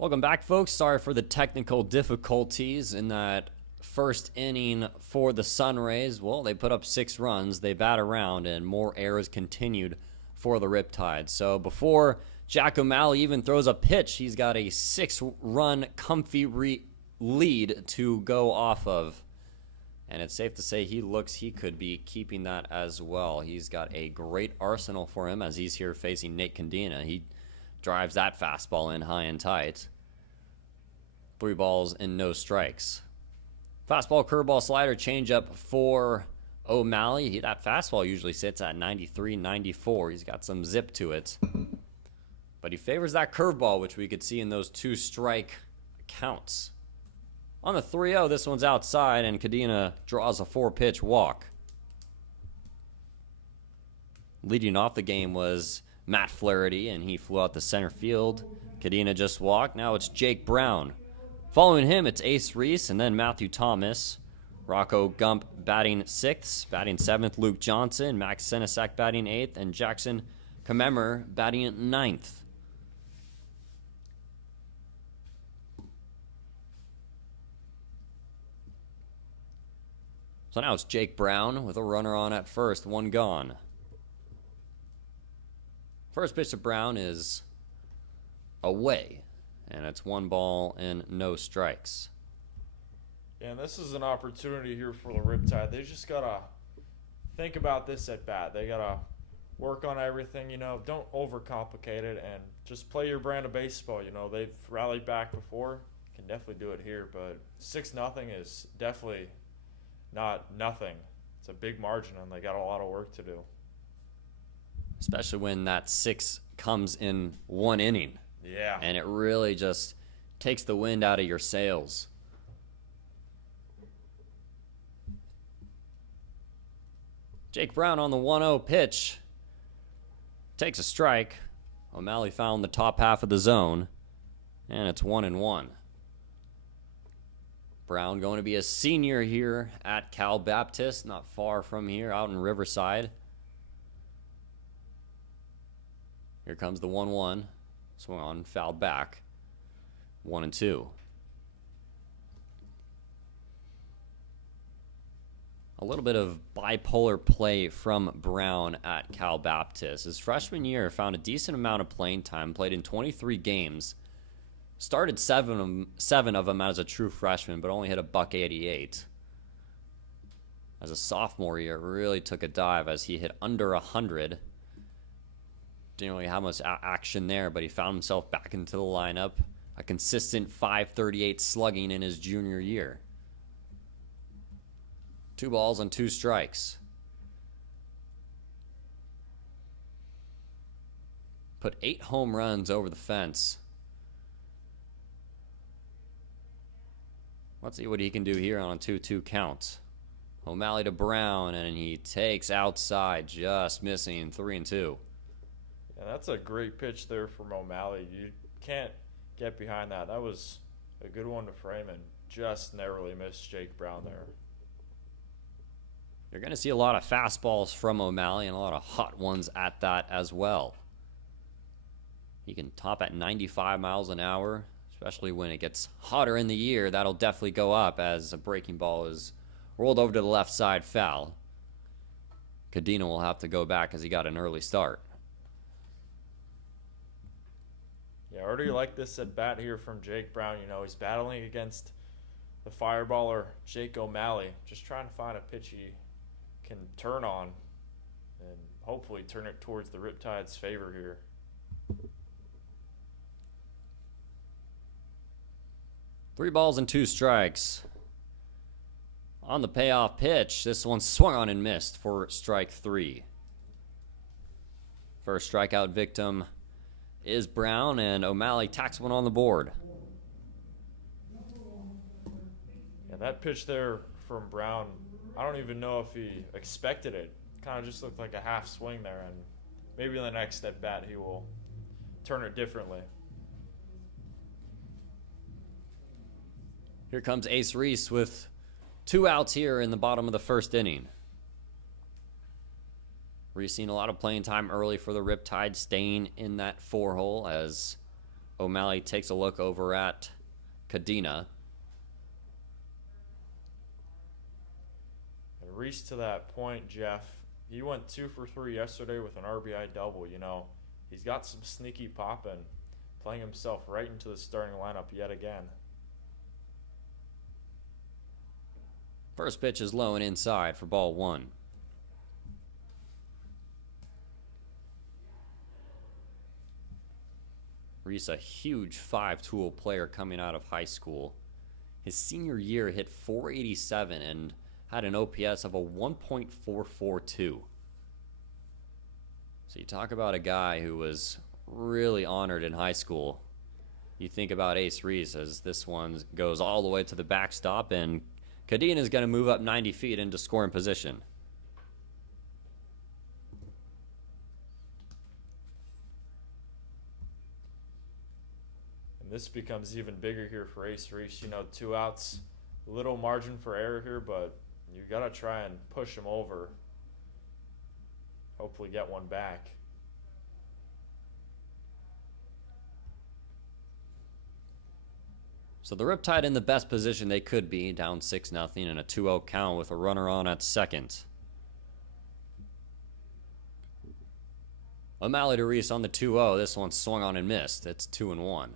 Welcome back, folks. Sorry for the technical difficulties in that first inning for the SunRays. Well, they put up 6 runs, they bat around, and more errors continued for the Riptide. So before Jack O'Malley even throws a pitch, he's got a 6-run comfy lead to go off of. And it's safe to say he could be keeping that as well. He's got a great arsenal for him as he's here facing Nate Condina. He drives that fastball in high and tight. 3 balls and no strikes. Fastball, curveball, slider, changeup for O'Malley. That fastball usually sits at 93, 94. He's got some zip to it. But he favors that curveball, which we could see in those 2-strike counts. On the 3-0, this one's outside, and Cadena draws a 4-pitch walk. Leading off the game was Matt Flaherty, and he flew out to center field. Cadena just walked. Now it's Jake Brown. Following him, it's Ace Reese, and then Matthew Thomas. Rocco Gump batting 6th. Batting 7th, Luke Johnson. Max Senesac batting 8th, and Jackson Kamemer batting 9th. So now it's Jake Brown with a runner on at first, 1 gone. First pitch to Brown is away, and it's 1 ball and no strikes. Yeah, and this is an opportunity here for the Riptide. They just got to think about this at bat. They got to work on everything, don't overcomplicate it and just play your brand of baseball. They've rallied back before, can definitely do it here, but 6-0 is definitely not nothing. It's a big margin, and they got a lot of work to do. Especially when that 6 comes in 1 inning. Yeah. And it really just takes the wind out of your sails. Jake Brown on the 1-0 pitch. Takes a strike. O'Malley found the top half of the zone. And it's 1-1. Brown going to be a senior here at Cal Baptist, not far from here, out in Riverside. Here comes the 1-1. Swung on, fouled back. 1-2. A little bit of bipolar play from Brown at Cal Baptist. His freshman year found a decent amount of playing time, played in 23 games. Started 7 of them as a true freshman, but only hit a .188. As a sophomore year, really took a dive as he hit under 100. Didn't really have much action there, but he found himself back into the lineup. A consistent .538 slugging in his junior year. 2 balls and 2 strikes. Put 8 home runs over the fence. Let's see what he can do here on a 2-2 count. O'Malley to Brown, and he takes outside, just missing 3-2. Yeah, that's a great pitch there from O'Malley. You can't get behind that. That was a good one to frame, and just narrowly missed Jake Brown there. You're going to see a lot of fastballs from O'Malley and a lot of hot ones at that as well. He can top at 95 miles an hour. Especially when it gets hotter in the year, that'll definitely go up as a breaking ball is rolled over to the left side, foul. Cadena will have to go back as he got an early start. Yeah, I already like this at bat here from Jake Brown. He's battling against the fireballer Jake O'Malley, just trying to find a pitch he can turn on and hopefully turn it towards the Riptide's favor here. 3 balls and 2 strikes. On the payoff pitch, this one swung on and missed for strike 3. First strikeout victim is Brown, and O'Malley tacks one on the board. Yeah, that pitch there from Brown, I don't even know if he expected it. Kind of just looked like a half swing there, and maybe in the next at bat he will turn it differently. Here comes Ace Reese with 2 outs here in the bottom of the first inning. Reese seen a lot of playing time early for the Riptide, staying in that 4 hole as O'Malley takes a look over at Cadena. And Reese, to that point, Jeff, he went 2 for 3 yesterday with an RBI double. You know, he's got some sneaky pop and playing himself right into the starting lineup yet again. First pitch is low and inside for ball 1. Reese, a huge 5-tool player coming out of high school. His senior year hit .487 and had an OPS of a 1.442. So you talk about a guy who was really honored in high school. You think about Ace Reese as this one goes all the way to the backstop, and Cadena is going to move up 90 feet into scoring position. And this becomes even bigger here for Ace Reese. You know, 2 outs, little margin for error here, but you got to try and push him over. Hopefully get one back. So the Riptide in the best position they could be, down 6-0 and a 2-0 count with a runner on at second. O'Malley to Reese on the 2-0. This one swung on and missed. It's 2-1.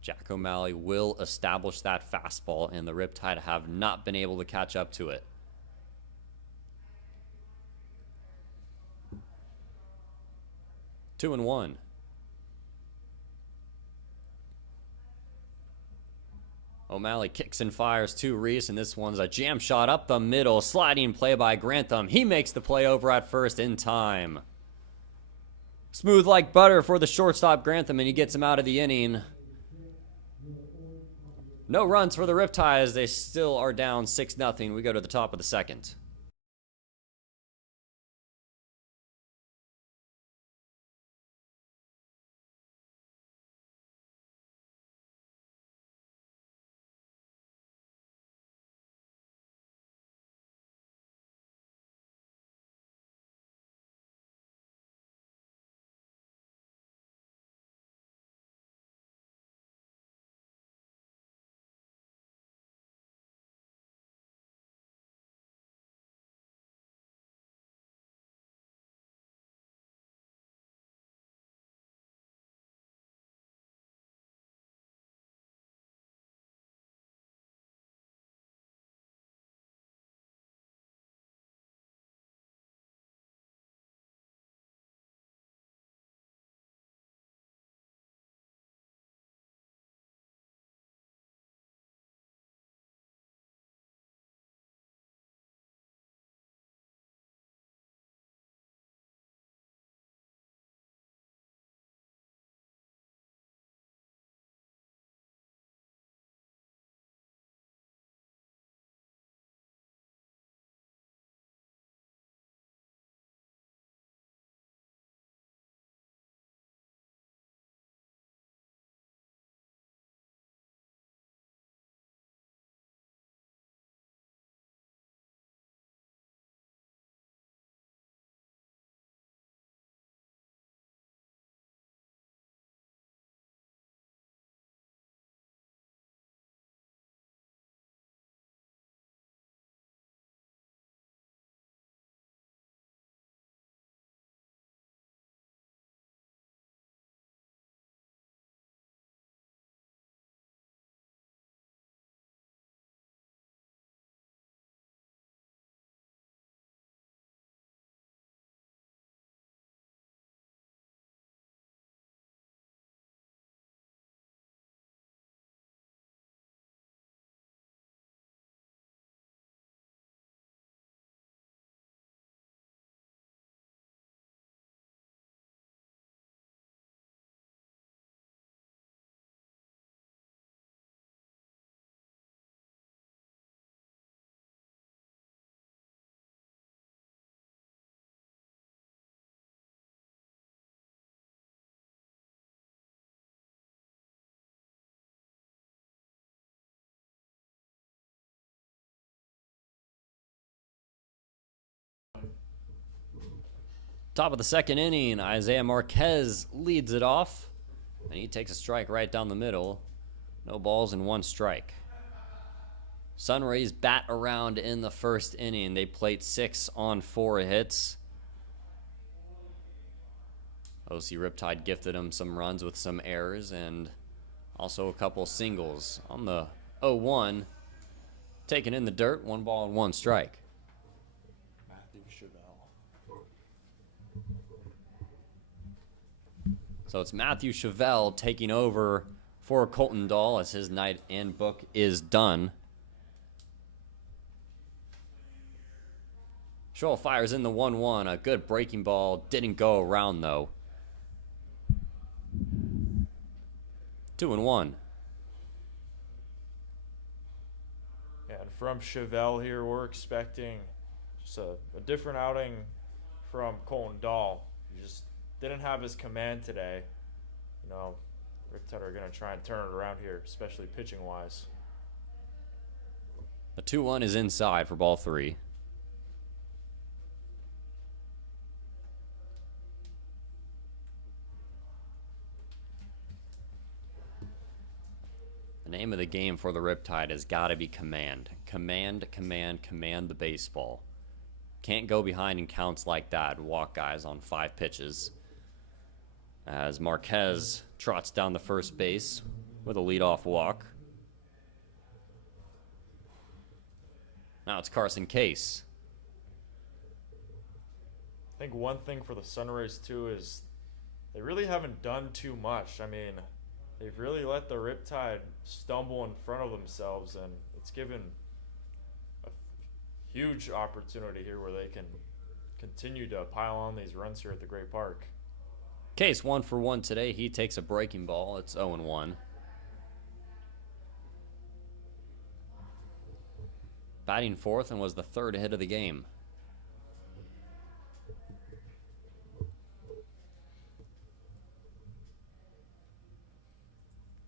Jack O'Malley will establish that fastball, and the Riptide have not been able to catch up to it. 2-1. O'Malley kicks and fires to Reese, and this one's a jam shot up the middle. Sliding play by Grantham. He makes the play over at first in time. Smooth like butter for the shortstop Grantham, and he gets him out of the inning. No runs for the Riptide as they still are down 6-0. We go to the top of the second. Top of the second inning, Isaiah Marquez leads it off, and he takes a strike right down the middle. No balls and 1 strike. SunRays bat around in the first inning. They played 6 on 4 hits. OC Riptide gifted him some runs with some errors and also a couple singles. On the 0-1, taken in the dirt, 1 ball and 1 strike. So it's Matthew Chevelle taking over for Colton Dahl as his night in book is done. Scholl fires in the 1-1. A good breaking ball. Didn't go around, though. 2-1. Yeah, and from Chevelle here, we're expecting just a different outing from Colton Dahl. He just didn't have his command today. You know, Riptide are going to try and turn it around here, especially pitching-wise. The 2-1 is inside for ball 3. The name of the game for the Riptide has got to be command. Command, command, command the baseball. Can't go behind in counts like that. Walk guys on 5 pitches. As Marquez trots down the first base with a leadoff walk. Now it's Carson Case. I think one thing for the SunRays, too, is they really haven't done too much. I mean, they've really let the Riptide stumble in front of themselves, and it's given a huge opportunity here where they can continue to pile on these runs here at the Great Park. Case 1 for 1 today. He takes a breaking ball. It's 0-1. Batting 4th and was the 3rd hit of the game.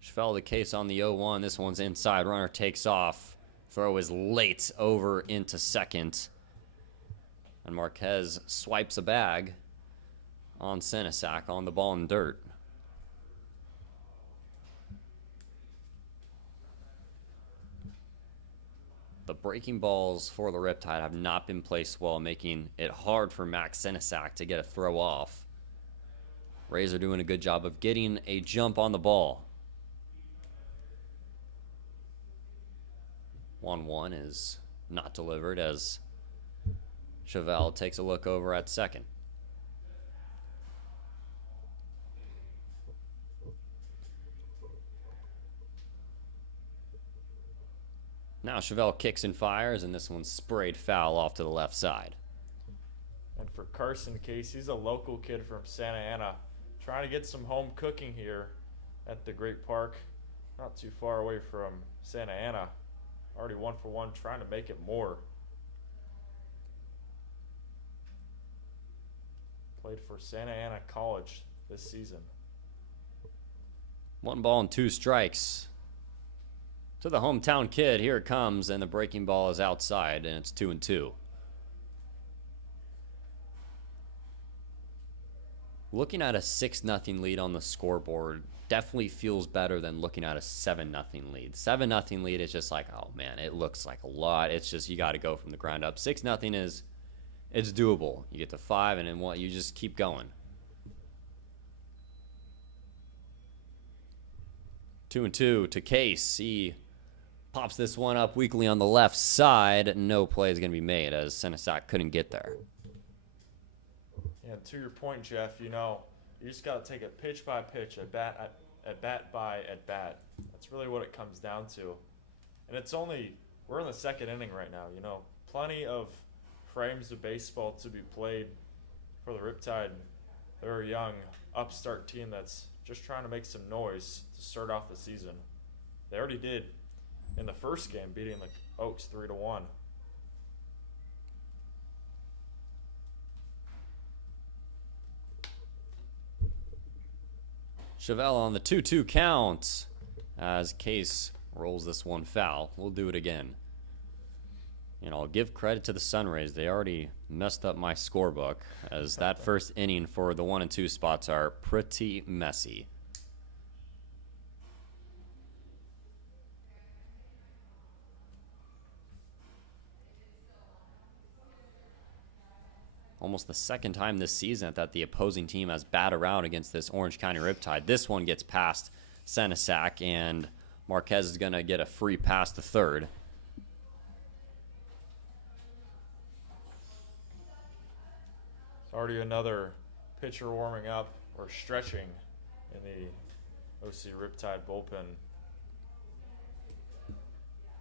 Fell the Case on the 0-1. This one's inside. Runner takes off. Throw is late over into second. And Marquez swipes a bag on Senesac on the ball in dirt. The breaking balls for the Riptide have not been placed well, making it hard for Max Senesac to get a throw off. Rays are doing a good job of getting a jump on the ball. 1-1 is not delivered as Chevelle takes a look over at second. Now Chevelle kicks and fires, and this one's sprayed foul off to the left side. And for Carson Case, he's a local kid from Santa Ana, trying to get some home cooking here at the Great Park, not too far away from Santa Ana. Already 1 for 1, trying to make it more. Played for Santa Ana College this season. 1 ball and 2 strikes. To the hometown kid, here it comes, and the breaking ball is outside, and it's 2-2. Looking at a 6-0 lead on the scoreboard definitely feels better than looking at a 7-0 lead. 7-0 lead is just like, oh man, it looks like a lot. It's just you got to go from the ground up. 6-0 is, it's doable. You get to 5, and then what? You just keep going. 2-2 to Case. He pops this one up weakly on the left side. No play is going to be made as Senesac couldn't get there. Yeah, to your point, Jeff, you know, you just got to take it pitch by pitch, at bat by at bat. That's really what it comes down to. And it's only, we're in the 2nd inning right now, you know, plenty of frames of baseball to be played for the Riptide. They're a young upstart team that's just trying to make some noise to start off the season. They already did in the first game, beating the Oaks 3-1. Chevelle on the 2-2 count as Case rolls this one foul. We'll do it again. You know, I'll give credit to the SunRays. They already messed up my scorebook, as that first inning for the 1 and 2 spots are pretty messy. Almost the second time this season that the opposing team has batted around against this Orange County Riptide. This one gets past Senesac, and Marquez is going to get a free pass to third. It's already another pitcher warming up or stretching in the OC Riptide bullpen.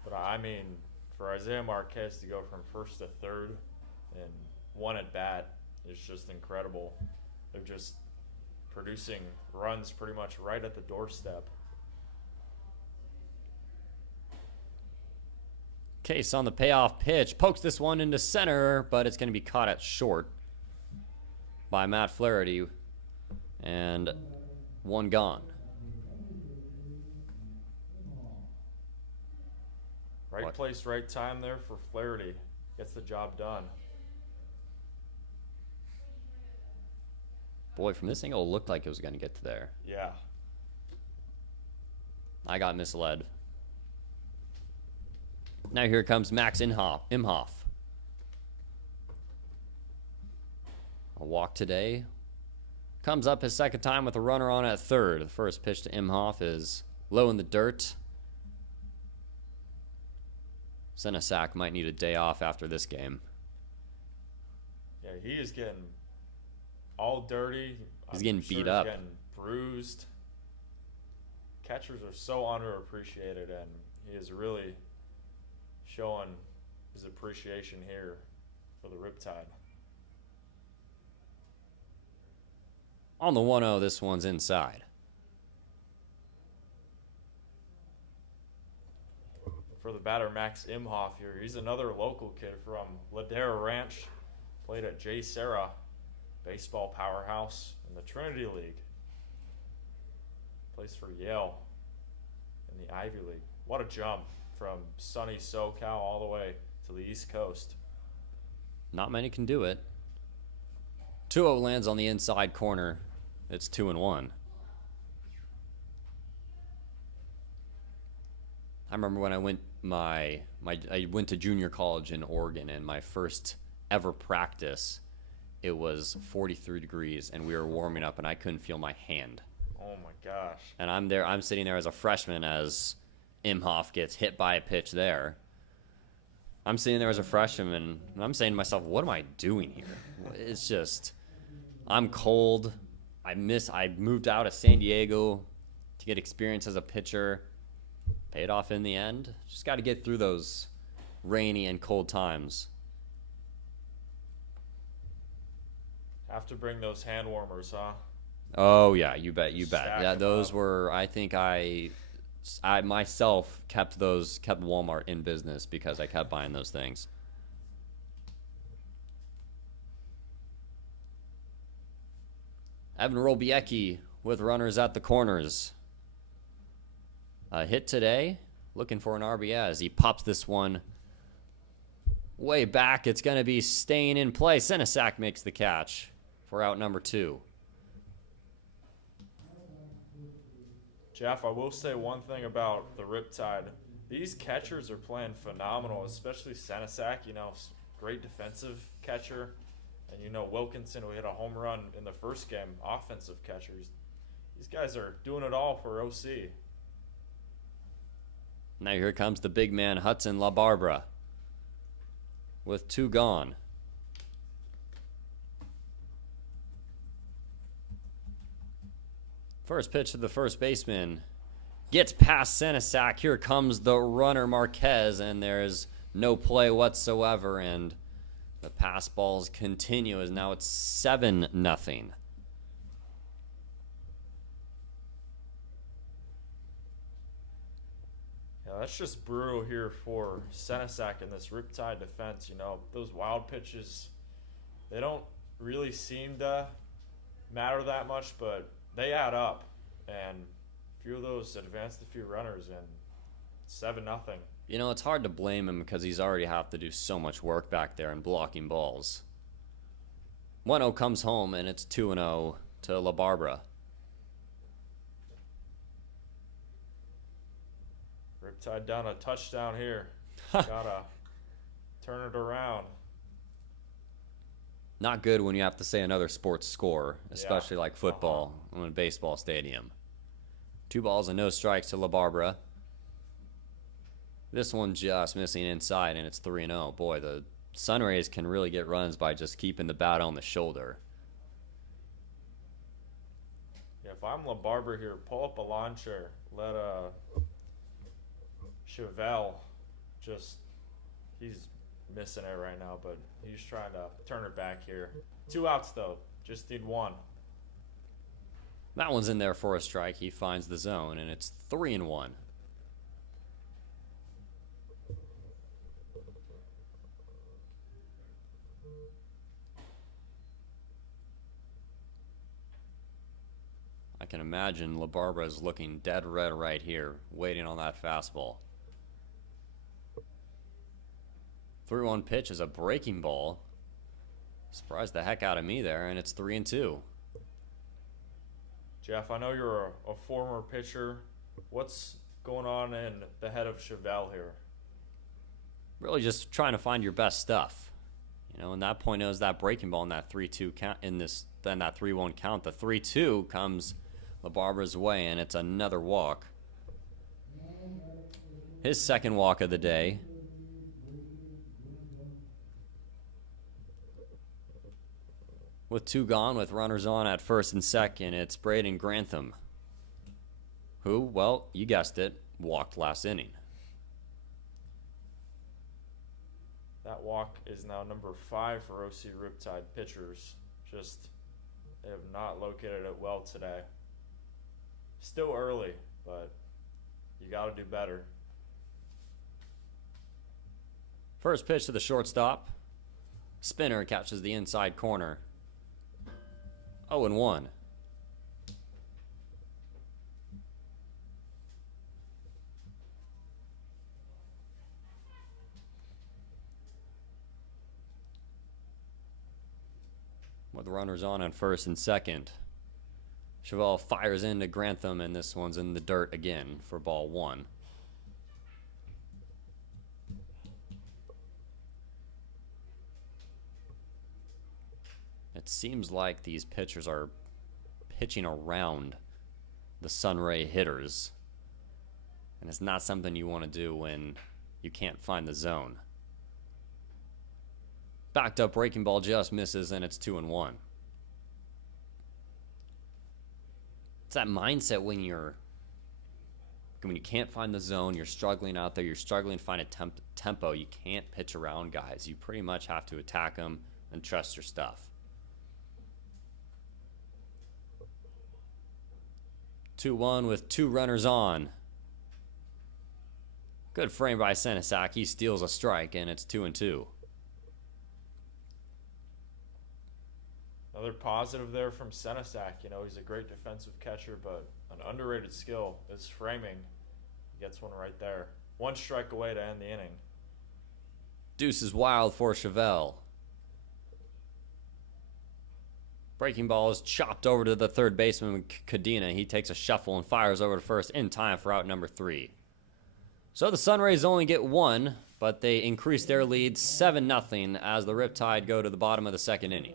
But I mean, for Isaiah Marquez to go from first to third and one at bat is just incredible. They're just producing runs pretty much right at the doorstep. Case on the payoff pitch, pokes this one into center, but it's going to be caught at short by Matt Flaherty, and one gone. Right place, right time there for Flaherty. Gets the job done. Boy, from this angle, it looked like it was going to get to there. Yeah. I got misled. Now here comes Max Imhoff. A walk today. Comes up his second time with a runner on at third. The first pitch to Imhoff is low in the dirt. Senesac might need a day off after this game. Yeah, he is getting all dirty. He's getting beat up. He's getting bruised. Catchers are so underappreciated, and he is really showing his appreciation here for the Riptide. On the 1-0, this one's inside. For the batter, Max Imhoff here. He's another local kid from Ladera Ranch. Played at J. Serra baseball powerhouse in the Trinity League. Plays for Yale in the Ivy League. What a jump from sunny SoCal all the way to the East Coast. Not many can do it. 2-0 lands on the inside corner. It's 2-1. I remember when I went I went to junior college in Oregon, and my first ever practice, it was 43 degrees, and we were warming up, and I couldn't feel my hand. Oh my gosh. And I'm sitting there as a freshman as Imhoff gets hit by a pitch there. I'm sitting there as a freshman, and I'm saying to myself, what am I doing here? It's just, I'm cold. I moved out of San Diego to get experience as a pitcher. Paid off in the end. Just got to get through those rainy and cold times. Have to bring those hand warmers, huh? Oh yeah, you bet. Stack Yeah, them those up. were. I think I myself kept Walmart in business because I kept buying those things. Evan Robiecki with runners at the corners. A hit today, looking for an RBI as he pops this one way back. It's going to be staying in play. Senesac makes the catch for out number 2. Jeff, I will say one thing about the Riptide. These catchers are playing phenomenal, especially Senesac, great defensive catcher. And Wilkinson, who hit a home run in the first game, offensive catchers. These guys are doing it all for OC. Now here comes the big man, Hudson LaBarbera, with 2 gone. First pitch to the first baseman. Gets past Senesac. Here comes the runner, Marquez, and there's no play whatsoever, and the pass balls continue as now it's 7-0. Yeah, that's just brutal here for Senesac in this Riptide defense. Those wild pitches, they don't really seem to matter that much, but they add up. And a few of those advanced a few runners, and 7-0. You know, it's hard to blame him because he's already have to do so much work back there and blocking balls. 1-0 comes home, and it's 2-0 to La Barbara. Riptide down a touchdown here. Gotta turn it around. Not good when you have to say another sports score, especially like football in a baseball stadium. 2 balls and no strikes to La Barbara. This one just missing inside, and it's 3-0. Boy, the SunRays can really get runs by just keeping the bat on the shoulder. Yeah, if I'm La Barbara here, pull up a launcher. Let Chevelle just, he's missing it right now, but he's trying to turn it back here. 2 outs though, just need 1. That one's in there for a strike. He finds the zone, and it's 3-1. I can imagine La Barbara is looking dead red right here, waiting on that fastball. 3-1 pitch is a breaking ball. Surprised the heck out of me there, and it's 3-2. Jeff, I know you're a former pitcher. What's going on in the head of Chevelle here? Really just trying to find your best stuff. You know, and that point is that breaking ball in that 3-2 count, then that 3-1 count. The 3-2 comes La Barbara's way, and it's another walk. His second walk of the day. With 2 gone, with runners on at first and second, it's Braden Grantham, who, well, you guessed it, walked last inning. That walk is now number 5 for OC Riptide pitchers. Just, they have not located it well today. Still early, but you got to do better. First pitch to the shortstop. Spinner catches the inside corner. 0-1. With runners on first and second. Chevelle fires into Grantham, and this one's in the dirt again for ball 1. It seems like these pitchers are pitching around the Sunray hitters, and it's not something you want to do when you can't find the zone. Backed up breaking ball just misses, and it's 2-1. It's that mindset when you can't find the zone, you're struggling out there, you're struggling to find a tempo. You can't pitch around guys. You pretty much have to attack them and trust your stuff. 2-1 with 2 runners on. Good frame by Senesac. He steals a strike, and it's 2-2. Another positive there from Senesac. You know, he's a great defensive catcher, but an underrated skill is framing. He gets one right there. 1 strike away to end the inning. Deuce is wild for Chevelle. Breaking ball is chopped over to the third baseman, Cadena. He takes a shuffle and fires over to first in time for out number 3. So the SunRays only get 1, but they increase their lead 7-0 as the Riptide go to the bottom of the second inning.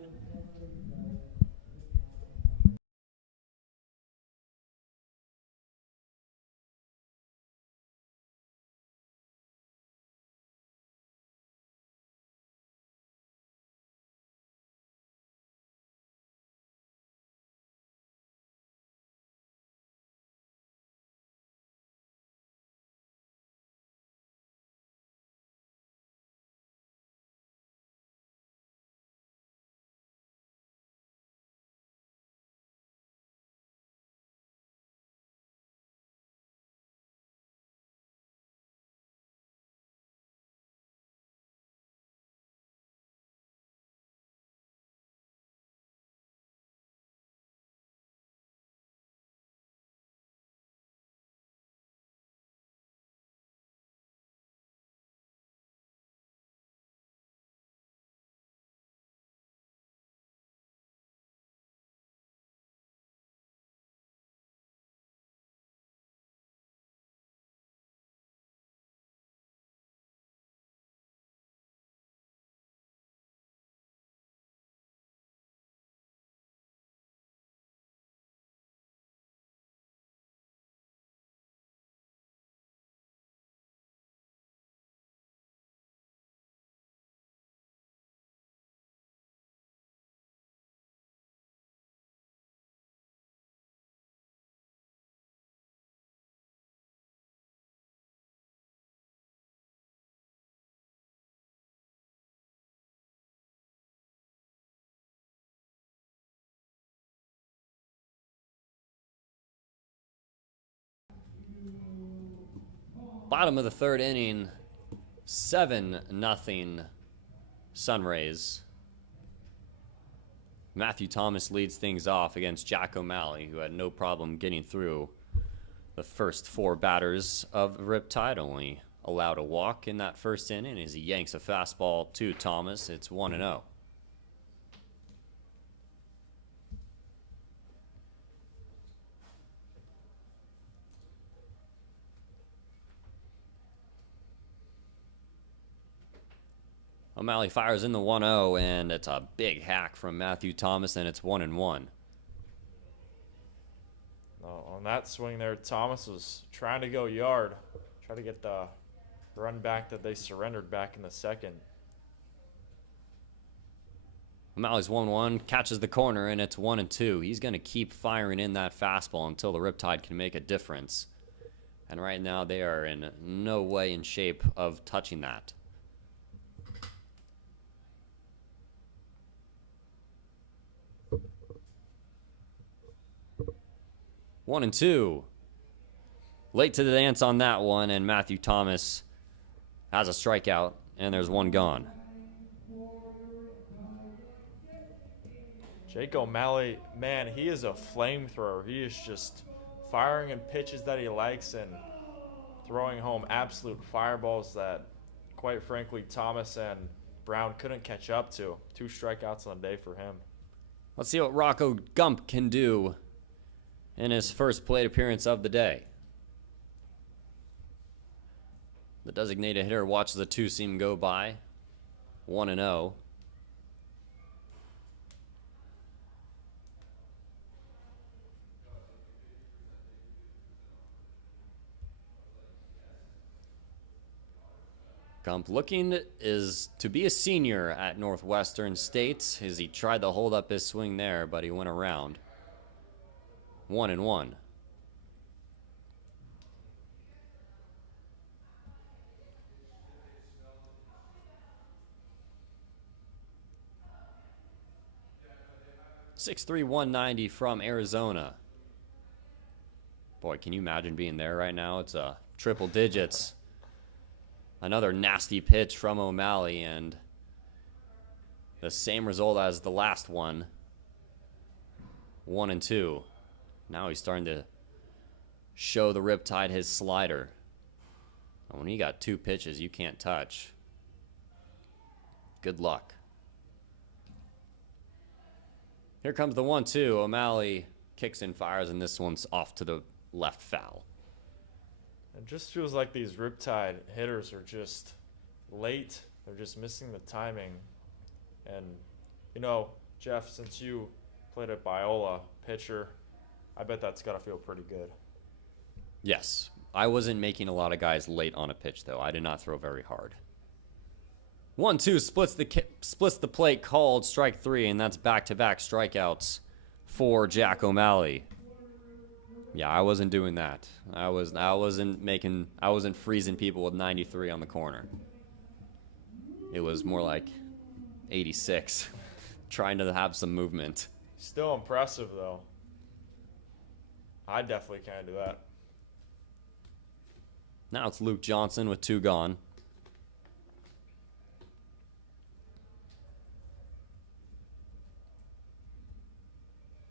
Bottom of the third inning, 7-0 SunRays. Matthew Thomas leads things off against Jack O'Malley, who had no problem getting through the first 4 batters of Riptide. Only allowed a walk in that first inning as he yanks a fastball to Thomas. It's 1-0. O'Malley fires in the 1-0, and it's a big hack from Matthew Thomas, and it's 1-1. On that swing there, Thomas was trying to go yard, try to get the run back that they surrendered back in the second. O'Malley's 1-1, catches the corner, and it's 1-2. He's going to keep firing in that fastball until the Riptide can make a difference. And right now, they are in no way in shape of touching that. One and two. Late to the dance on that one, and Matthew Thomas has a strikeout, and there's one gone. Jake O'Malley, man, he is a flamethrower. He is just firing in pitches that he likes and throwing home absolute fireballs that, quite frankly, Thomas and Brown couldn't catch up to. 2 strikeouts on the day for him. Let's see what Rocco Gump can do in his first plate appearance of the day. The designated hitter watches the 2-seam go by. 1-0. Gump looking is to be a senior at Northwestern State as he tried to hold up his swing there, but he went around. 1-1. .6'3", 190 from Arizona. Boy, can you imagine being there right now? It's triple digits. Another nasty pitch from O'Malley, and the same result as the last one. 1-2. Now he's starting to show the Riptide his slider. When you got 2 pitches you can't touch, good luck. Here comes the 1-2. O'Malley kicks and fires, and this one's off to the left foul. It just feels like these Riptide hitters are just late. They're just missing the timing. And, you know, Jeff, since you played at Biola, pitcher, I bet that's got to feel pretty good. Yes. I wasn't making a lot of guys late on a pitch, though. I did not throw very hard. 1-2 splits the plate, called strike 3, and that's back-to-back strikeouts for Jack O'Malley. Yeah, I wasn't doing that. I wasn't freezing people with 93 on the corner. It was more like 86, trying to have some movement. Still impressive, though. I definitely can't do that. Now it's Luke Johnson with 2 gone.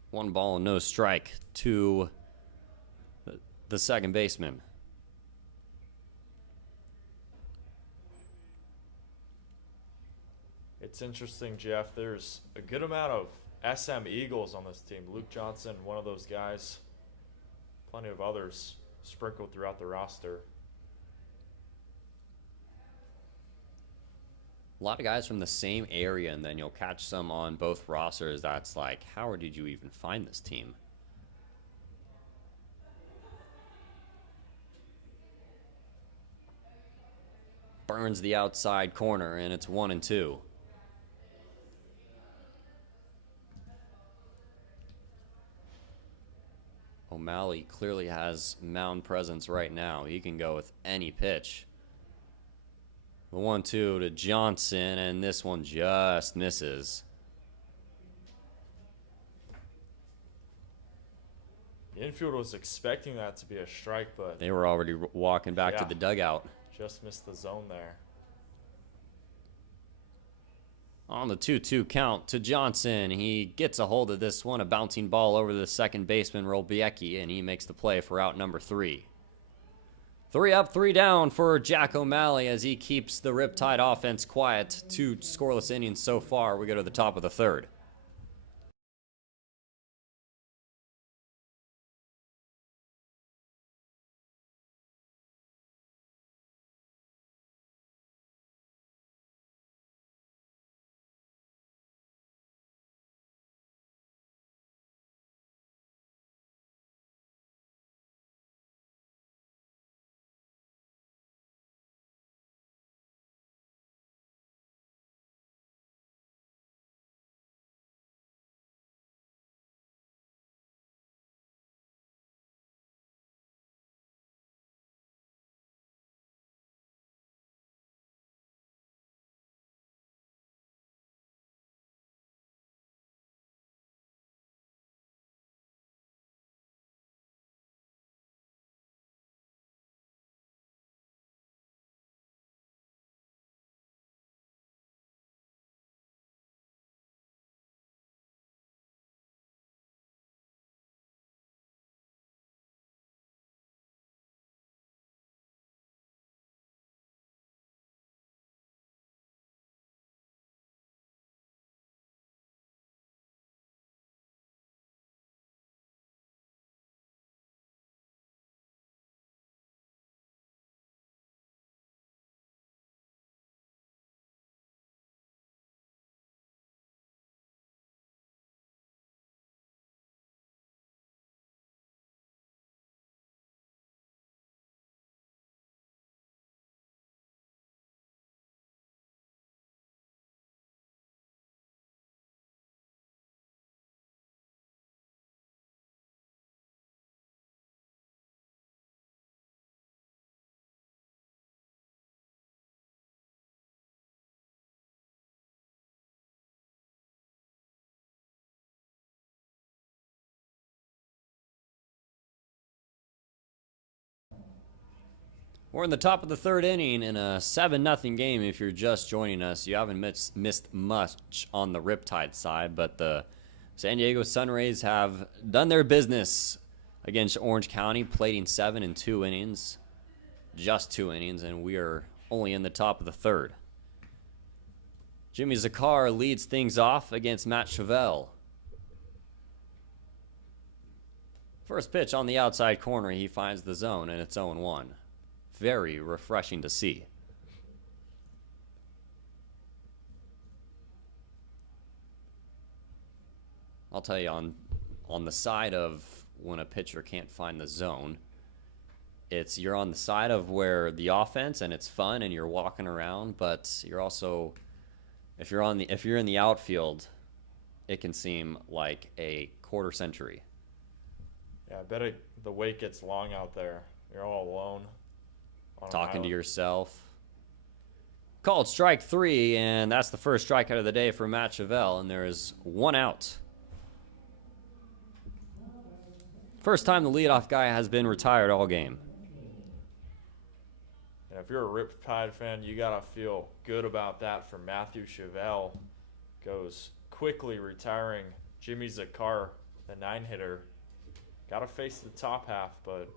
One ball and no strike to the second baseman. It's interesting, Jeff. There's a good amount of SM Eagles on this team. Luke Johnson, one of those guys. Plenty of others sprinkled throughout the roster. A lot of guys from the same area, and then you'll catch some on both rosters. That's like, how did you even find this team? Burns the outside corner, and it's 1-2. O'Malley clearly has mound presence right now. He can go with any pitch. The 1-2 to Johnson, and this one just misses. The infield was expecting that to be a strike, but They were already walking back to the dugout. just missed the zone there. On the 2-2 count to Johnson. He gets a hold of this one, a bouncing ball over the second baseman, Rolbiecki, and he makes the play for out number 3. 3 up, 3 down for Jack O'Malley as he keeps the Riptide offense quiet. 2 scoreless innings so far. We go to the top of the 3rd. We're in the top of the 3rd inning in a 7-0 game. If you're just joining us, you haven't missed much on the Riptide side, but the San Diego SunRays have done their business against Orange County, plating 7 in 2 innings, just 2 innings, and we are only in the top of the 3rd. Jimmy Zakar leads things off against Matt Chevelle. First pitch on the outside corner, he finds the zone, and it's 0-1. Very refreshing to see. I'll tell you, on the side of when a pitcher can't find the zone, you're on the side of where the offense and it's fun and you're walking around, but you're also, if you're in the outfield, it can seem like a quarter century. Yeah, I bet the wait gets long out there. You're all alone. Talking to yourself. Called strike 3, and that's the first strikeout of the day for Matt Chevelle, and there is 1 out. First time the leadoff guy has been retired all game. And if you're a Riptide fan, you got to feel good about that for Matthew Chevelle. Goes quickly retiring Jimmy Zakar, the 9-hitter. Got to face the top half, but,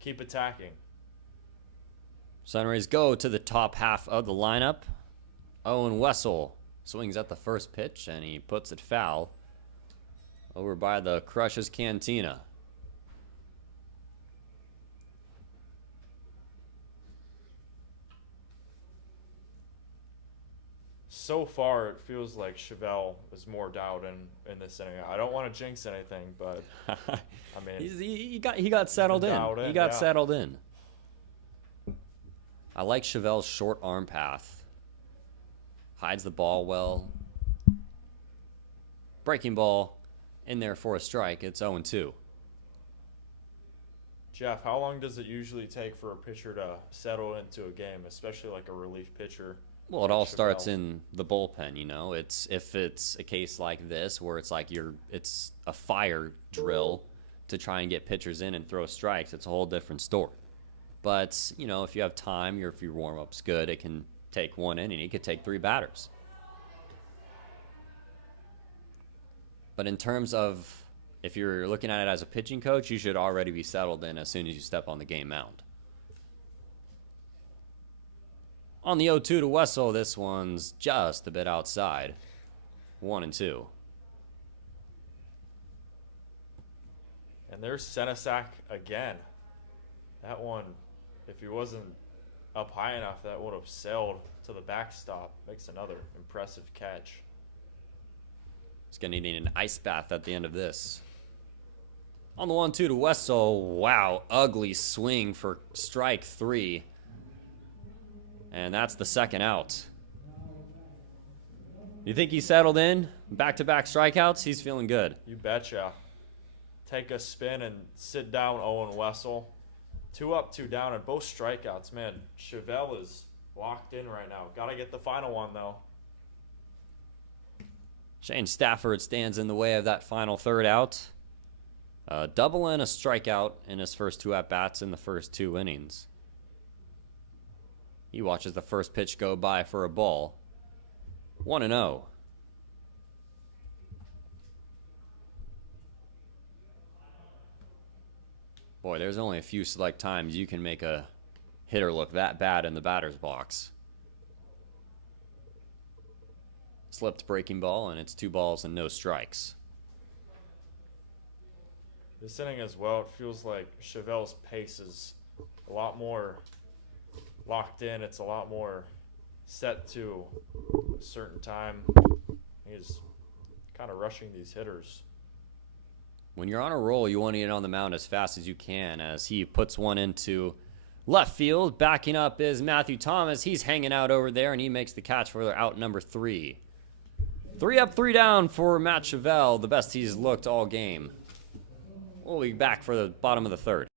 keep attacking. SunRays go to the top half of the lineup. Owen Wessel swings at the first pitch, and he puts it foul over by the Crush's Cantina. So far, it feels like Chevelle is more doubt in this inning. I don't want to jinx anything, but I mean, he got settled in. He got settled in. I like Chevelle's short arm path. Hides the ball well. Breaking ball in there for a strike. It's 0-2. Jeff, how long does it usually take for a pitcher to settle into a game, especially like a relief pitcher? Well, it all starts in the bullpen, If it's a case like this where it's like it's a fire drill, to try and get pitchers in and throw strikes, it's a whole different story. But, you know, if you have time, or if your warm-up's good, it can take one inning. It could take 3 batters. But in terms of, if you're looking at it as a pitching coach, you should already be settled in as soon as you step on the game mound. On the 0-2 to Wessel, this one's just a bit outside. 1-2. And there's Senesac again. That one, if he wasn't up high enough, that would have sailed to the backstop. Makes another impressive catch. He's going to need an ice bath at the end of this. On the 1-2 to Wessel. Wow, ugly swing for strike 3. And that's the second out. You think he settled in? Back-to-back strikeouts? He's feeling good. You betcha. Take a spin and sit down, Owen Wessel. 2 up, 2 down, and both strikeouts. Man, Chevelle is locked in right now. Got to get the final one, though. Shane Stafford stands in the way of that final third out. Double and a strikeout in his first 2 at-bats in the first 2 innings. He watches the first pitch go by for a ball. 1-0. Boy, there's only a few select times you can make a hitter look that bad in the batter's box. Slipped breaking ball, and it's 2 balls and no strikes. This inning as well, it feels like Chevelle's pace is a lot more locked in. It's a lot more set to a certain time. He's kind of rushing these hitters. When you're on a roll, you want to get on the mound as fast as you can, as he puts one into left field. Backing up is Matthew Thomas. He's hanging out over there, and he makes the catch for out number 3. 3 up, 3 down for Matt Chevelle, the best he's looked all game. We'll be back for the bottom of the third.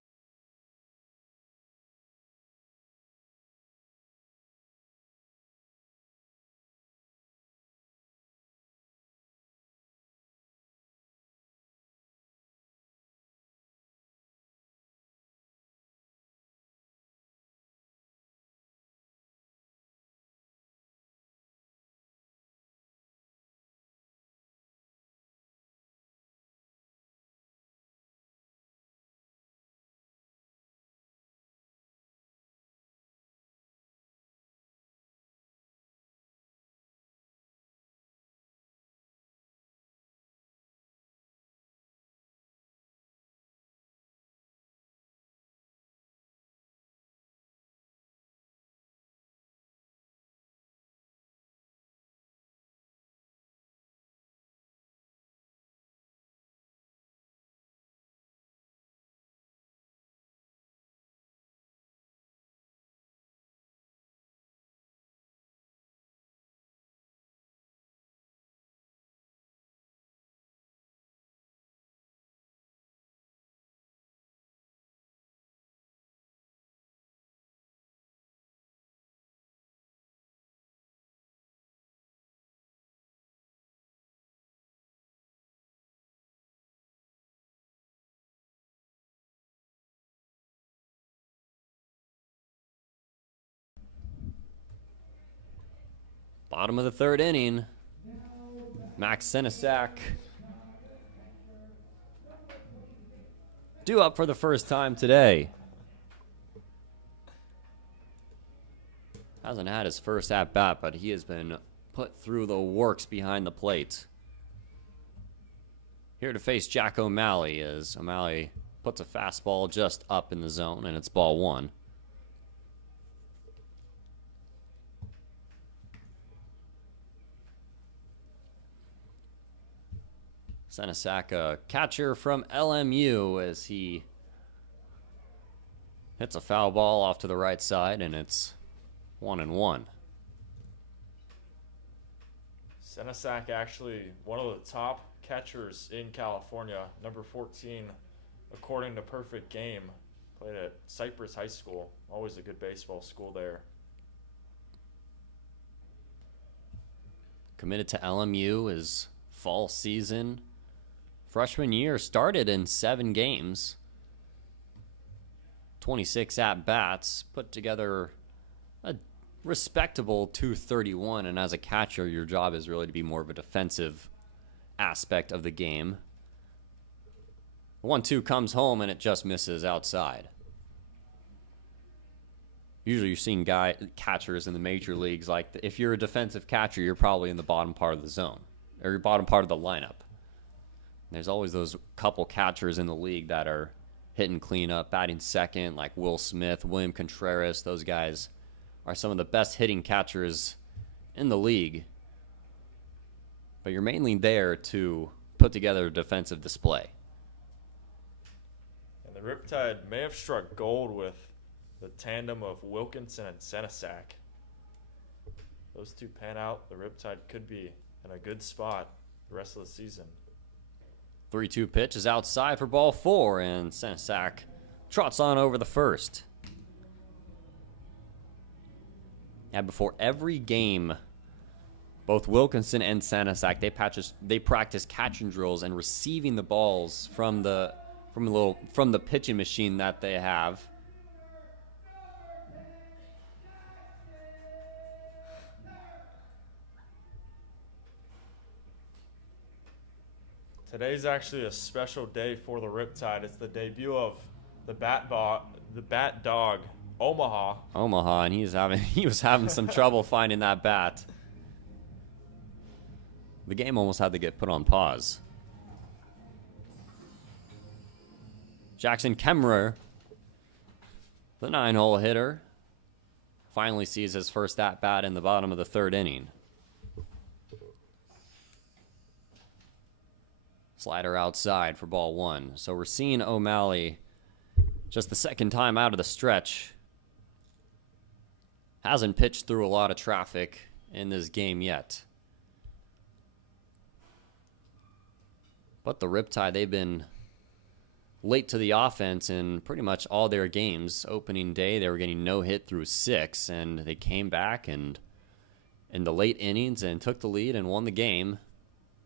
Bottom of the third inning. Max Senesac due up for the first time today. Hasn't had his first at-bat, but he has been put through the works behind the plate. Here to face Jack O'Malley as O'Malley puts a fastball just up in the zone, and it's ball 1. Senesac, a catcher from LMU, as he hits a foul ball off to the right side, and it's 1-1. Senesac actually one of the top catchers in California, number 14, according to Perfect Game. Played at Cypress High School, always a good baseball school there. Committed to LMU his fall season. Freshman year started in 7 games. 26 at-bats, put together a respectable 231, and as a catcher, your job is really to be more of a defensive aspect of the game. 1-2 comes home, and it just misses outside. Usually you're seeing catchers in the major leagues, like if you're a defensive catcher, you're probably in the bottom part of the zone, or your bottom part of the lineup. There's always those couple catchers in the league that are hitting cleanup, batting second, like Will Smith, William Contreras. Those guys are some of the best hitting catchers in the league. But you're mainly there to put together a defensive display. And the Riptide may have struck gold with the tandem of Wilkinson and Senesac. Those two pan out, the Riptide could be in a good spot the rest of the season. 3-2 pitch is outside for ball 4, and Senesac trots on over the first. And before every game, both Wilkinson and Senesac, they practice catching drills and receiving the balls from the pitching machine that they have. Today's actually a special day for the Riptide. It's the debut of the bat dog, Omaha. Omaha, and he was having some trouble finding that bat. The game almost had to get put on pause. Jackson Kemmerer, the 9-hole hitter, finally sees his first at-bat in the bottom of the 3rd inning. Slider outside for ball 1. So we're seeing O'Malley just the second time out of the stretch. Hasn't pitched through a lot of traffic in this game yet. But the Riptide, they've been late to the offense in pretty much all their games. Opening day, they were getting no hit through 6, and they came back and in the late innings and took the lead and won the game.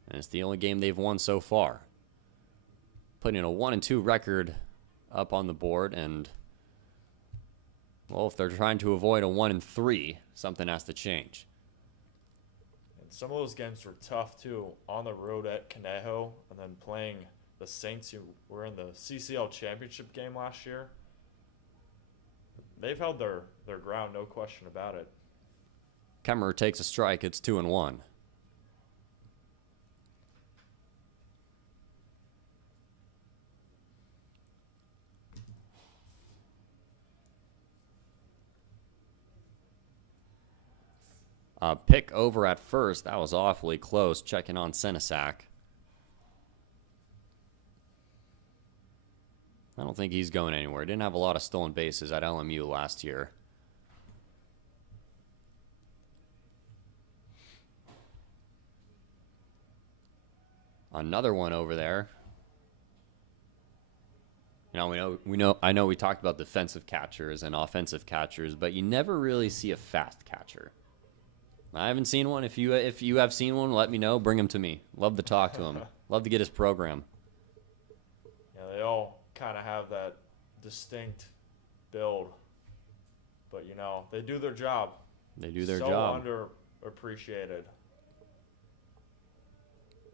And it's the only game they've won so far. Putting a 1-2 record up on the board, and well, if they're trying to avoid a 1-3, something has to change. And some of those games were tough too, on the road at Conejo, and then playing the Saints, who were in the CCL championship game last year. They've held their ground, no question about it. Kemmerer takes a strike. It's 2-1. Pick over at first. That was awfully close. Checking on Senesac. I don't think he's going anywhere. Didn't have a lot of stolen bases at LMU last year. Another one over there. You know, I know we talked about defensive catchers and offensive catchers, but you never really see a fast catcher. I haven't seen one. If you have seen one, let me know. Bring him to me. Love to talk to him. Love to get his program. Yeah, they all kind of have that distinct build, but you know, they do their job. They do their job. So underappreciated.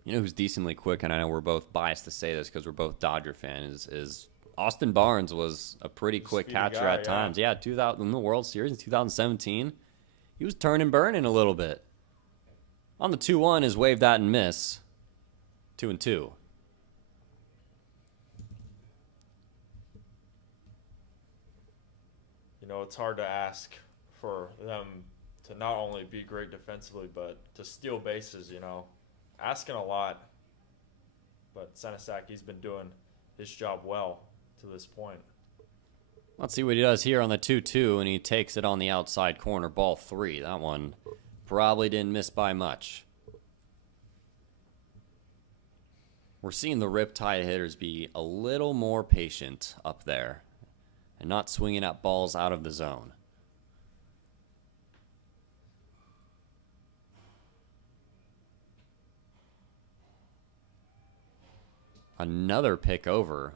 You know who's decently quick, and I know we're both biased to say this because we're both Dodger fans, is Austin Barnes was a pretty quick catcher at times. Yeah, 2000 in the World Series in 2017. He was turning burning a little bit. On the 2-1 is wave that and miss. 2-2. You know, it's hard to ask for them to not only be great defensively, but to steal bases, you know. Asking a lot. But Senesac, he's been doing his job well to this point. Let's see what he does here on the 2-2, and he takes it on the outside corner, ball 3. That one probably didn't miss by much. We're seeing the Riptide hitters be a little more patient up there and not swinging at balls out of the zone. Another pick over.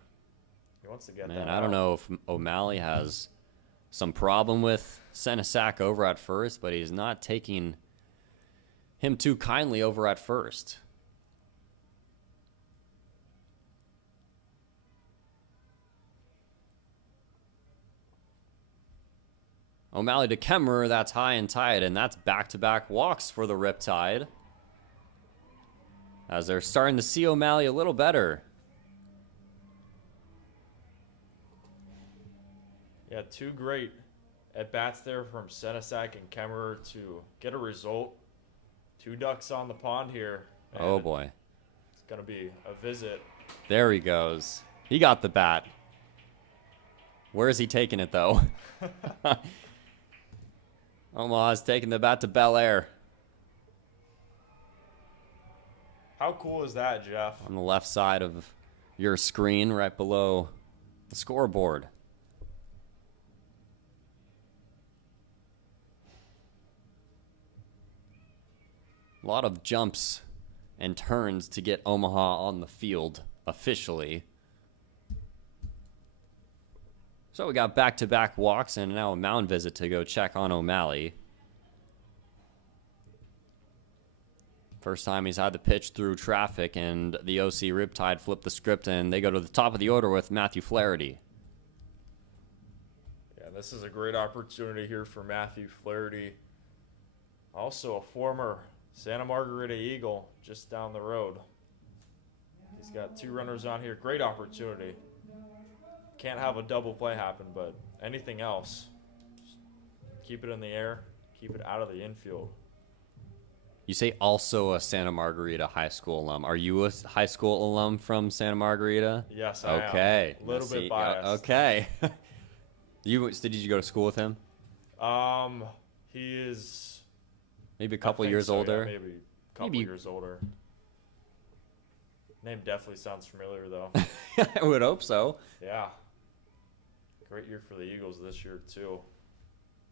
He wants to get Man, that I don't out. know if O'Malley has some problem with Senesac over at first, but he's not taking him too kindly over at first. O'Malley to Kemmerer, that's high and tight, and that's back-to-back walks for the Riptide. As they're starting to see O'Malley a little better. Yeah, two great at-bats there from Senesac and Kemmerer to get a result. 2 ducks on the pond here. Oh, boy. It's going to be a visit. There he goes. He got the bat. Where is he taking it, though? Omaha's taking the bat to Bel Air. How cool is that, Jeff? On the left side of your screen, right below the scoreboard. A lot of jumps and turns to get Omaha on the field officially. So we got back-to-back walks and now a mound visit to go check on O'Malley. First time he's had the pitch through traffic, and the OC Riptide flip the script and they go to the top of the order with Matthew Flaherty. Yeah, this is a great opportunity here for Matthew Flaherty. Also a former Santa Margarita Eagle just down the road. He's got 2 runners on here. Great opportunity. Can't have a double play happen, but anything else, just keep it in the air, keep it out of the infield. You say also a Santa Margarita high school alum. Are you a high school alum from Santa Margarita? Yes, I am. Okay. A little bit biased. Okay. Did you go to school with him? He is Maybe a couple I think years so, older. Yeah, maybe a couple years older. Name definitely sounds familiar though. I would hope so. Yeah. Great year for the Eagles this year too.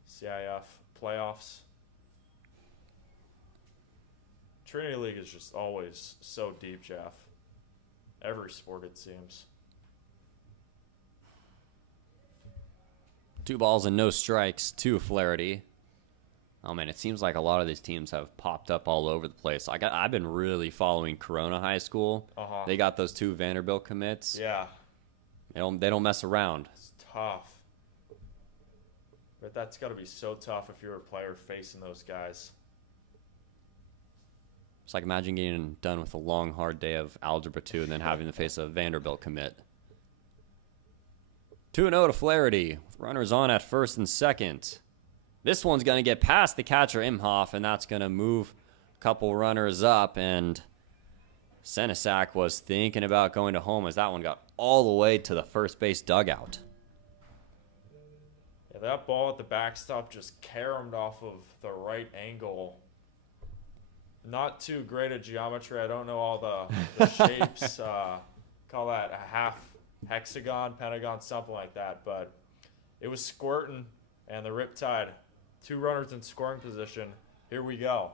CIF playoffs. Trinity League is just always so deep, Jeff. Every sport it seems. 2 balls and no strikes to Flaherty. Oh man, it seems like a lot of these teams have popped up all over the place. I've been really following Corona High School. They got those 2 Vanderbilt commits. Yeah. They don't mess around. It's tough. But that's got to be so tough if you're a player facing those guys. It's like imagine getting done with a long, hard day of Algebra 2 and then having to face a Vanderbilt commit. 2-0 to Flaherty, with runners on at first and second. This one's going to get past the catcher, Imhoff, and that's going to move a couple runners up. And Senesac was thinking about going to home as that one got all the way to the first base dugout. Yeah, that ball at the backstop just caromed off of the right angle. Not too great at geometry. I don't know all the shapes. Call that a half hexagon, pentagon, something like that. But it was squirting, and the Riptide, 2 runners in scoring position. Here we go.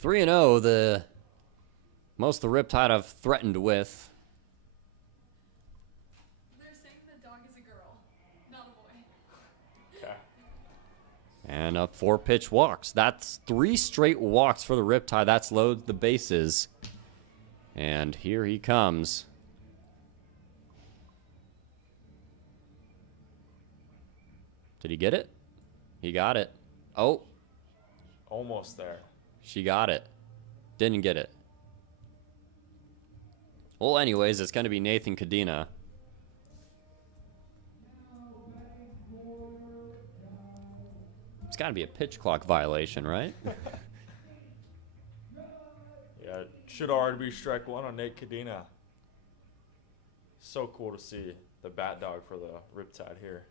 3-0, the most the Riptide have threatened with. They're saying the dog is a girl, not a boy. Okay. And 4 pitch walks. That's 3 straight walks for the Riptide. That's loads the bases. And here he comes. Did he get it? He got it. Oh, Almost there. she got it. Didn't get it. Well, anyways, it's going to be Nathan Cadena. It's got to be a pitch clock violation, right? Yeah, it should already be strike 1 on Nate Cadena. So cool to see the bat dog for the Riptide here.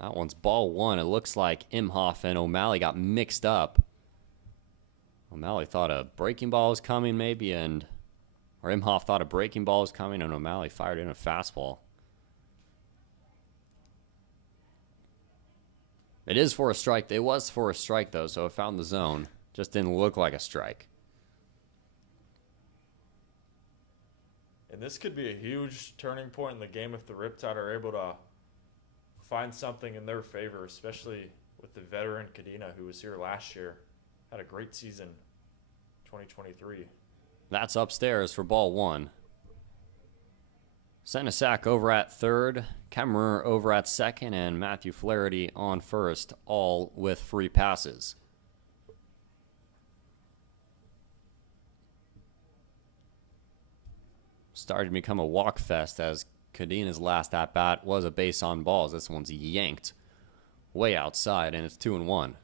That one's ball 1. It looks like Imhoff and O'Malley got mixed up. O'Malley thought a breaking ball was coming maybe, or Imhoff thought a breaking ball was coming, and O'Malley fired in a fastball. It is for a strike. It was for a strike, though, so it found the zone. Just didn't look like a strike. And this could be a huge turning point in the game if the Riptide are able to find something in their favor, especially with the veteran Cadena, who was here last year. Had a great season, 2023. That's upstairs for ball one. Senesac over at third, Kemmerer over at second, and Matthew Flaherty on first, all with free passes. Started to become a walk fest as Cadena's last at-bat was a base on balls. This one's yanked way outside, and it's 2-1.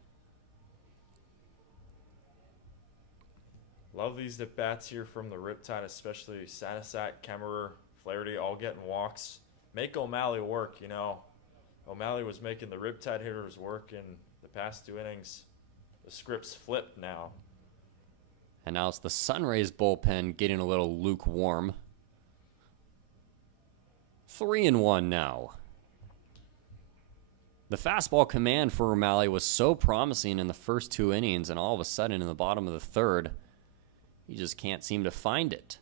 Love these at-bats here from the Riptide, especially Senesac, Kemmerer, Flaherty all getting walks. Make O'Malley work, you know. O'Malley was making the Riptide hitters work in the past 2 innings. The script's flipped now. And now it's the SunRays bullpen getting a little lukewarm. 3-1 now. The fastball command for O'Malley was so promising in the first 2 innings, and all of a sudden in the bottom of the third, he just can't seem to find it.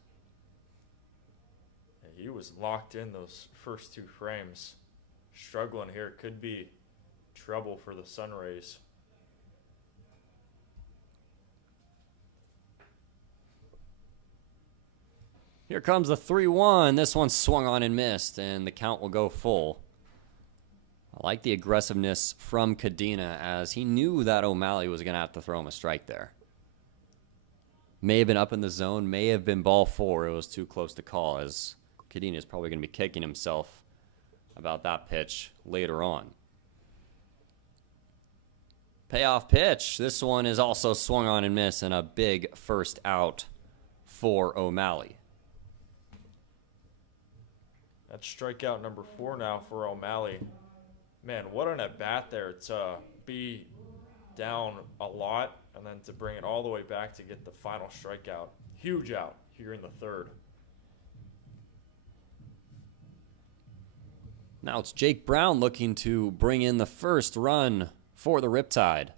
He was locked in those first 2 frames. Struggling here. Could be trouble for the SunRays. Here comes the 3-1. This one swung on and missed, and the count will go full. I like the aggressiveness from Cadena, as he knew that O'Malley was going to have to throw him a strike there. May have been up in the zone, may have been ball 4. It was too close to call, as Cadena is probably going to be kicking himself about that pitch later on. Payoff pitch. This one is also swung on and missed, and a big first out for O'Malley. That's strikeout number 4 now for O'Malley. Man, what an at-bat there to be down a lot and then to bring it all the way back to get the final strikeout. Huge out here in the third. Now it's Jake Brown looking to bring in the first run for the Riptide.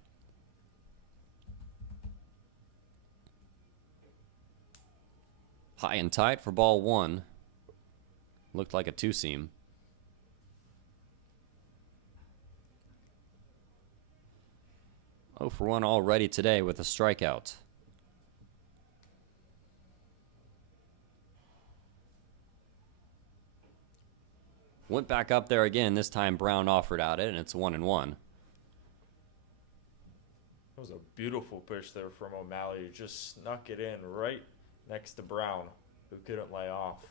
High and tight for ball 1. Looked like a 2-seam. Oh for 1 already today with a strikeout. Went back up there again. This time Brown offered at it, and it's 1-1. That was a beautiful pitch there from O'Malley. He just snuck it in right next to Brown, who couldn't lay off.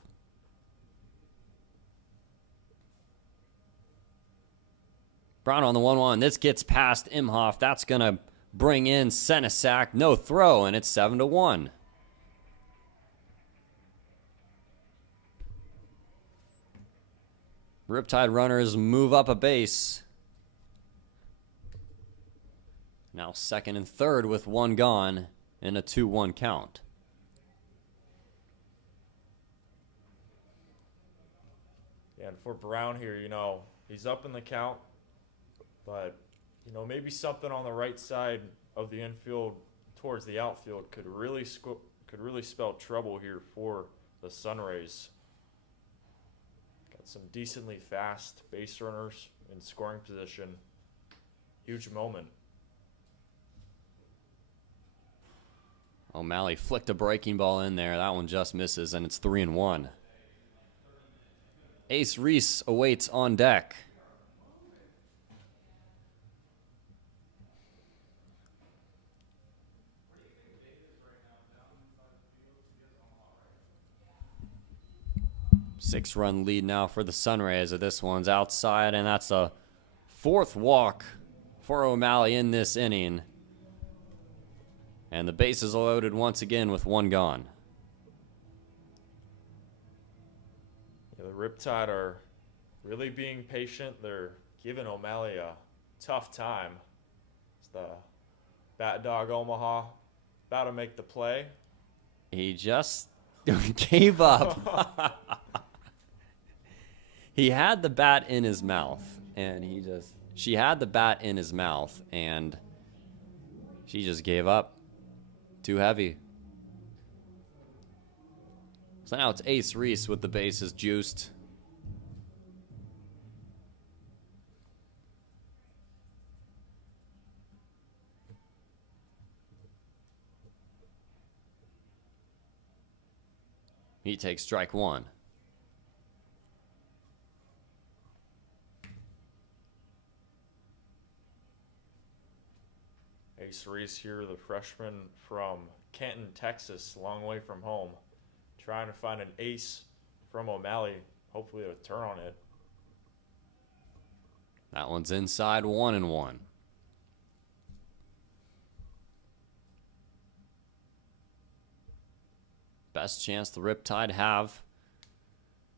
Brown on the 1-1. This gets past Imhoff. That's going to bring in Senesac. No throw, and it's 7-1. Riptide runners move up a base. Now second and third with 1 gone and a 2-1 count. Yeah, and for Brown here, you know, he's up in the count. But, you know, maybe something on the right side of the infield towards the outfield could really spell trouble here for the SunRays. Got some decently fast base runners in scoring position. Huge moment. O'Malley flicked a breaking ball in there. That one just misses, and it's 3-1. Ace Reese awaits on deck. Six-run lead now for the SunRays. This one's outside, and that's a 4th walk for O'Malley in this inning. And the bases are loaded once again with 1 gone. Yeah, the Riptide are really being patient. They're giving O'Malley a tough time. It's the Bat Dog Omaha about to make the play. He just gave up. He had the bat in his mouth, and she had the bat in his mouth, and she just gave up. Too heavy. So now it's Ace Reese with the bases juiced. He takes strike one. Ace Reese here, the freshman from Canton, Texas, long way from home. Trying to find an ace from O'Malley. Hopefully it'll turn on it. That one's inside, 1-1. Best chance the Riptide have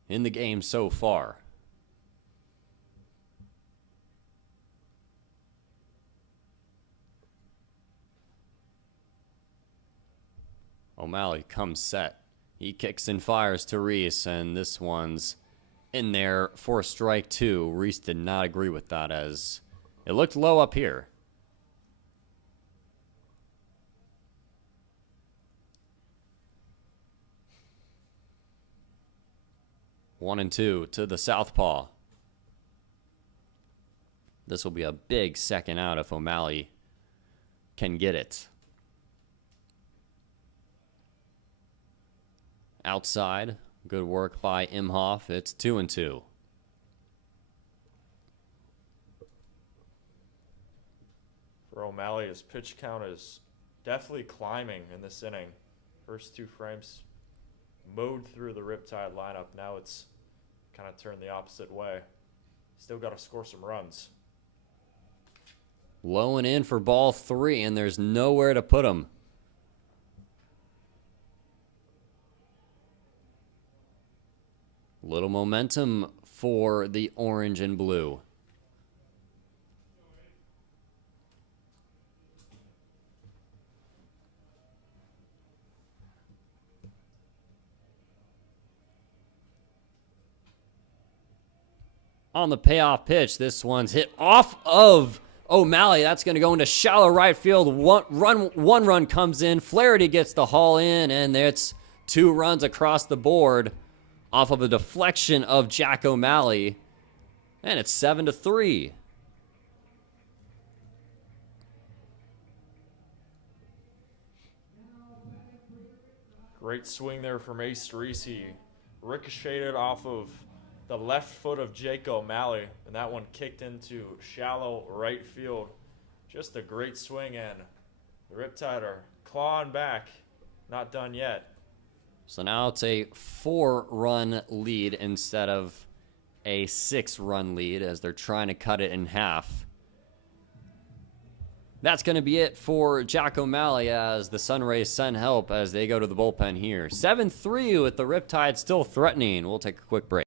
in the game so far. O'Malley comes set. He kicks and fires to Reese, and this one's in there for strike two. Reese did not agree with that as it looked low up here. One and two to the southpaw. This will be a big second out if O'Malley can get it. Outside, good work by Imhoff. It's 2-2. For O'Malley, his pitch count is definitely climbing in this inning. First two frames mowed through the Riptide lineup. Now it's kind of turned the opposite way. Still got to score some runs. Low and in for ball three, and there's nowhere to put him. Little momentum for the orange and blue. On the payoff pitch, this one's hit off of O'Malley. That's going to go into shallow right field. One run comes in. Flaherty gets the haul in, and it's 2 runs across the board off of a deflection of Jack O'Malley. And it's 7-3. Great swing there from Ace Reese. He ricocheted off of the left foot of Jake O'Malley, and that one kicked into shallow right field. Just a great swing, and the Riptide are clawing back. Not done yet. So now it's a 4-run lead instead of a 6-run lead as they're trying to cut it in half. That's going to be it for Jack O'Malley as the SunRays send help as they go to the bullpen here. 7-3 with the Riptide still threatening. We'll take a quick break.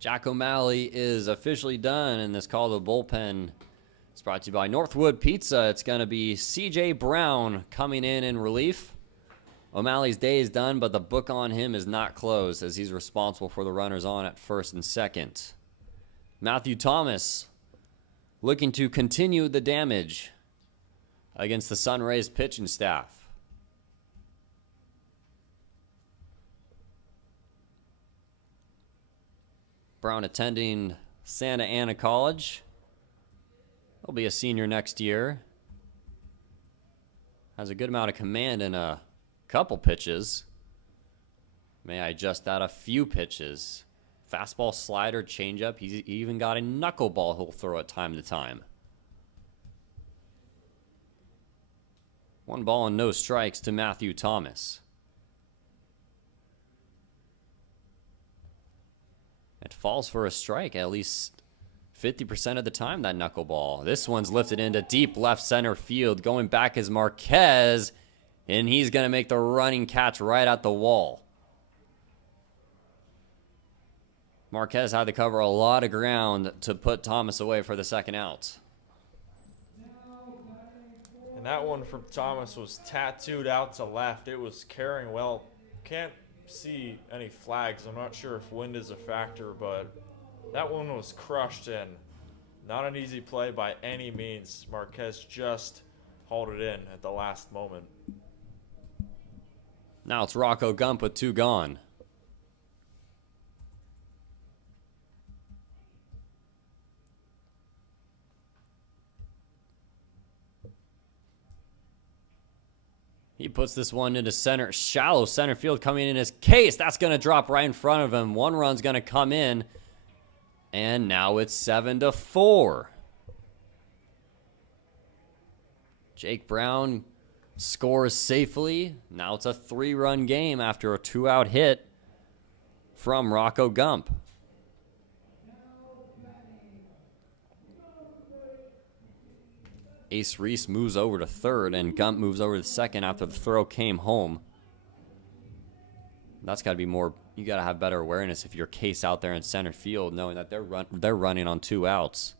Jack O'Malley is officially done, and this call to the bullpen is brought to you by Northwood Pizza. It's going to be C.J. Brown coming in relief. O'Malley's day is done, but the book on him is not closed as he's responsible for the runners on at first and second. Matthew Thomas looking to continue the damage against the SunRays pitching staff. Brown attending Santa Ana College. He'll be a senior next year. Has a good amount of command in a couple pitches. May I adjust that? A few pitches. Fastball, slider, changeup. He even got a knuckleball he'll throw at time to time. 1 ball and no strikes to Matthew Thomas. It falls for a strike at least 50% of the time, that knuckleball. This one's lifted into deep left center field. Going back is Marquez, and he's going to make the running catch right at the wall. Marquez had to cover a lot of ground to put Thomas away for the second out. And that one from Thomas was tattooed out to left. It was carrying well. Can't see any flags. I'm not sure if wind is a factor, but that one was crushed in. Not an easy play by any means. Marquez just hauled it in at the last moment. Now it's Rocco Gump with 2 gone. He puts this one into center, shallow center field coming in his case. That's going to drop right in front of him. 1 run's going to come in. And now it's 7-4. Jake Brown scores safely. Now it's a 3-run game after a 2-out hit from Rocco Gump. Ace Reese moves over to third, and Gump moves over to second after the throw came home. That's got to be more. You got to have better awareness if you're Case out there in center field, knowing that they're running on 2 outs.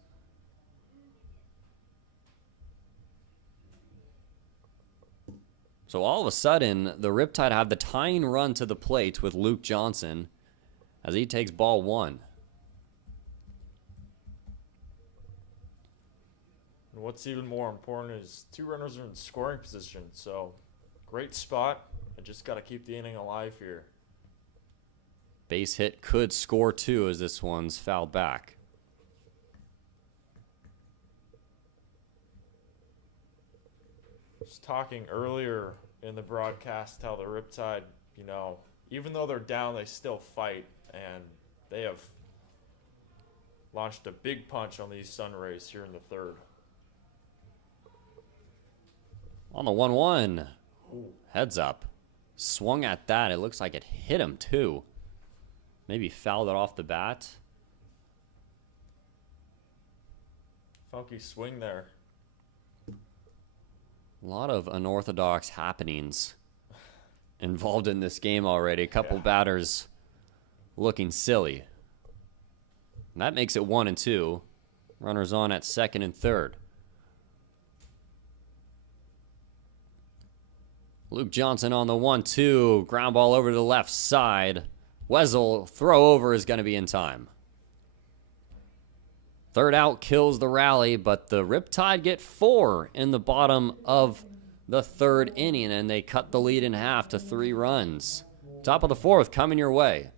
So all of a sudden, the Riptide have the tying run to the plate with Luke Johnson as he takes ball 1. And what's even more important is 2 runners are in scoring position. So great spot. I just got to keep the inning alive here. Base hit could score 2 as this one's fouled back. Was talking earlier in the broadcast how the Riptide, even though they're down, they still fight, and they have launched a big punch on these SunRays here in the 3rd. On the 1-1. Heads up. Swung at that. It looks like it hit him too. Maybe fouled it off the bat. Funky swing there. A lot of unorthodox happenings involved in this game already. A couple batters looking silly. And that makes it 1-2. Runners on at second and third. Luke Johnson on the 1-2. Ground ball over to the left side. Wessel, throw over is going to be in time. Third out kills the rally, but the Riptide get 4 in the bottom of the 3rd inning, and they cut the lead in half to 3 runs. Top of the 4th coming your way.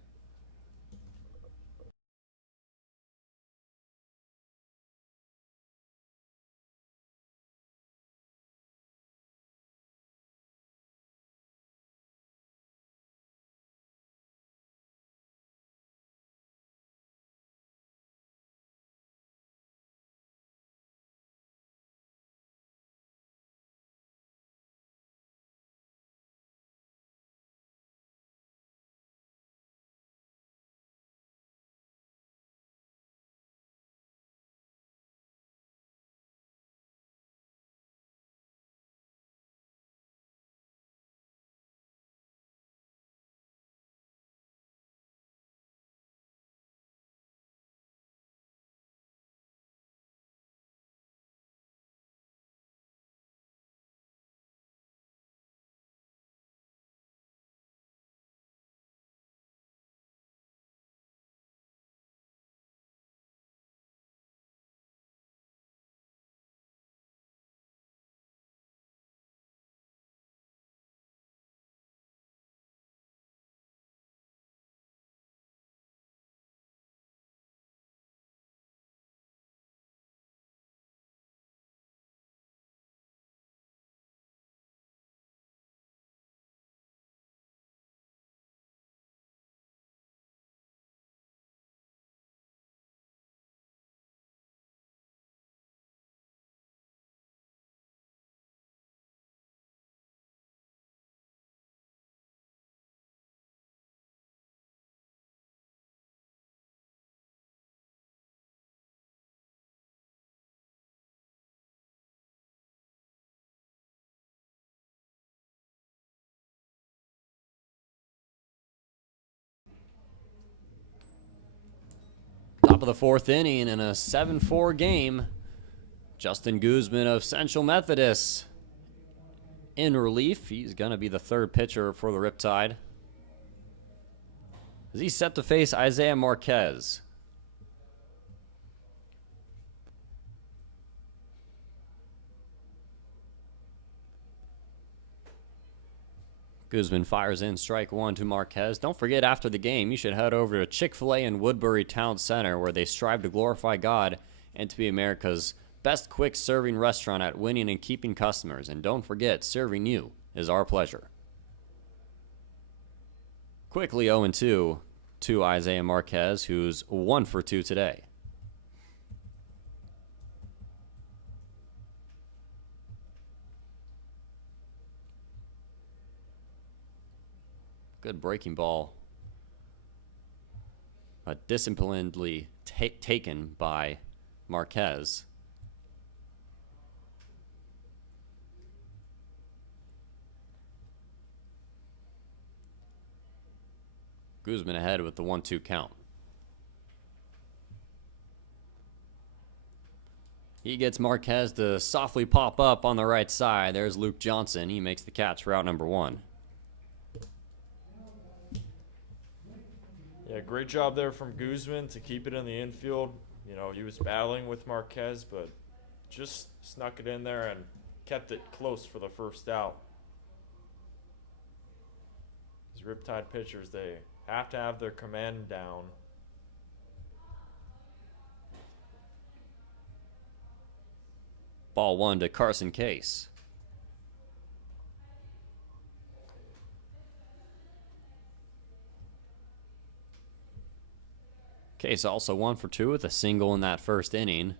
Top of the fourth inning in a 7-4 game. Justin Guzman of Central Methodist in relief. He's going to be the third pitcher for the Riptide, as he's set to face Isaiah Marquez. Guzman fires in strike one to Marquez. Don't forget, after the game, you should head over to Chick-fil-A in Woodbury Town Center, where they strive to glorify God and to be America's best quick-serving restaurant at winning and keeping customers. And don't forget, serving you is our pleasure. Quickly 0-2 to Isaiah Marquez, who's 1 for 2 today. Good breaking ball. Disciplinedly taken by Marquez. Guzman ahead with the 1-2 count. He gets Marquez to softly pop up on the right side. There's Luke Johnson. He makes the catch for out number 1. Yeah, great job there from Guzman to keep it in the infield. You know, he was battling with Marquez, but just snuck it in there and kept it close for the first out. These Riptide pitchers, they have to have their command down. Ball 1 to Carson Case. Case also 1 for 2 with a single in that first inning,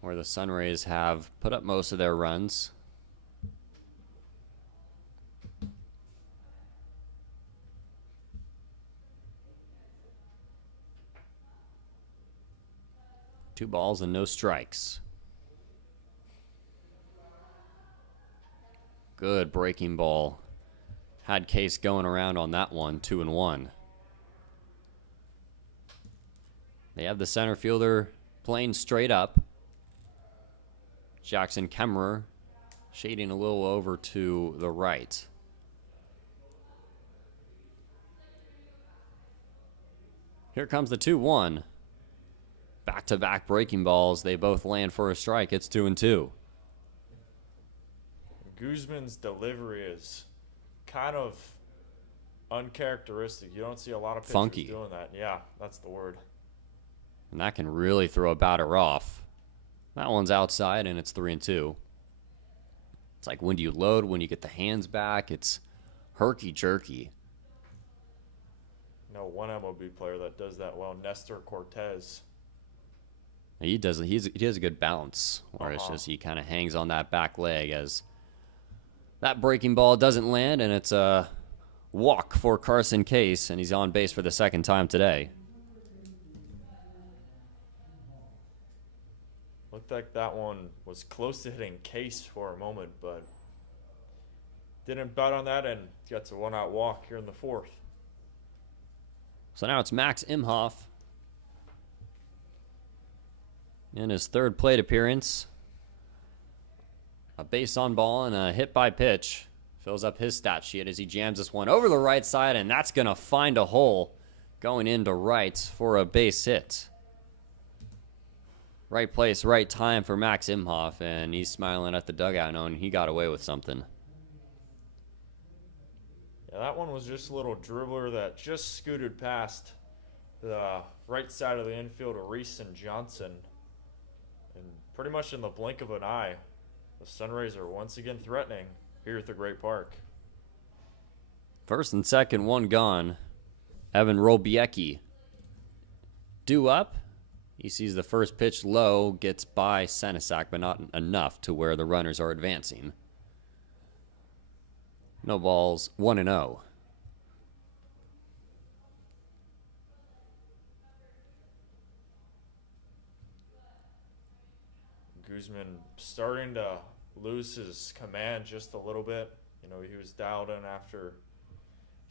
where the SunRays have put up most of their runs. Two balls and no strikes. Good breaking ball. Had Case going around on that one, 2-1. They have the center fielder playing straight up. Jackson Kemmerer shading a little over to the right. Here comes the 2-1. Back-to-back breaking balls. They both land for a strike. It's 2-2. Guzman's delivery is kind of uncharacteristic. You don't see a lot of pitchers funky doing that. Yeah, that's the word. And that can really throw a batter off. That one's outside, and it's 3-2. It's like, when do you load? When you get the hands back? It's herky-jerky. No, one MLB player that does that well, Nestor Cortez. He does. He has a good balance, where it's just he kind of hangs on that back leg as that breaking ball doesn't land, and it's a walk for Carson Case, and he's on base for the second time today. Looked like that one was close to hitting Case for a moment, but didn't bet on that and gets a 1-out walk here in the 4th. So now it's Max Imhoff in his third plate appearance. A base on ball and a hit by pitch. Fills up his stat sheet as he jams this one over the right side, and that's going to find a hole going into right for a base hit. Right place, right time for Max Imhoff, and he's smiling at the dugout knowing he got away with something. Yeah, that one was just a little dribbler that just scooted past the right side of the infield of Reese and Johnson. And pretty much in the blink of an eye, the SunRays are once again threatening here at the Great Park. First and second, one gone. Evan Robiecki due up. He sees the first pitch low, gets by Senesac, but not enough to where the runners are advancing. No balls, 1-0. Guzman starting to lose his command just a little bit. You know, he was dialed in after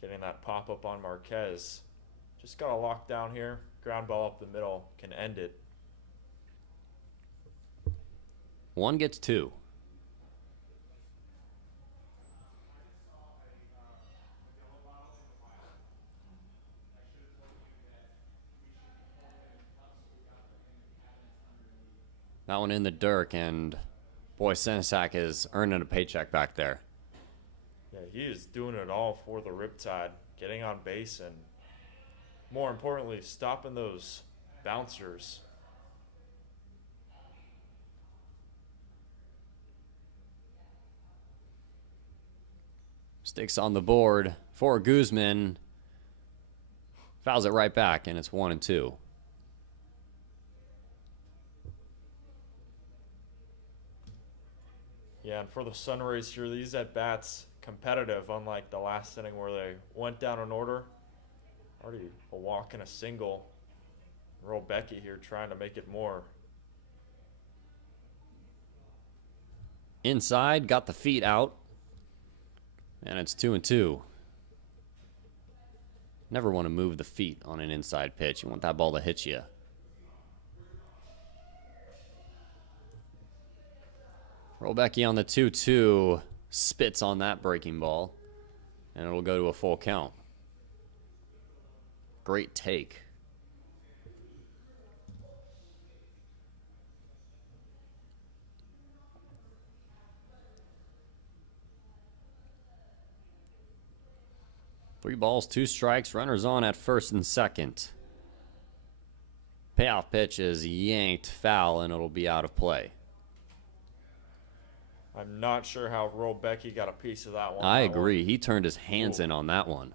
getting that pop-up on Marquez. Just got to lock down here. ground ball up the middle can end it. One gets two. That one in the dirt, and boy, Senesac is earning a paycheck back there. Yeah, he is doing it all for the Riptide, getting on base and, more importantly, stopping those bouncers. Sticks on the board for Guzman. Fouls it right back, and it's 1-2. Yeah, and for the SunRays here, these at-bats competitive, unlike the last inning where they went down in order. Already a walk and a single. Roll Becky here trying to make it more. Inside, got the feet out, and it's 2-2. Never want to move the feet on an inside pitch. You want that ball to hit you. Rolbecky on the 2-2, spits on that breaking ball, and it'll go to a full count. Great take. Three balls, two strikes, runners on at first and second. Payoff pitch is yanked foul, and it'll be out of play. I'm not sure how Roll Becky got a piece of that one. I agree. He turned his hands in on that one.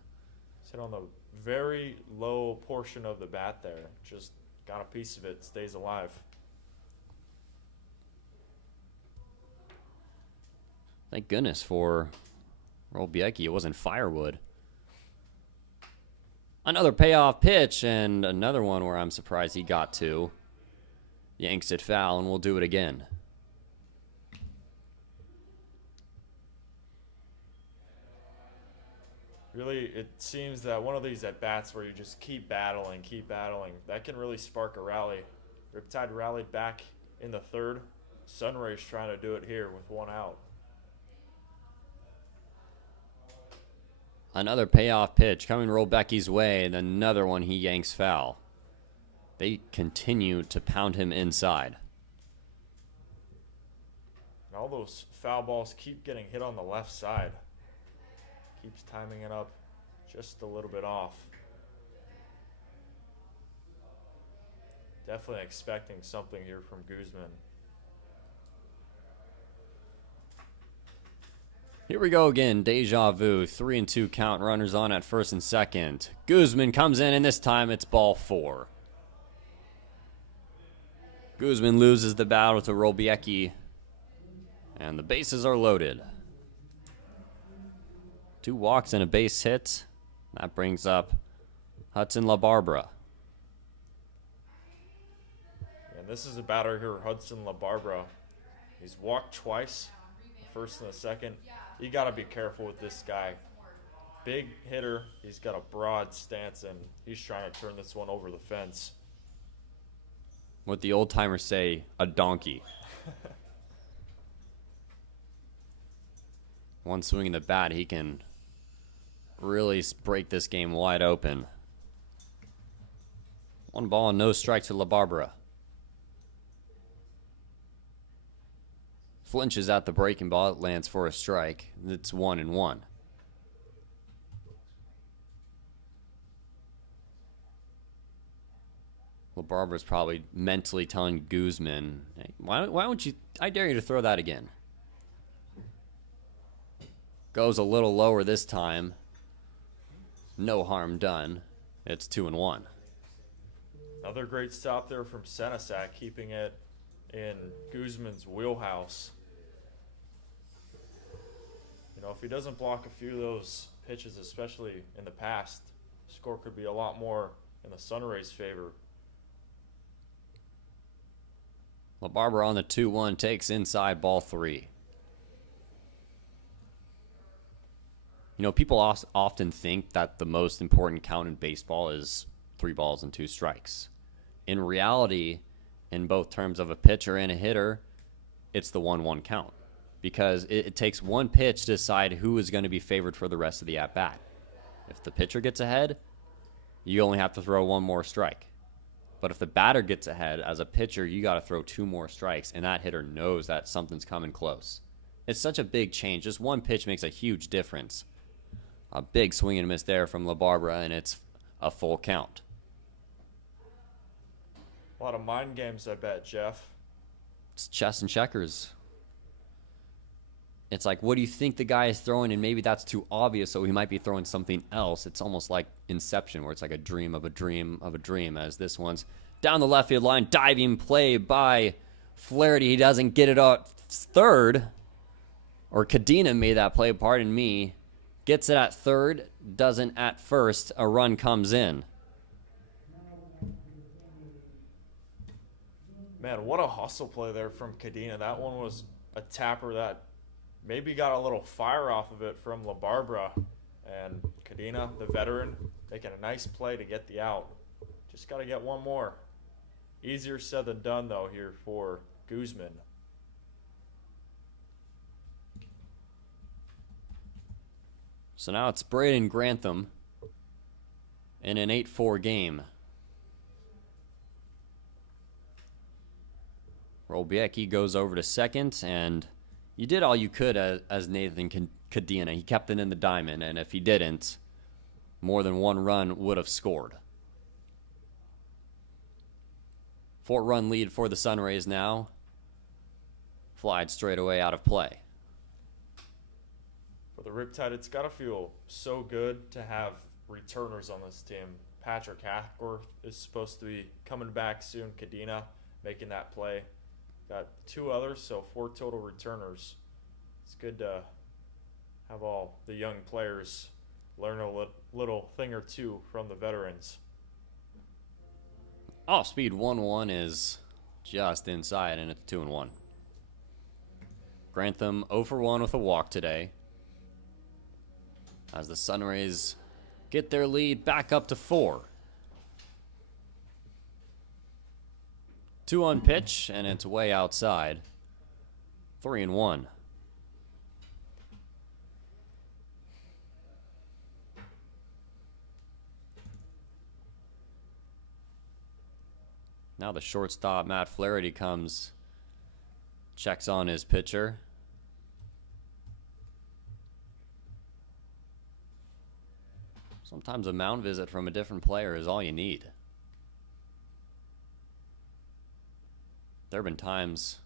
Hit on the very low portion of the bat there. Just got a piece of it. Stays alive. Thank goodness for Rolbiecki. It wasn't firewood. Another payoff pitch, and another one where I'm surprised he got to. Yanks it foul, and we'll do it again. Really, it seems that one of these at-bats where you just keep battling, that can really spark a rally. Riptide rallied back in the third. SunRays trying to do it here with one out. Another payoff pitch coming Rolbecki's way, and another one he yanks foul. They continue to pound him inside. And all those foul balls keep getting hit on the left side. Keeps timing it up just a little bit off. Definitely expecting something here from Guzman. Here we go again, deja vu. 3-2 count, runners on at first and second. Guzman comes in, and this time it's ball 4. Guzman loses the battle to Rolbiecki, and the bases are loaded. 2 walks and a base hit. That brings up Hudson LaBarbera. And this is a batter here, Hudson LaBarbera. He's walked twice, the first and the second. You got to be careful with this guy. Big hitter. He's got a broad stance, and he's trying to turn this one over the fence. What the old timers say, a donkey. One swing in the bat, he can really break this game wide open. 1 ball and no strike to LaBarbera. Flinches at the breaking ball. It lands for a strike. It's 1-1. LaBarbera's probably mentally telling Guzman, hey, why don't you, I dare you to throw that again. Goes a little lower this time. No harm done. It's 2-1. Another great stop there from Senesac, keeping it in Guzman's wheelhouse. You know, if he doesn't block a few of those pitches, especially in the past, score could be a lot more in the SunRays' favor. LaBarbera on the 2-1 takes inside ball 3. You know, people often think that the most important count in baseball is 3 balls and 2 strikes. In reality, in both terms of a pitcher and a hitter, it's the 1-1 count. Because it takes one pitch to decide who is going to be favored for the rest of the at-bat. If the pitcher gets ahead, you only have to throw 1 more strike. But if the batter gets ahead, as a pitcher, you got to throw 2 more strikes, and that hitter knows that something's coming close. It's such a big change. Just one pitch makes a huge difference. A big swing and miss there from LaBarbera, and it's a full count. A lot of mind games, I bet, Jeff. It's chess and checkers. It's like, what do you think the guy is throwing? And maybe that's too obvious, so he might be throwing something else. It's almost like Inception, where it's like a dream of a dream of a dream, as this one's down the left field line. Diving play by Flaherty. He doesn't get it out third. Or Cadena made that play, pardon me. Gets it at third, doesn't at first. A run comes in. Man, what a hustle play there from Cadena. That one was a tapper that maybe got a little fire off of it from LaBarbera. And Cadena, the veteran, making a nice play to get the out. Just got to get one more. Easier said than done, though, here for Guzman. So now it's Braden Grantham in an 8-4 game. Rolbiecki goes over to second, and you did all you could as Nathan Cadena. He kept it in the diamond, and if he didn't, more than one run would have scored. 4-run lead for the SunRays now. Flied straight away out of play. For the Riptide, it's got to feel so good to have returners on this team. Patrick Hackworth is supposed to be coming back soon. Cadena making that play. Got 2 others, so 4 total returners. It's good to have all the young players learn a little thing or two from the veterans. Off speed 1-1 is just inside, and it's 2-1. Grantham 0 for 1 with a walk today, as the SunRays get their lead back up to 4. 2 on pitch, and it's way outside. 3-1. Now the shortstop, Matt Flaherty, comes, checks on his pitcher. Sometimes a mound visit from a different player is all you need. There have been times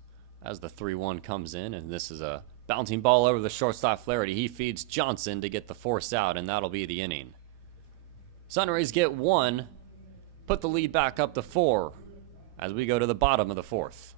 as the 3-1 comes in, and this is a bouncing ball over the shortstop Flaherty. He feeds Johnson to get the force out, and that'll be the inning. SunRays get 1, put the lead back up to 4 as we go to the bottom of the 4th.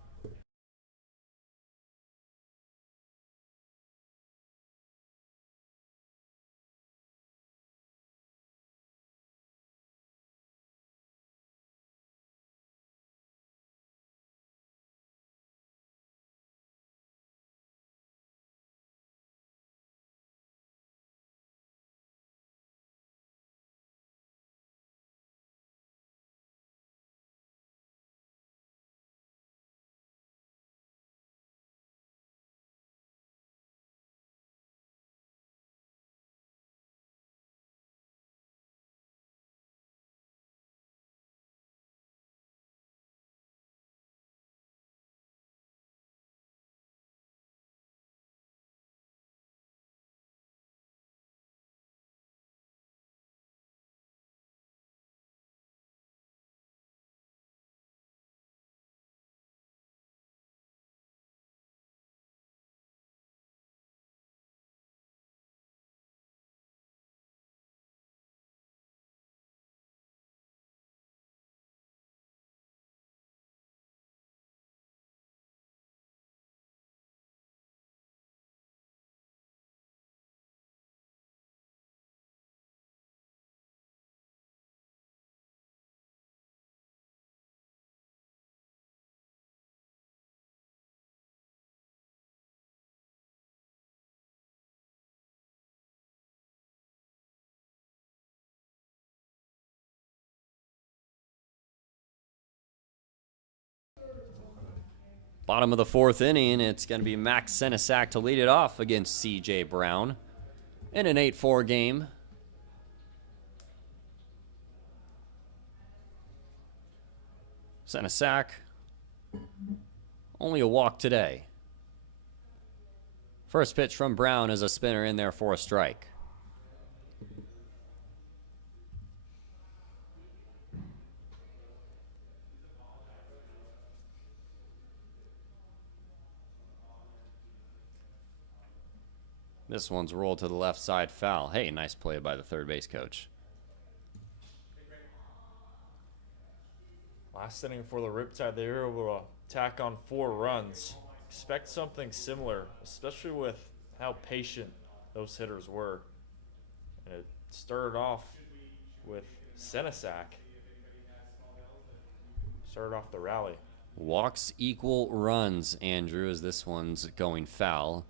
Bottom of the 4th inning, it's going to be Max Senesac to lead it off against C.J. Brown in an 8-4 game. Senesac, only a walk today. First pitch from Brown is a spinner in there for a strike. This one's rolled to the left side, foul. Hey, nice play by the third base coach. Last inning for the Riptide, they were able to tack on 4 runs. Expect something similar, especially with how patient those hitters were. And it started off with Senesac. Started off the rally. Walks equal runs, Andrew, as this one's going foul.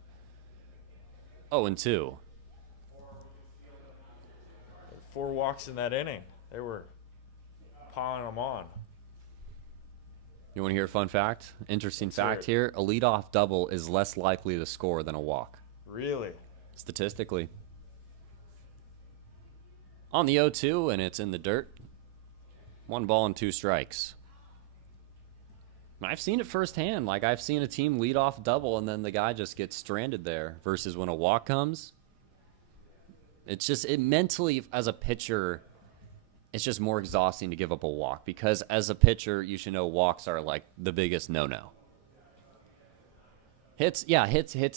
0-2. 4 walks in that inning. They were piling them on. You want to hear a fun fact? Interesting Let's hear fact it. here. A leadoff double is less likely to score than a walk. Really? Statistically. On the 0-2, and it's in the dirt. 1 ball and 2 strikes. I've seen it firsthand. Like, I've seen a team lead off double, and then the guy just gets stranded there. Versus when a walk comes, it's just, it mentally, as a pitcher, it's just more exhausting to give up a walk. Because as a pitcher, you should know walks are, like, the biggest no-no. Hits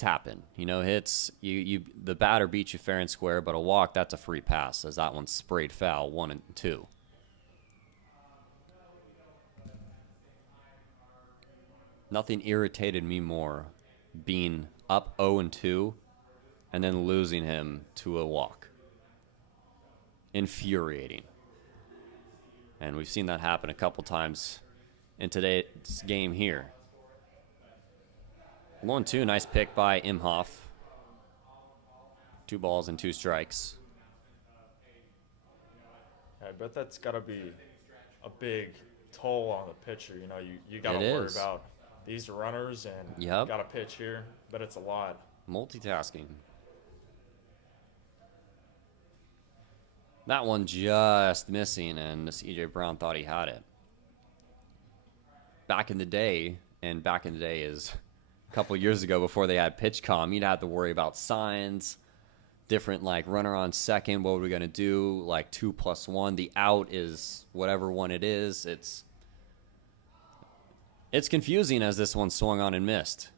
happen. You know, hits, the batter beats you fair and square, but a walk, that's a free pass, as that one's sprayed foul, 1-2. Nothing irritated me more being up 0-2 and then losing him to a walk. Infuriating. And we've seen that happen a couple times in today's game here. 1-2, nice pick by Imhoff. 2 balls and 2 strikes. I bet that's got to be a big toll on the pitcher. You know, you got to It worry is. about these runners and Yep. got to pitch here. But it's a lot. Multitasking. That one just missing, and C.J. Brown thought he had it. Back in the day is a couple years ago before they had PitchCom, you'd have to worry about signs, different, like, runner on second, what were we going to do, like 2+1. The out is whatever one it is. It's confusing as this one swung on and missed.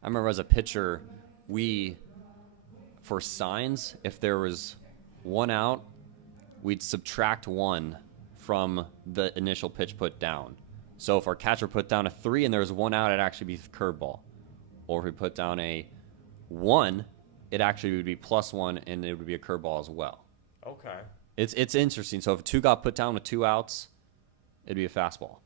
I remember as a pitcher, for signs, if there was 1 out, we'd subtract 1 from the initial pitch put down. So if our catcher put down a 3 and there was 1 out, it'd actually be curveball. Or if we put down a 1, it actually would be +1 and it would be a curveball as well. Okay. It's interesting. So if 2 got put down with 2 outs, it'd be a fastball.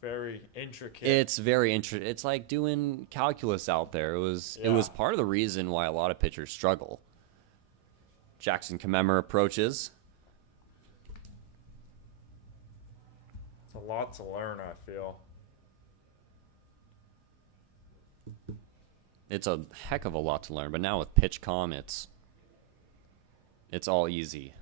Very intricate. It's very interesting. It's like doing calculus out there. It was part of the reason why a lot of pitchers struggle. Jackson Kemmerer approaches. It's a lot to learn, I feel. It's a heck of a lot to learn, but now with PitchCom, it's all easy.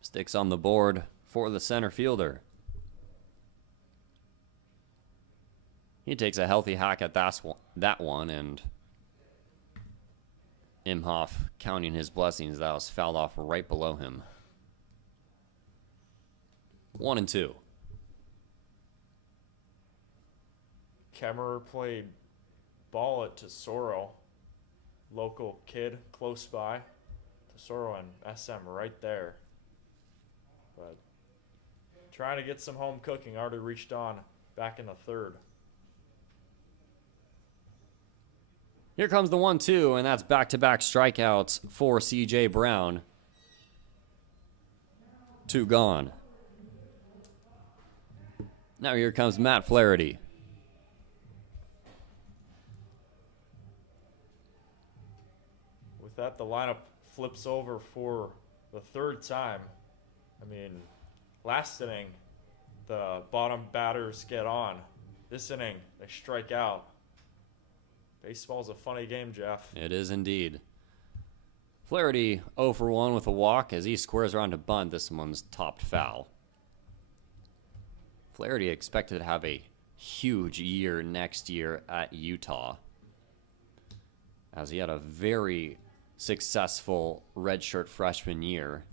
Sticks on the board for the center fielder. He takes a healthy hack at that one, and Imhoff, counting his blessings, that was fouled off right below him. 1-2. Kemmerer played ball at Tesoro. Local kid close by. Tesoro and SM right there. But trying to get some home cooking. Already reached on back in the 3rd. Here comes the 1-2, and that's back-to-back strikeouts for C.J. Brown. 2 gone. Now here comes Matt Flaherty. With that, the lineup flips over for the third time. I mean, last inning, the bottom batters get on. This inning, they strike out. Baseball's a funny game, Jeff. It is indeed. Flaherty 0 for 1 with a walk as he squares around to bunt. This one's topped foul. Flaherty expected to have a huge year next year at Utah, as he had a very successful redshirt freshman year,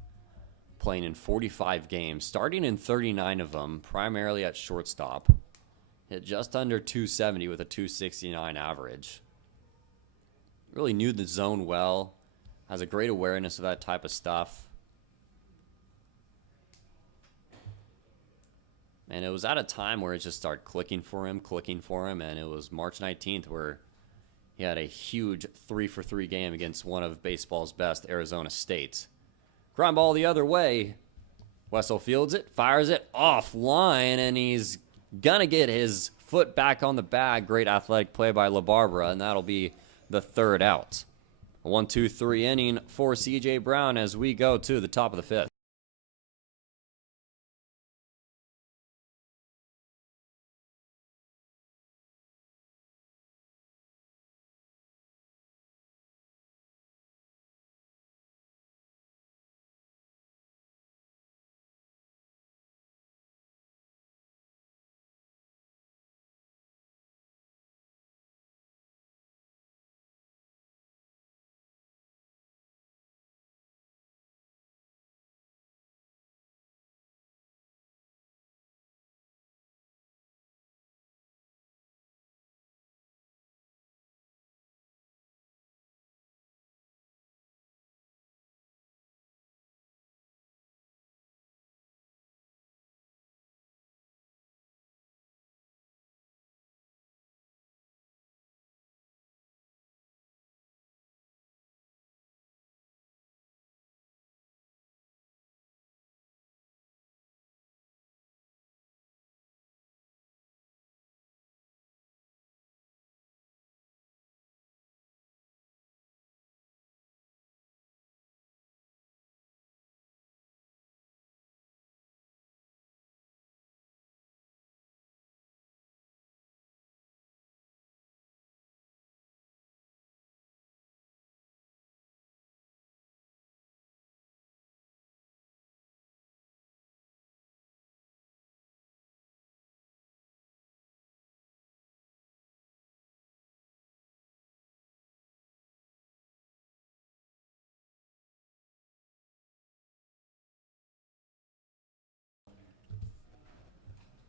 playing in 45 games, starting in 39 of them, primarily at shortstop. Hit just under 270 with a 269 average. Really knew the zone well, has a great awareness of that type of stuff. And it was at a time where it just started clicking for him, and it was March 19th where he had a huge 3-for-3 game against one of baseball's best, Arizona State. Ground ball the other way. Wessel fields it, fires it offline, and he's gonna get his foot back on the bag. Great athletic play by LaBarbera, and that'll be the third out. A 1-2-3 inning for C.J. Brown as we go to the top of the fifth.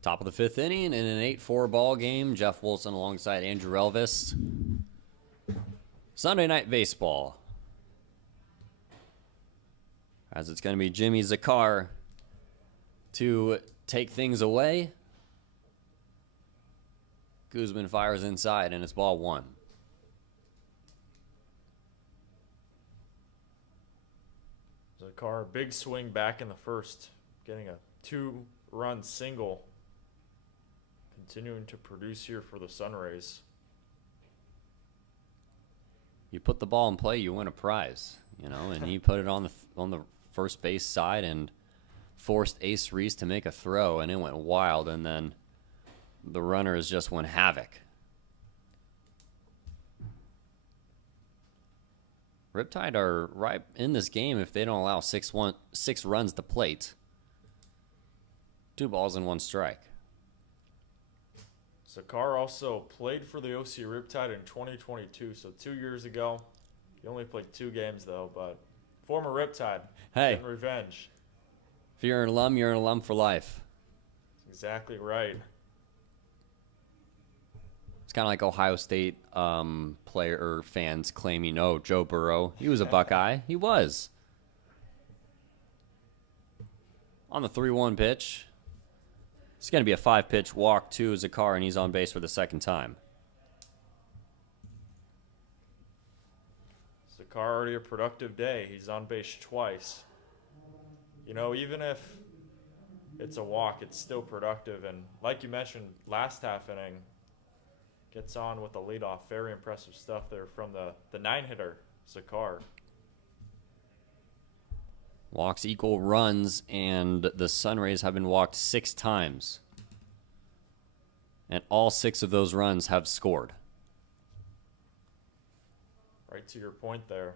Top of the fifth inning in an 8-4 ball game. Jeff Wilson alongside Andrew Elvis. Sunday Night Baseball, as it's going to be Jimmy Zakar to take things away. Guzman fires inside, and it's ball one. Zakar, big swing back in the first, getting a 2-run single. Continuing to produce here for the SunRays. You put the ball in play, you win a prize, you know, and he put it on the first base side and forced Ace Reese to make a throw, and it went wild, and then the runners just went havoc. Riptide are right in this game if they don't allow 6 runs to plate. 2 balls and 1 strike. Zakar also played for the OC Riptide in 2022, so 2 years ago. He only played 2 games, though, but former Riptide. Hey. Getting revenge. If you're an alum, you're an alum for life. That's exactly right. It's kind of like Ohio State player or fans claiming, oh, Joe Burrow, he was a Buckeye. He was. On the 3-1 pitch. It's going to be a 5-pitch walk to Zakar, and he's on base for the second time. Zakar already a productive day. He's on base twice. You know, even if it's a walk, it's still productive. And like you mentioned, last half inning, gets on with the leadoff. Very impressive stuff there from the 9-hitter, Zakar. Walks equal runs, and the SunRays have been walked 6 times. And all 6 of those runs have scored. Right to your point there.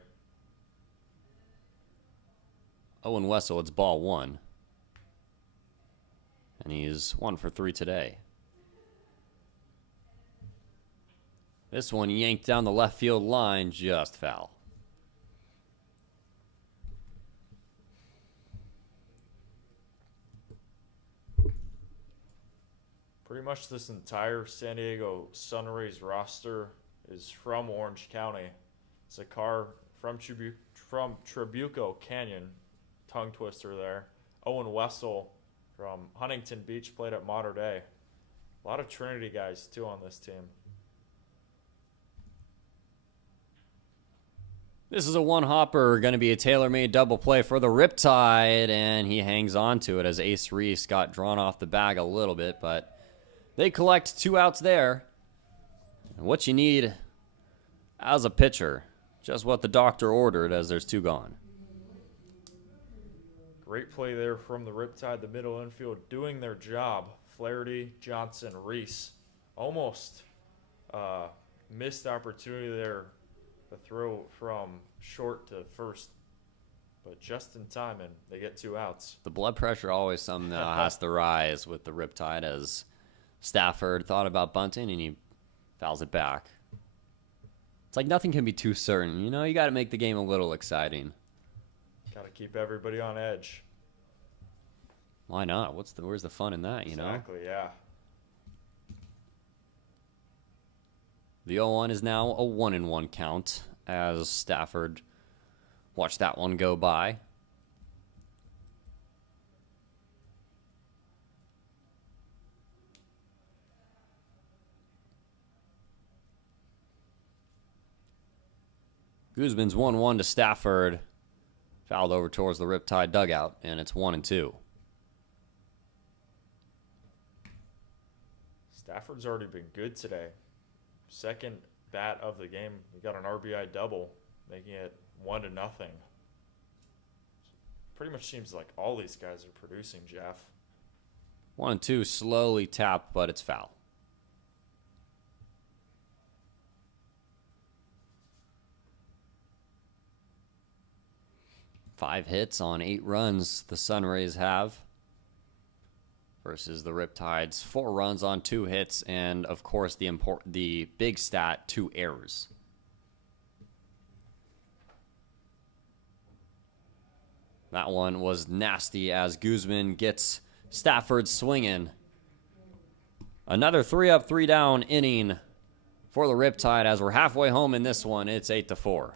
Owen Wessel, it's ball 1. And he's 1 for 3 today. This one yanked down the left field line, just foul. Pretty much this entire San Diego SunRays roster is from Orange County. It's a car from Trabuco Canyon, tongue twister there. Owen Wessel from Huntington Beach played at Mater Dei. A lot of Trinity guys too on this team. This is a one-hopper, going to be a tailor-made double play for the Riptide, and he hangs on to it as Ace Reese got drawn off the bag a little bit, but they collect 2 outs there. And what you need as a pitcher, just what the doctor ordered as there's 2 gone. Great play there from the Riptide, the middle infield doing their job. Flaherty, Johnson, Reese. Almost missed opportunity there. The throw from short to first, but just in time, and they get 2 outs. The blood pressure always somehow has to rise with the Riptide, as Stafford thought about bunting and he fouls it back. It's like nothing can be too certain. You know, you got to make the game a little exciting. Got to keep everybody on edge. Why not? Where's the fun in that, you know? Exactly, yeah. The 0-1 is now a 1-1 count as Stafford watched that one go by. Guzman's 1-1 to Stafford. Fouled over towards the Riptide dugout, and it's 1-2. Stafford's already been good today. Second bat of the game. We got an RBI double, making it 1-0. Pretty much seems like all these guys are producing, Jeff. 1-2, slowly tapped, but it's foul. Five hits on 8 runs the SunRays have versus the Riptides. 4 runs on 2 hits, and of course the big stat, 2 errors. That one was nasty as Guzman gets Stafford swinging. Another 3-up, 3-down inning for the Riptide as we're halfway home in this one. It's 8-4.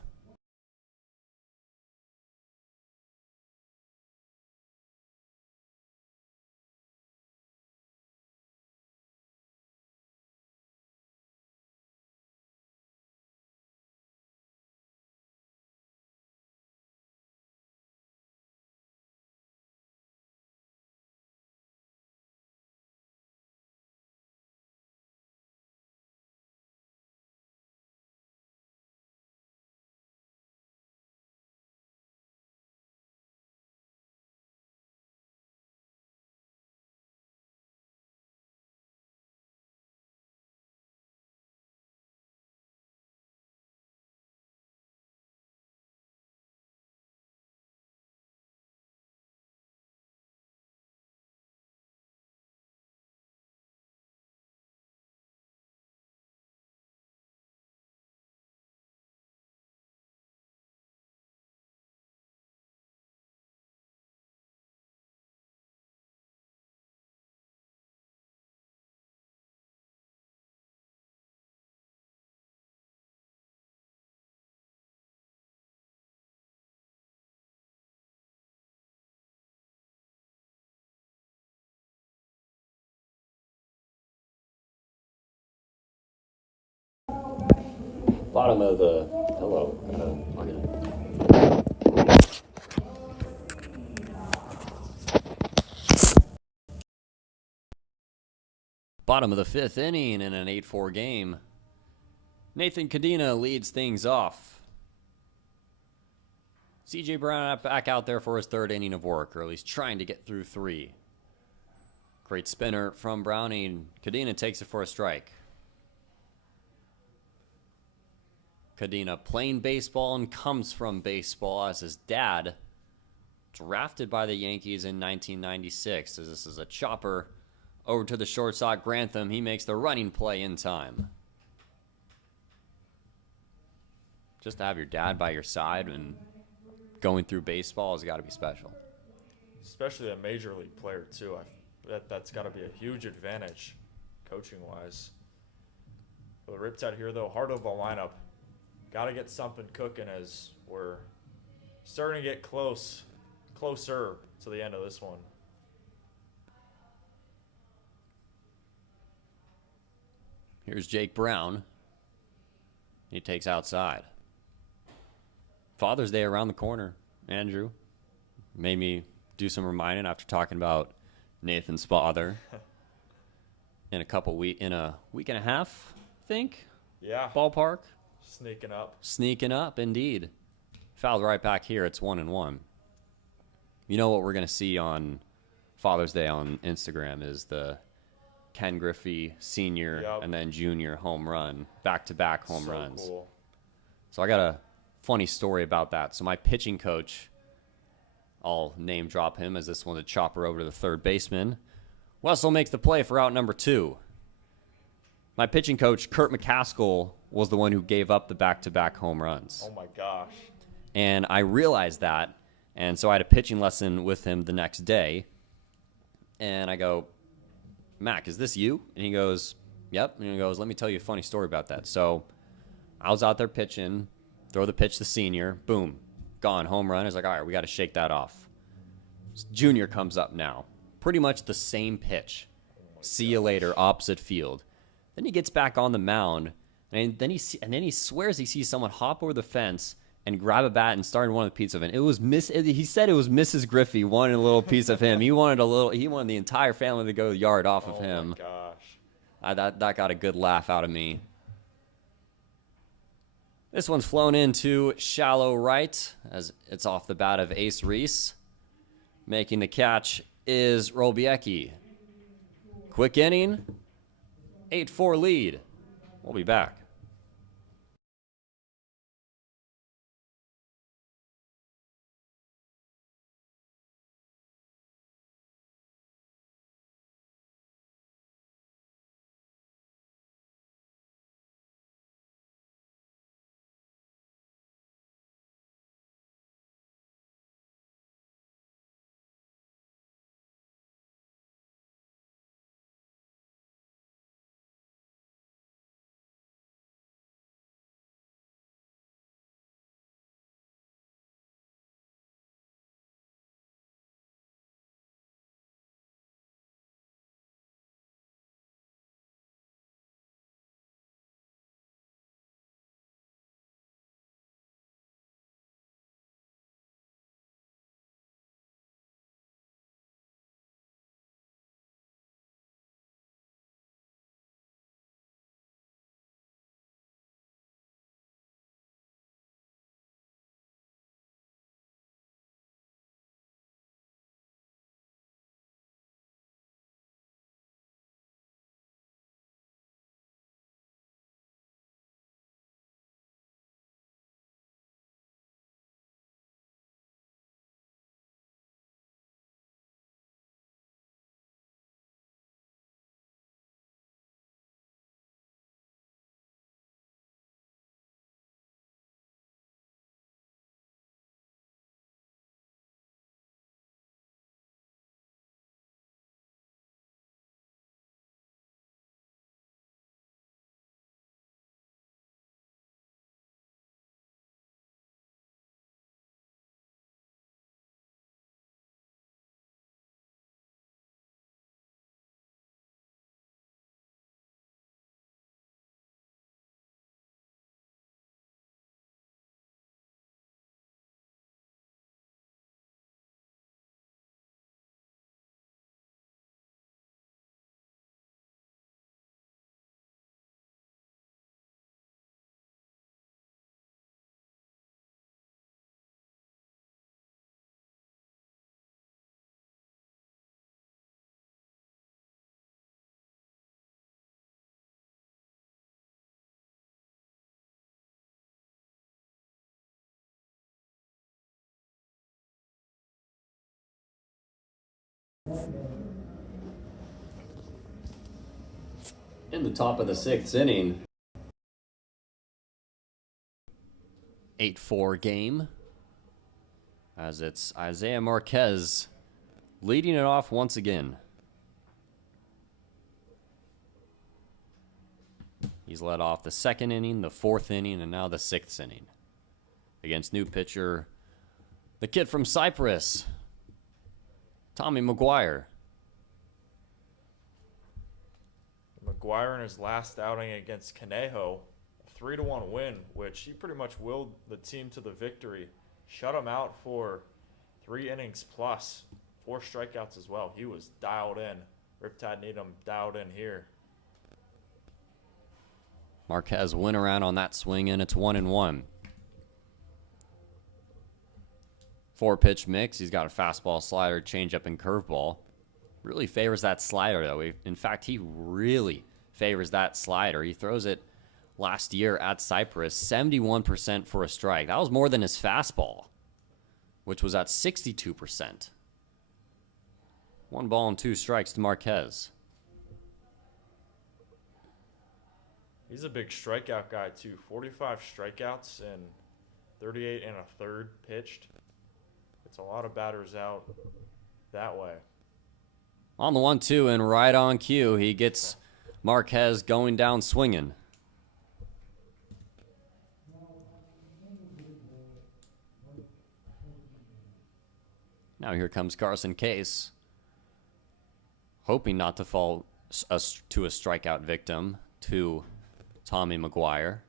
Bottom of the hello. Bottom of the 5th inning in an 8-4 game. Nathan Cadena leads things off. CJ Brown back out there for his third inning of work, or at least trying to get through 3. Great spinner from Browning. Cadena takes it for a strike. Cadena playing baseball and comes from baseball as his dad drafted by the Yankees in 1996. As this is a chopper over to the shortstop, Grantham. He makes the running play in time. Just to have your dad by your side and going through baseball has got to be special. Especially a major league player, too. That's got to be a huge advantage coaching-wise. The Riptide here, though, heart of the lineup. Got to get something cooking as we're starting to get closer to the end of this one. Here's Jake Brown. He takes outside. Father's Day around the corner, Andrew. Made me do some reminding after talking about Nathan's father in a week and a half, I think. Yeah. Ballpark. Sneaking up, indeed. Fouled right back here. It's 1-1. You know what we're going to see on Father's Day on Instagram is the Ken Griffey senior and then junior home run, back-to-back home runs. Cool. So I got a funny story about that. So my pitching coach, I'll name drop him as this one's a chopper over to the third baseman. Wessel makes the play for out number 2. My pitching coach, Kurt McCaskill, was the one who gave up the back-to-back home runs. Oh, my gosh. And I realized that, and so I had a pitching lesson with him the next day. And I go, Mac, is this you? And he goes, yep. And he goes, let me tell you a funny story about that. So I was out there pitching, throw the pitch to senior, boom, gone, home run. I was like, all right, we got to shake that off. Junior comes up now. Pretty much the same pitch. See you later, opposite field. Then he gets back on the mound, and then he swears he sees someone hop over the fence and grab a bat and start one of the piece of it. It was he said it was Mrs. Griffey wanted a little piece of him. He wanted the entire family to go the yard off of him. Oh my gosh. That got a good laugh out of me. This one's flown into shallow right as it's off the bat of Ace Reese. Making the catch is Robiecki. Quick inning, 8-4 lead. We'll be back. In the top of the 6th inning, 8-4 game, as it's Isaiah Marquez leading it off once again. He's led off the 2nd inning, the 4th inning, and now the 6th inning against new pitcher, the kid from Cyprus, Tommy McGuire. McGuire in his last outing against Conejo, a 3-1 win, which he pretty much willed the team to the victory. Shut him out for 3 innings plus, 4 strikeouts as well. He was dialed in. Riptide need him dialed in here. Marquez went around on that swing, and it's 1-1. 4-pitch mix. He's got a fastball, slider, changeup, and curveball. Really favors that slider, though. In fact, he really favors that slider. He throws it last year at Cyprus, 71% for a strike. That was more than his fastball, which was at 62%. 1 ball and 2 strikes to Marquez. He's a big strikeout guy, too. 45 strikeouts and 38 and a third pitched. It's a lot of batters out that way. On the 1-2 and right on cue, he gets Marquez going down swinging. Now here comes Carson Case, hoping not to fall to a strikeout victim to Tommy McGuire.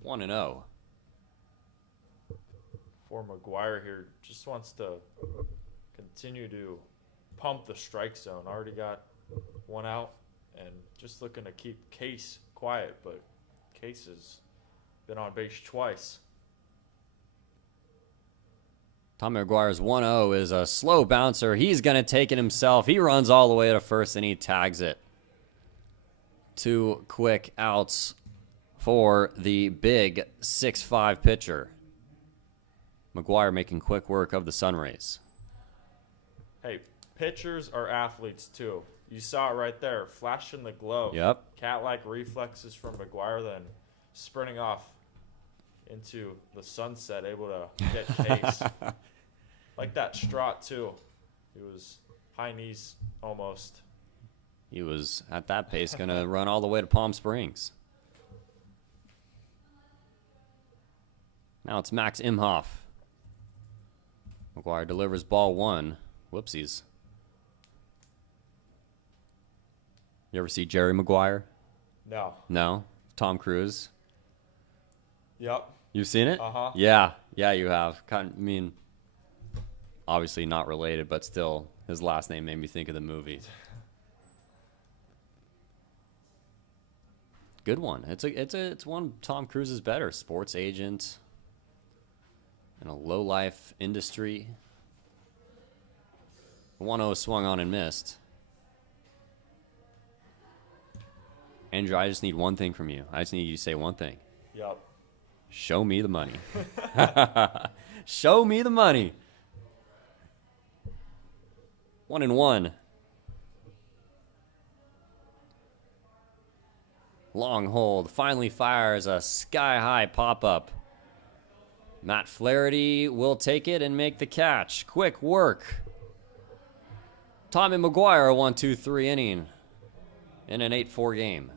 One and 0. For McGuire here, just wants to continue to pump the strike zone. Already got 1 out and just looking to keep Case quiet, but Case has been on base twice. Tommy McGuire's 1-0 is a slow bouncer. He's going to take it himself. He runs all the way to first and he tags it. 2 quick outs for the big 6'5" pitcher. McGuire making quick work of the SunRays. Hey, pitchers are athletes too. You saw it right there, flashing the glove. Yep. Cat-like reflexes from McGuire, then sprinting off into the sunset, able to get Case. Like that strut too. He was high knees almost. He was, at that pace, going to run all the way to Palm Springs. Now it's Max Imhoff. McGuire delivers ball 1. Whoopsies. You ever see Jerry Maguire? No. No? Tom Cruise? Yep. You've seen it? Uh-huh. Yeah. Yeah, you have. I mean, obviously not related, but still, his last name made me think of the movie. Good one. It's one of Tom Cruise's better. Sports agent in a low-life industry. 1-0 swung on and missed. Andrew, I just need one thing from you. I just need you to say one thing. Yep. Show me the money. Show me the money. 1-1. Long hold. Finally fires a sky-high pop-up. Matt Flaherty will take it and make the catch. Quick work. Tommy McGuire, 1-2-3 inning in an 8-4 game.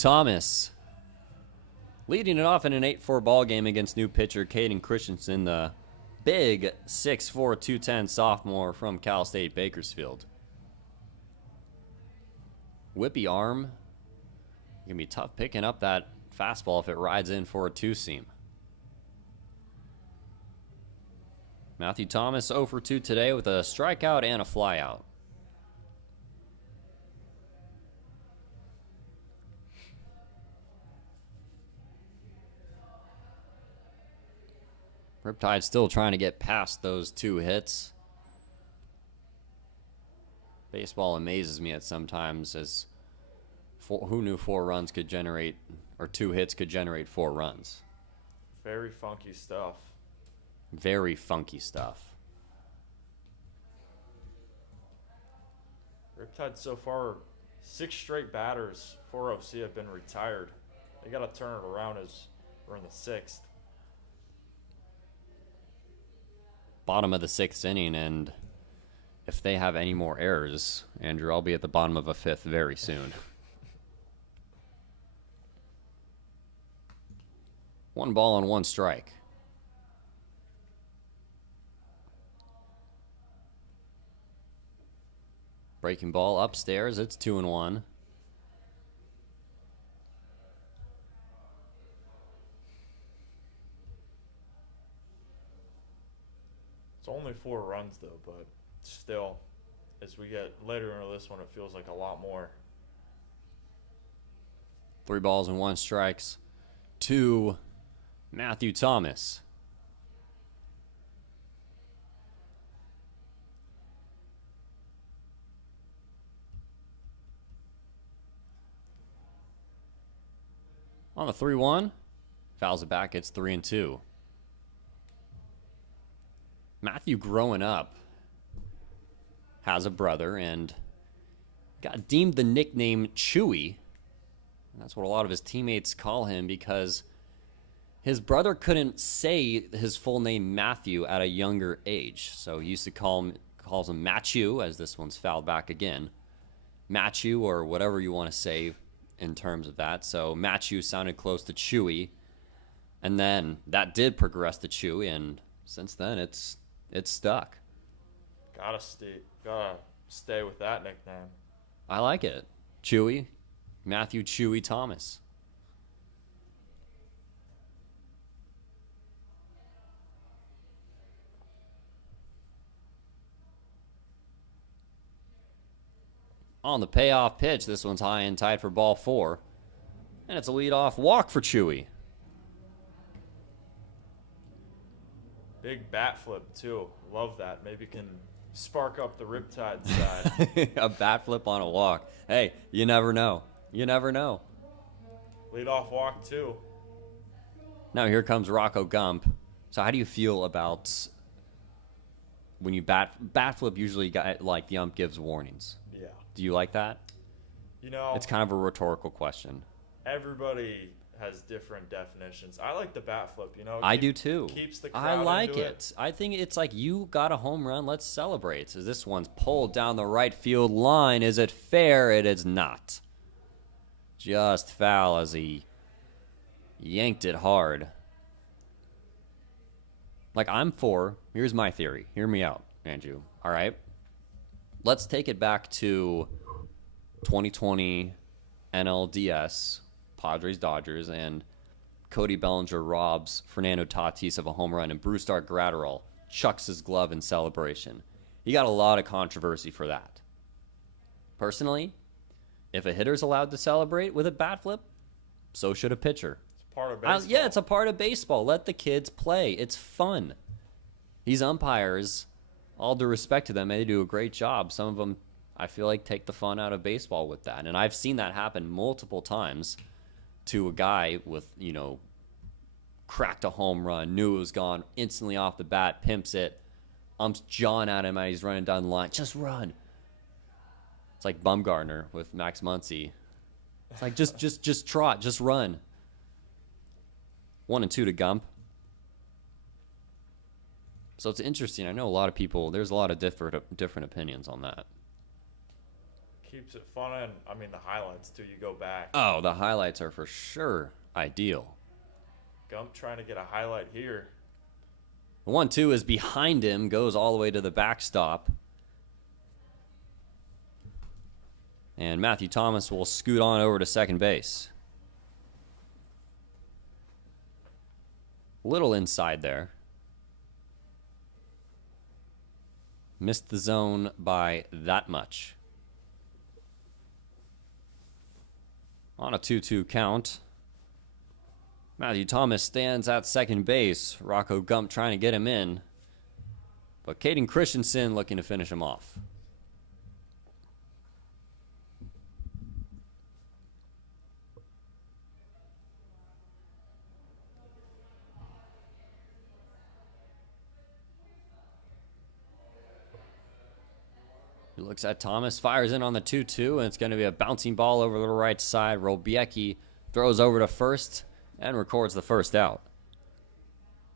Thomas leading it off in an 8-4 ball game against new pitcher Caden Christensen, the big 6'4", 210 sophomore from Cal State Bakersfield. Whippy arm. Gonna be tough picking up that fastball if it rides in for a two-seam. Matthew Thomas 0 for 2 today with a strikeout and a flyout. Riptide still trying to get past those 2 hits. Baseball amazes me at sometimes, as who knew 4 runs could generate, or 2 hits could generate 4 runs. Very funky stuff. Very funky stuff. Riptide so far, 6 straight batters for OC have been retired. They got to turn it around as we're in the 6th. Bottom of the 6th inning, and if they have any more errors, Andrew, I'll be at the bottom of a 5th very soon. 1 ball and 1 strike. Breaking ball upstairs. It's 2-1. It's only 4 runs though, but still, as we get later into this one, it feels like a lot more. 3 balls and 1 strikes to Matthew Thomas. On the 3-1, fouls it back. It's 3-2. Matthew, growing up, has a brother and got deemed the nickname Chewy. And that's what a lot of his teammates call him, because his brother couldn't say his full name Matthew at a younger age. So he used to calls him Matthew, as this one's fouled back again. Matthew, or whatever you want to say in terms of that. So Matthew sounded close to Chewy. And then that did progress to Chewy, and since then it's stuck. Gotta stay with that nickname. I like it. Chewy. Matthew Chewy Thomas. On the payoff pitch, this one's high and tight for ball 4. And it's a leadoff walk for Chewy. Big bat flip too. Love that. Maybe can spark up the Riptide side. A bat flip on a walk. Hey, you never know. You never know. Leadoff walk too. Now here comes Rocco Gump. So how do you feel about when you bat flip? Usually, like, the ump gives warnings. Yeah. Do you like that? You know, It's kind of a rhetorical question. everybody has different definitions. I like the bat flip. You know, I do too. Keeps the crowd I like into it. I think it's like, you got a home run, let's celebrate. So this one's pulled down the right field line. Is it fair? It is not. Just foul as he yanked it hard. Like, here's my theory. Hear me out, Andrew. All right? Let's take it back to 2020 NLDS, Padres-Dodgers, and Cody Bellinger robs Fernando Tatis of a home run, and Brusdar Graterol chucks his glove in celebration. He got a lot of controversy for that. Personally, if a hitter's allowed to celebrate with a bat flip, so should a pitcher. It's part of baseball. Yeah, it's a part of baseball. Let the kids play. It's fun. These umpires, all due respect to them, they do a great job. Some of them, I feel like, take the fun out of baseball with that. And I've seen that happen multiple times to a guy with, cracked a home run, knew it was gone, instantly off the bat, pimps it, umps John at him as he's running down the line. Just run. It's like Bumgarner with Max Muncy. It's like, just trot, just run. 1-2 to Gump. So it's interesting. I know a lot of people, there's a lot of different opinions on that. Keeps it fun, and I mean the highlights too. You go back. Oh, the highlights are for sure ideal. Gump trying to get a highlight here. The 1-2 is behind him, goes all the way to the backstop. And Matthew Thomas will scoot on over to second base. Little inside there. Missed the zone by that much. On a 2-2 count, Matthew Thomas stands at second base. Rocco Gump trying to get him in, but Caden Christensen looking to finish him off. He looks at Thomas, fires in on the 2-2, and it's going to be a bouncing ball over the right side. Robiecki throws over to first and records the first out.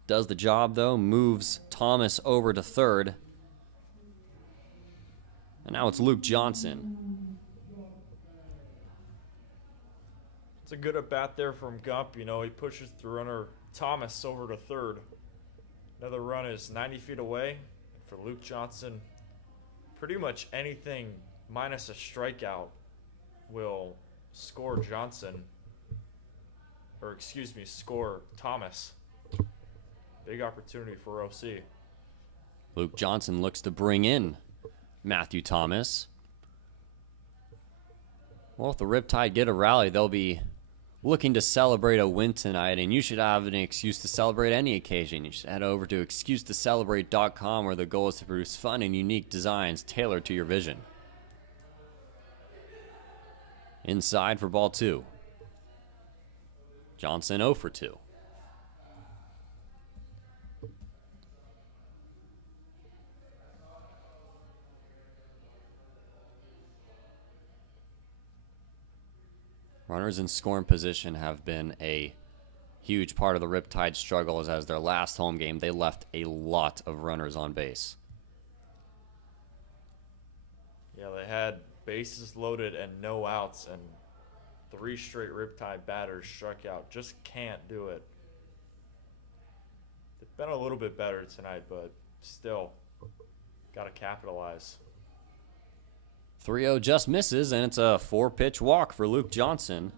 Does the job, though, moves Thomas over to third. And now it's Luke Johnson. It's a good at bat there from Gump. You know, he pushes the runner Thomas over to third. Another run is 90 feet away. For Luke Johnson, pretty much anything minus a strikeout will score Johnson. Or excuse me, score Thomas. Big opportunity for OC. Luke Johnson looks to bring in Matthew Thomas. Well, if the Riptide get a rally, they'll be looking to celebrate a win tonight, and you should have an excuse to celebrate any occasion. You should head over to excusetocelebrate.com, where the goal is to produce fun and unique designs tailored to your vision. Inside for ball 2. Johnson 0 for 2. Runners in scoring position have been a huge part of the Riptide struggles, as their last home game, they left a lot of runners on base. Yeah, they had bases loaded and no outs, and 3 straight Riptide batters struck out. Just can't do it. They've been a little bit better tonight, but still, got to capitalize. 3-0 just misses, and it's a 4-pitch walk for Luke Johnson.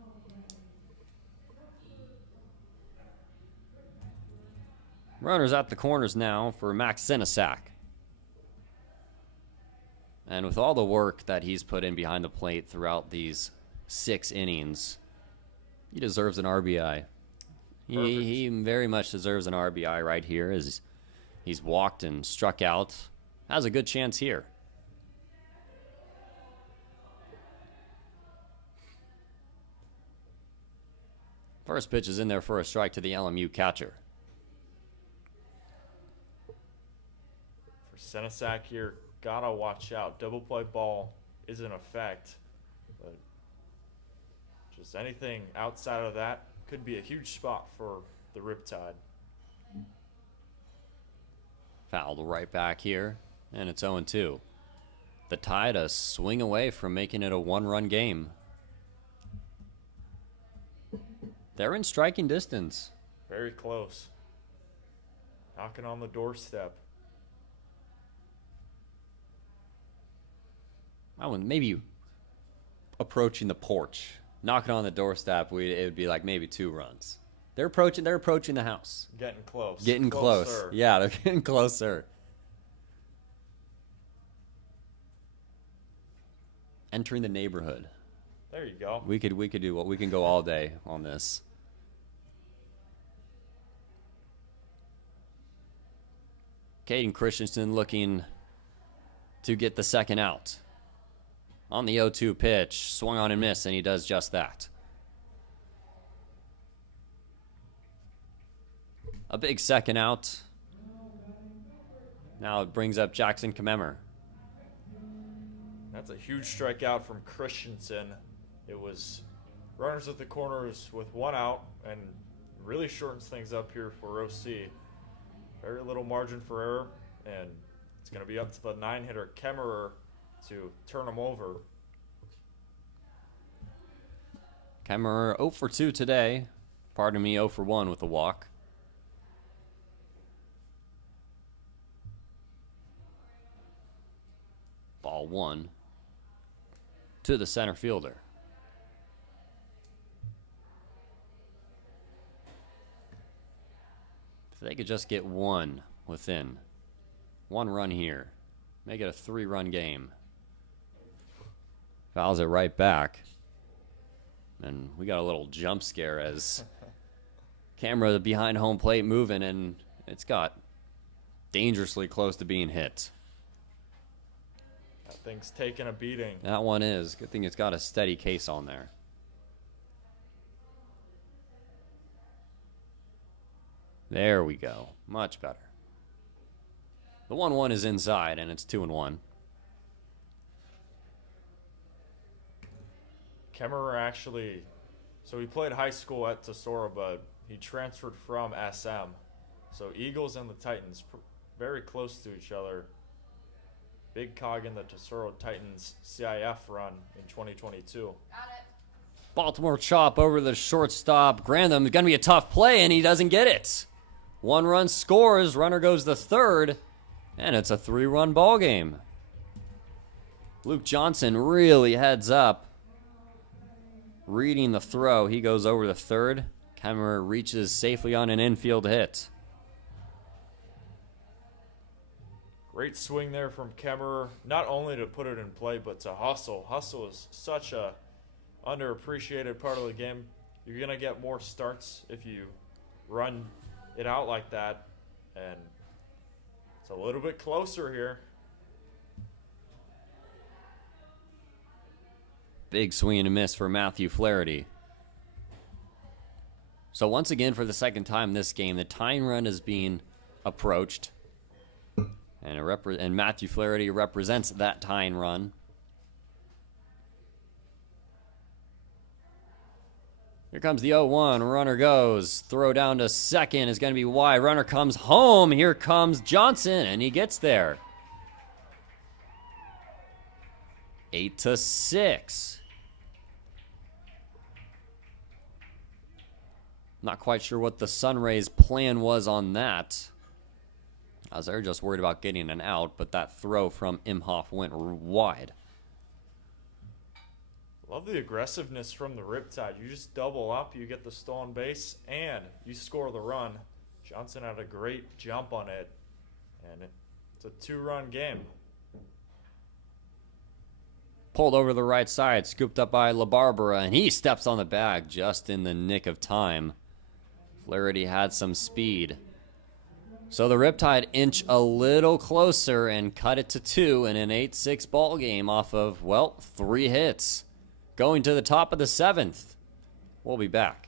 Runners at the corners now for Max Sinasak. And with all the work that he's put in behind the plate throughout these 6 innings, he deserves an RBI. He very much deserves an RBI right here, as he's walked and struck out. Has a good chance here. First pitch is in there for a strike to the LMU catcher. For Sinasak here, gotta watch out. Double play ball is in effect, but just anything outside of that could be a huge spot for the Riptide. Fouled right back here, and it's 0-2. The Tide a swing away from making it a 1-run game. They're in striking distance. Very close. Knocking on the doorstep. I would maybe approaching the porch, knocking on the doorstep. It would be like maybe 2 runs. They're approaching the house. Getting close. Getting close. Yeah, they're getting closer. Entering the neighborhood. There you go. We could do what we can go all day on this. Caden Christensen looking to get the second out. On the 0-2 pitch, swung on and missed, and he does just that. A big second out. Now it brings up Jackson Kamemer. That's a huge strikeout from Christensen. It was runners at the corners with 1 out, and really shortens things up here for OC. Very little margin for error, and it's going to be up to the 9-hitter Kemmerer to turn him over. Kemmerer 0 for 2 today. Pardon me, 0 for 1 with the walk. Ball 1 to the center fielder. If they could just get one within. 1 run here. Make it a 3-run game. Fouls it right back. And we got a little jump scare as camera behind home plate moving, and it's got dangerously close to being hit. That thing's taking a beating. That one is. Good thing it's got a steady case on there. There we go. Much better. The 1-1 is inside, and it's 2-1. Kemmerer actually, so he played high school at Tesoro, but he transferred from SM. So Eagles and the Titans, very close to each other. Big cog in the Tesoro Titans CIF run in 2022. Got it. Baltimore chop over the shortstop. Grantham is going to be a tough play, and he doesn't get it. 1 run scores. Runner goes to third, and it's a 3-run ball game. Luke Johnson really heads up. Reading the throw, he goes over to third. Kemmerer reaches safely on an infield hit. Great swing there from Kemmerer, not only to put it in play, but to hustle. Hustle is such a underappreciated part of the game. You're going to get more starts if you run it out like that. And it's a little bit closer here. Big swing and a miss for Matthew Flaherty. So once again, for the second time this game, the tying run is being approached. And Matthew Flaherty represents that tying run. Here comes the 0-1. Runner goes. Throw down to second is going to be wide. Runner comes home. Here comes Johnson, and he gets there. 8-6. Not quite sure what the SunRays plan was on that, as they're just worried about getting an out, but that throw from Imhoff went wide. Love the aggressiveness from the Riptide. You just double up, you get the stolen base, and you score the run. Johnson had a great jump on it, and it's a 2-run game. Pulled over to the right side, scooped up by LaBarbera, and he steps on the bag just in the nick of time. Flaherty had some speed. So the Riptide inch a little closer and cut it to 2 in an 8-6 ball game off of, well, 3 hits. Going to the top of the 7th. We'll be back.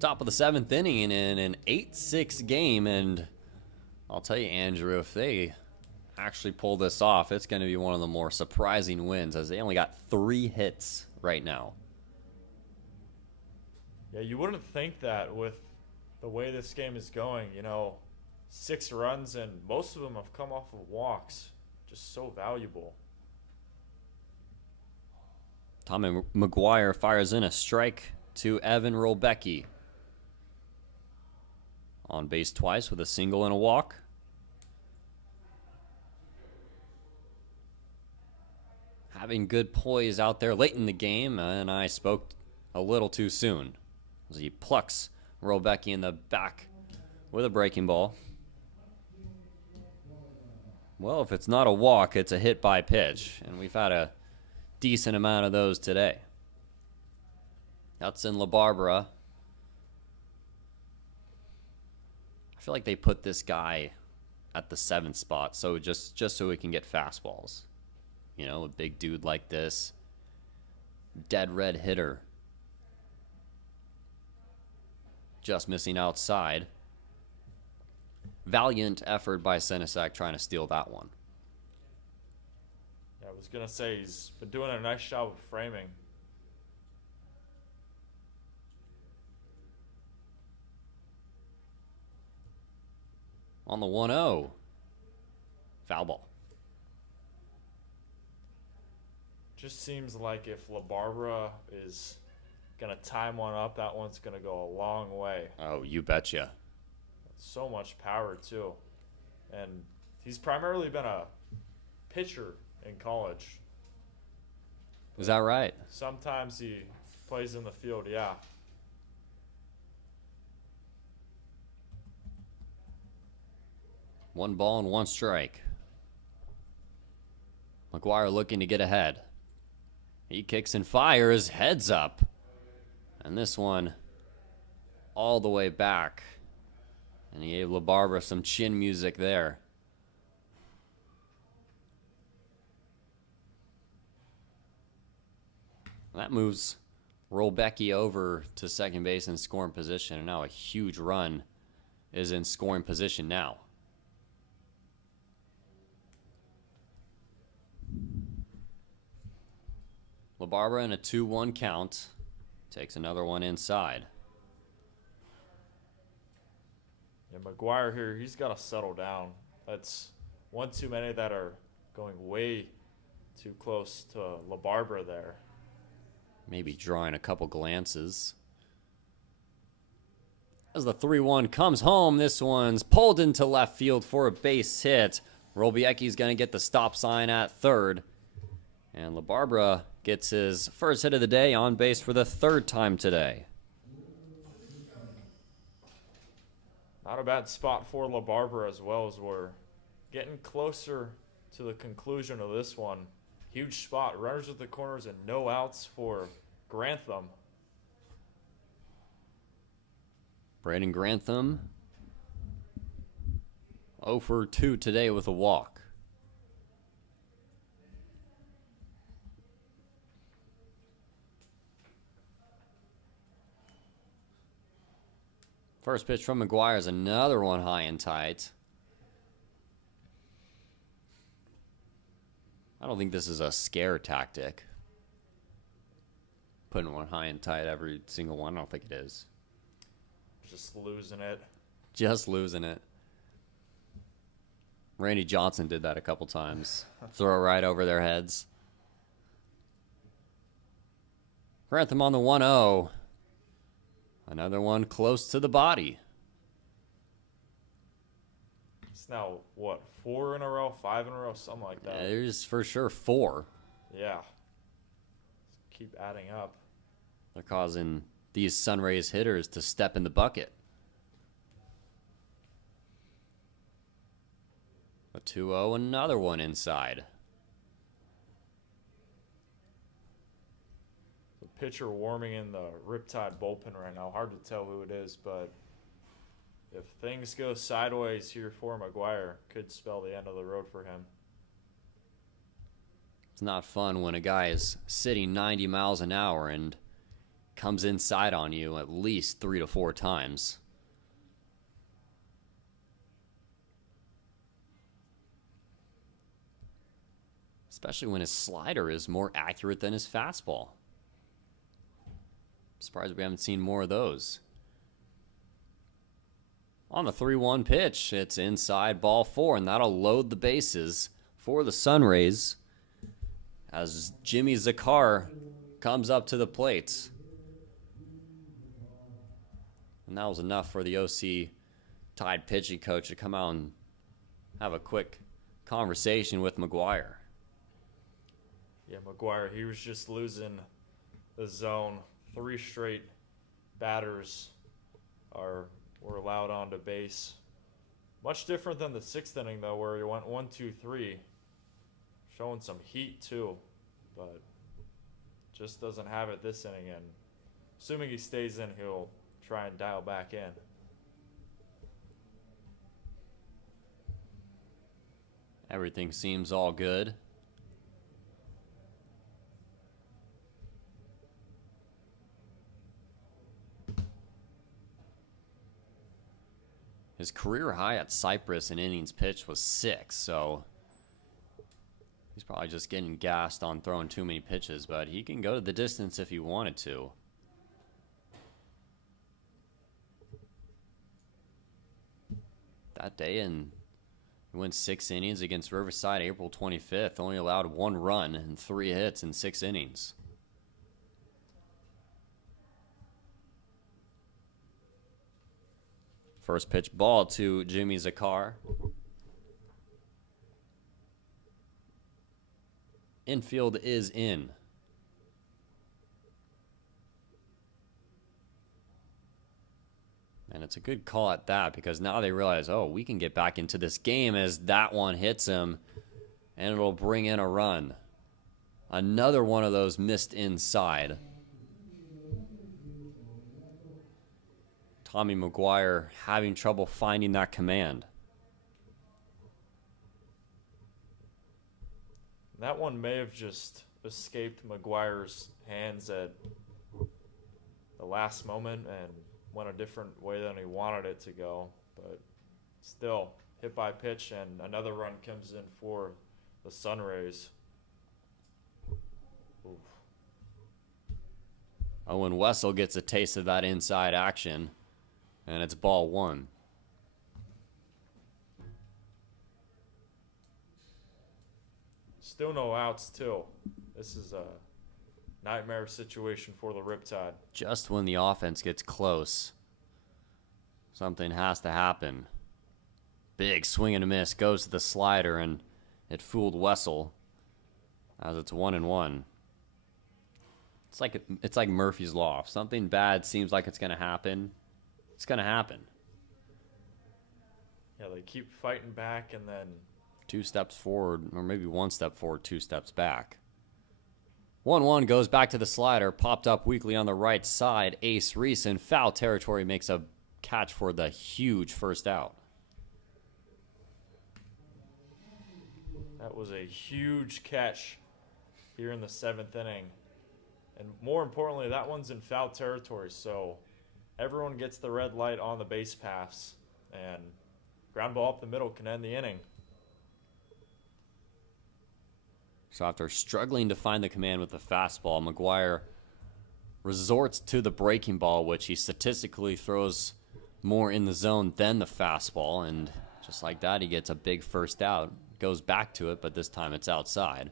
Top of the 7th inning in an 8-6 game, and I'll tell you, Andrew, if they actually pull this off, it's going to be one of the more surprising wins, as they only got 3 hits right now. Yeah, you wouldn't think that with the way this game is going. 6 runs, and most of them have come off of walks. Just so valuable. Tommy McGuire fires in a strike to Evan Rolbecki. On base twice with a single and a walk. Having good poise out there late in the game, and I spoke a little too soon as he plucks Rolbecki in the back with a breaking ball. Well, if it's not a walk, it's a hit by pitch, and we've had a decent amount of those today. Hudson LaBarbera. I feel like they put this guy at the 7th spot, so just so we can get fastballs. A big dude like this. Dead red hitter. Just missing outside. Valiant effort by Senesac trying to steal that one. Yeah, I was going to say, he's been doing a nice job of framing. On the 1-0. Foul ball. Just seems like if LaBarbera is going to time one up, that one's going to go a long way. Oh, you betcha. So much power, too. And he's primarily been a pitcher in college. Is that right? Sometimes he plays in the field, yeah. One ball and 1 strike. McGuire looking to get ahead. He kicks and fires, heads up. And this one all the way back. And he gave LaBarbera some chin music there. That moves Rolbecki over to second base in scoring position. And now a huge run is in scoring position now. LaBarbera in a 2-1 count. Takes another one inside. Yeah, McGuire here, he's got to settle down. That's one too many that are going way too close to LaBarbera there. Maybe drawing a couple glances. As the 3-1 comes home, this one's pulled into left field for a base hit. Rolbecki's going to get the stop sign at third. And LaBarbera gets his first hit of the day on base for the 3rd time today. Not a bad spot for LaBarbera as well, as we're getting closer to the conclusion of this one. Huge spot. Runners at the corners and no outs for Grantham. Braden Grantham 0 for 2 today with a walk. First pitch from McGuire is another one high and tight. I don't think this is a scare tactic. Putting one high and tight every single one. I don't think it is. Just losing it. Just losing it. Randy Johnson did that a couple times. Throw it right over their heads. Grantham on the 1-0. Another one close to the body. It's now, what, 4 in a row, 5 in a row, something like that. There's for sure 4. Yeah. Keep adding up. They're causing these SunRays hitters to step in the bucket. A 2-0, another one inside. The pitcher warming in the Riptide bullpen right now. Hard to tell who it is, but if things go sideways here for McGuire, could spell the end of the road for him. It's not fun when a guy is sitting 90 miles an hour and comes inside on you at least 3 to 4 times. especially when his slider is more accurate than his fastball. Surprised we haven't seen more of those. On the 3-1 pitch, it's inside, ball 4, and that'll load the bases for the SunRays as Jimmy Zakar comes up to the plate. And that was enough for the OC Tide pitching coach to come out and have a quick conversation with McGuire. Yeah, McGuire, he was just losing the zone. 3 straight batters were allowed onto base. Much different than the 6th inning, though, where he went 1-2-3. Showing some heat, too. But just doesn't have it this inning. And assuming he stays in, he'll try and dial back in. Everything seems all good. His career high at Cypress in innings pitched was 6, so he's probably just getting gassed on throwing too many pitches, but he can go to the distance if he wanted to. That day, he went 6 innings against Riverside April 25th, only allowed 1 run and 3 hits in 6 innings. First pitch ball to Jimmy Zakar. Infield is in. And it's a good call at that because now they realize, oh, we can get back into this game as that one hits him and it'll bring in a run. Another one of those missed inside. Tommy McGuire having trouble finding that command. That one may have just escaped McGuire's hands at the last moment and went a different way than he wanted it to go. But still, hit by pitch, and another run comes in for the SunRays. Oof. Owen Wessel gets a taste of that inside action. And it's ball 1. Still no outs, too. This is a nightmare situation for the Riptide. Just when the offense gets close, something has to happen. Big swing and a miss goes to the slider, and it fooled Wessel as it's 1-1. It's like Murphy's Law. If something bad seems like it's going to happen, it's going to happen. Yeah, they keep fighting back and then 2 steps forward, or maybe 1 step forward, 2 steps back. 1-1 goes back to the slider, popped up weakly on the right side. Ace Reese in foul territory makes a catch for the huge first out. that was a huge catch here in the 7th inning. And more importantly, that one's in foul territory, so everyone gets the red light on the base paths, and ground ball up the middle can end the inning. So after struggling to find the command with the fastball, McGuire resorts to the breaking ball, which he statistically throws more in the zone than the fastball, and just like that, he gets a big first out. Goes back to it, but this time it's outside.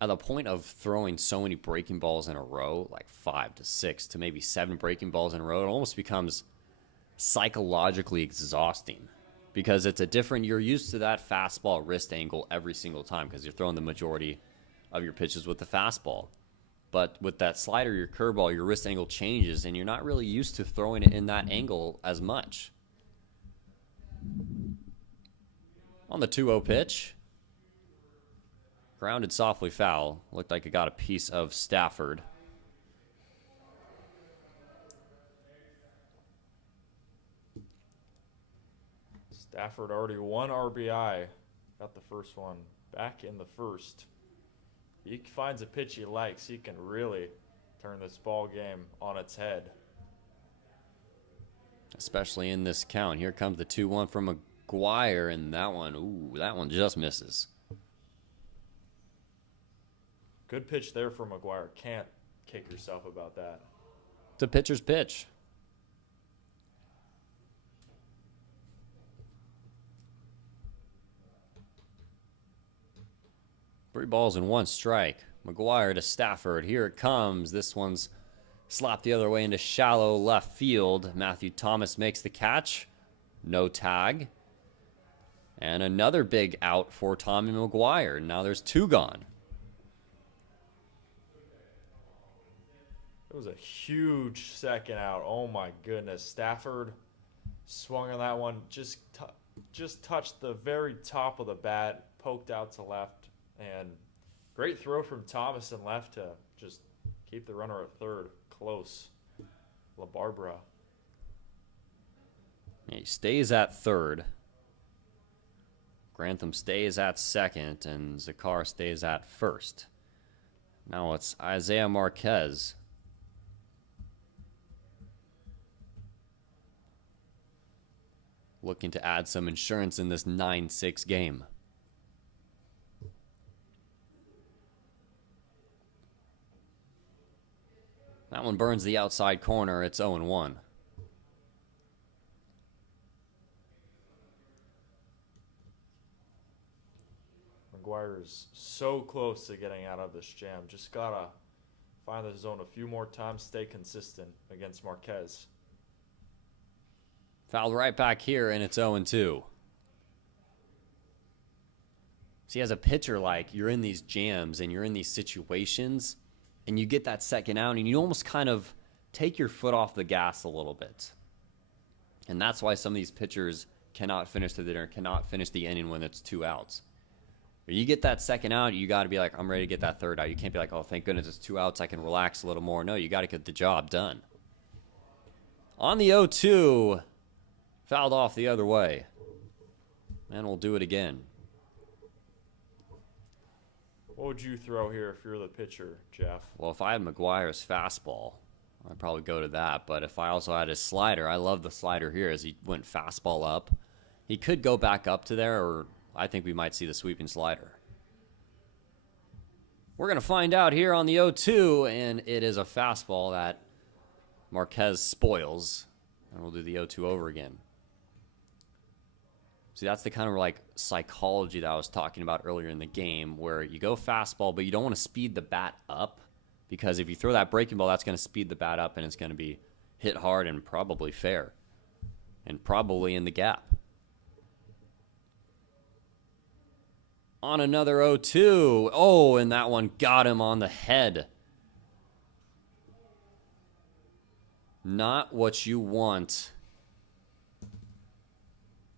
At the point of throwing so many breaking balls in a row, like 5 to 6 to maybe 7 breaking balls in a row, it almost becomes psychologically exhausting because it's a different, you're used to that fastball wrist angle every single time because you're throwing the majority of your pitches with the fastball. But with that slider, your curveball, your wrist angle changes and you're not really used to throwing it in that angle as much. On the 2-0 pitch, grounded softly foul. Looked like it got a piece of Stafford. Stafford already 1 RBI. Got the first one back in the first. He finds a pitch he likes, he can really turn this ball game on its head. especially in this count. Here comes the 2-1 from McGuire, and that one just misses. Good pitch there for McGuire. Can't kick yourself about that. It's a pitcher's pitch. Three balls and one strike. McGuire to Stafford. Here it comes. This one's slapped the other way into shallow left field. Matthew Thomas makes the catch. No tag. And another big out for Tommy McGuire. Now there's two gone. It was a huge second out. Oh my goodness. Stafford swung on that one. Just touched the very top of the bat. Poked out to left. And great throw from Thomas in left to just keep the runner at third close. LaBarbera. He stays at third. Grantham stays at second, and Zakar stays at first. Now it's Isaiah Marquez. Looking to add some insurance in this 9-6 game. That one burns the outside corner. It's 0-1. McGuire is so close to getting out of this jam. Just gotta find the zone a few more times, stay consistent against Marquez. Fouled right back here, and it's 0-2. See, as a pitcher, like, you're in these jams and you're in these situations, and you get that second out, and you almost kind of take your foot off the gas a little bit. And that's why some of these pitchers cannot finish the inning when it's 2 outs. When you get that second out, you got to be like, I'm ready to get that third out. You can't be like, oh, thank goodness it's 2 outs. I can relax a little more. No, you got to get the job done. On the 0-2, fouled off the other way. And we'll do it again. What would you throw here if you're the pitcher, Jeff? Well, if I had McGuire's fastball, I'd probably go to that. But if I also had his slider, I love the slider here as he went fastball up. He could go back up to there, or I think we might see the sweeping slider. We're going to find out here on the 0-2, and it is a fastball that Marquez spoils. And we'll do the 0-2 over again. See, that's the kind of like psychology that I was talking about earlier in the game, where you go fastball, but you don't want to speed the bat up, because if you throw that breaking ball, that's going to speed the bat up, and it's going to be hit hard and probably fair, and probably in the gap. On another 0-2. Oh, and that one got him on the head. Not what you want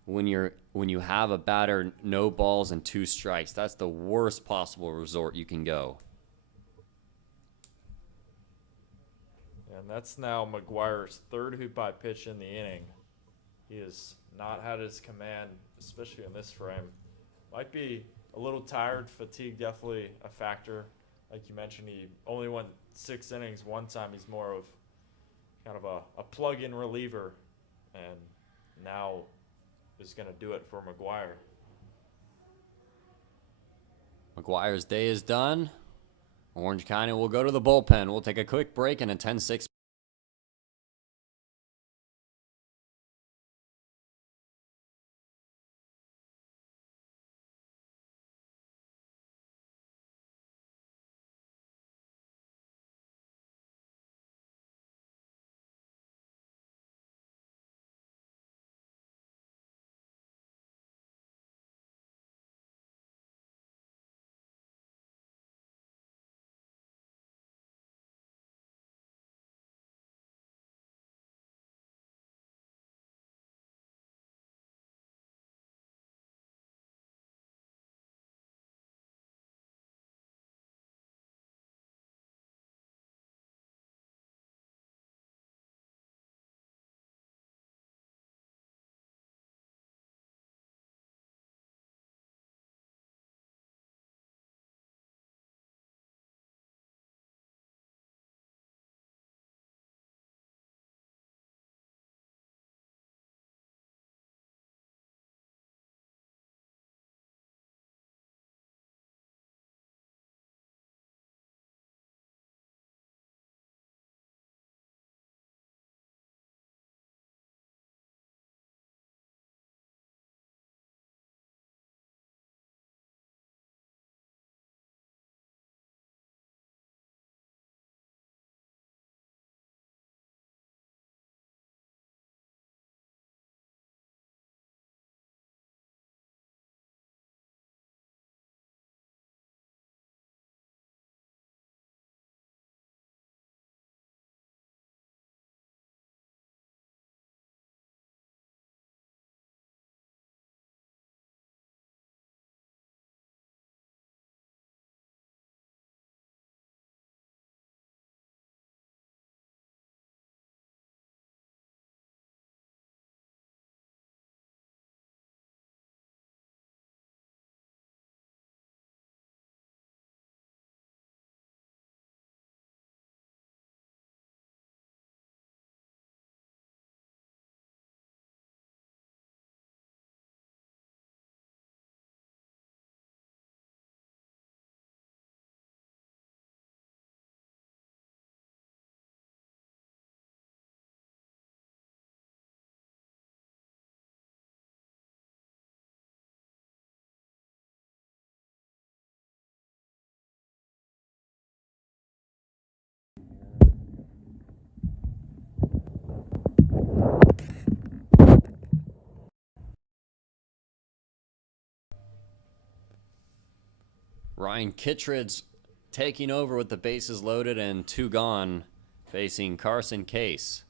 when you have a batter, no balls and 2 strikes. That's the worst possible resort you can go. And that's now McGuire's third hit by pitch in the inning. He has not had his command, especially in this frame. Might be a little tired. Fatigue definitely a factor. Like you mentioned, he only went 6 innings one time. He's more of kind of a plug-in reliever, and now is going to do it for McGuire. McGuire's day is done. Orange County will go to the bullpen. We'll take a quick break and a 10-6. Ryan Kittredge taking over with the bases loaded and 2 gone, facing Carson Case.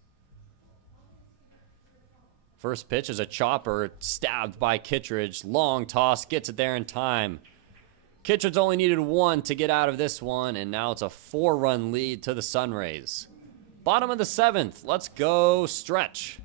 First pitch is a chopper, stabbed by Kittredge. Long toss, gets it there in time. Kittredge only needed 1 to get out of this one, and now it's a 4-run lead to the SunRays. Bottom of the 7th, let's go stretch.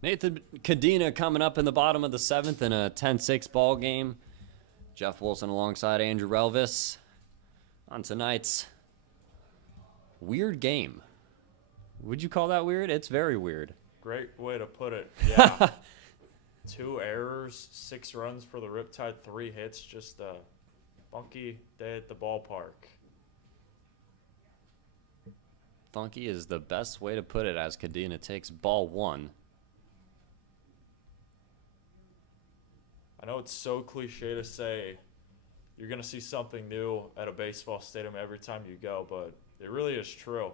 Nathan Cadena coming up in the bottom of the 7th in a 10-6 ball game. Jeff Wilson alongside Andrew Relvis on tonight's weird game. Would you call that weird? It's very weird. Great way to put it. Yeah. 2 errors, 6 runs for the Riptide, 3 hits. Just a funky day at the ballpark. Funky is the best way to put it as Cadena takes ball 1. I know it's so cliche to say you're going to see something new at a baseball stadium every time you go, but it really is true.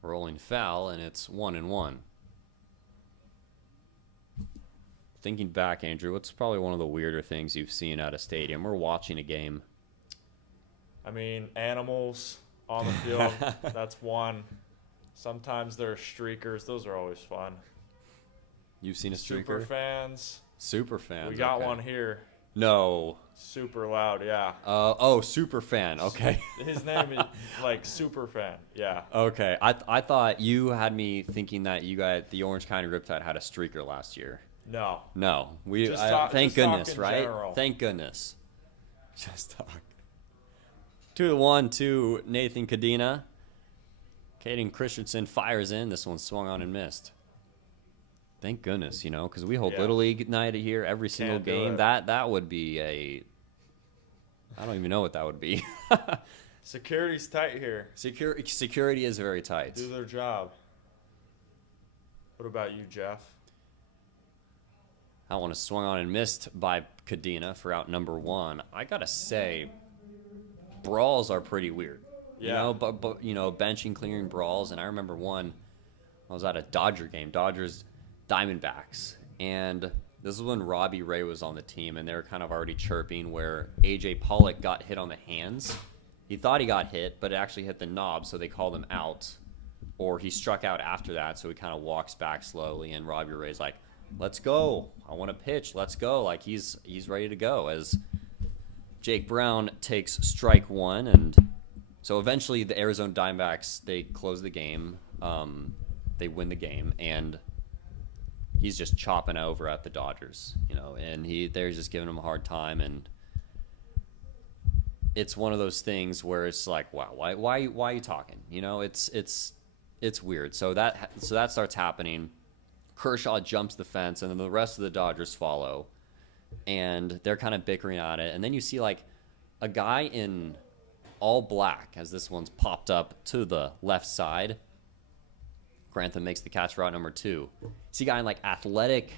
Rolling foul, and it's 1-1. Thinking back, Andrew, what's probably one of the weirder things you've seen at a stadium or watching a game? I mean, animals on the field, that's one. Sometimes there are streakers. Those are always fun. You've seen a streaker? Super fans. Super fans. We got okay. one here. No. Super loud, yeah. Oh, super fan. Okay. His name is like Super Fan. Yeah. Okay. I thought you had me thinking that you got the Orange County Riptide had a streaker last year. No. No. Thank Just goodness, talk in right? general. Thank goodness. Just talk. 2-1 to Nathan Cadena. Caden Christensen fires in. This one swung on and missed. Thank goodness, you know, because we hold Little League night here every single Can't do game. it. That would be a. I don't even know what that would be. Security's tight here. Security is very tight. Do their job. What about you, Jeff? That one is swung on and missed by Cadena for out number 1. I gotta say, brawls are pretty weird. Yeah. You know, but you know, benching, clearing brawls. And I remember one. I was at a Dodger game, Dodgers Diamondbacks, and this is when Robbie Ray was on the team, and they were kind of already chirping where AJ Pollock got hit on the hands. He thought he got hit, but it actually hit the knob, so they called him out. Or he struck out after that, so he kind of walks back slowly, and Robbie Ray's like, let's go. I want to pitch. Let's go. Like, he's ready to go as Jake Brown takes strike 1. And so eventually the Arizona Diamondbacks, they close the game. they win the game, and he's just chopping over at the Dodgers, you know, and they're just giving him a hard time, and it's one of those things where it's like, wow, why are you talking? You know, it's weird. So that starts happening. Kershaw jumps the fence, and then the rest of the Dodgers follow, and they're kind of bickering at it. And then you see like a guy in all black, as this one's popped up to the left side. Grantham makes the catch for out number 2. See a guy in like athletic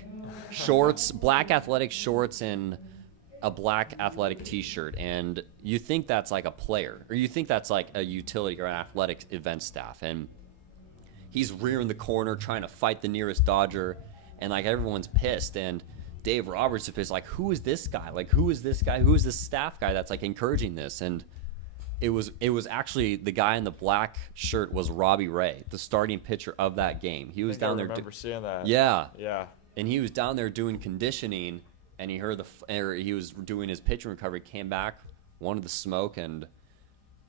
shorts, black athletic shorts, and a black athletic t-shirt, and you think that's like a player, or you think that's like a utility or an athletic event staff, and he's rearing the corner trying to fight the nearest Dodger, and like everyone's pissed, and Dave Roberts is pissed, like, who is this guy? Like, who is this guy? Who is this staff guy that's like encouraging this? And it was actually the guy in the black shirt was Robbie Ray, the starting pitcher of that game. He was down there. I remember seeing that. Yeah. Yeah. And he was down there doing conditioning, and he heard he was doing his pitching recovery, came back, wanted the smoke, and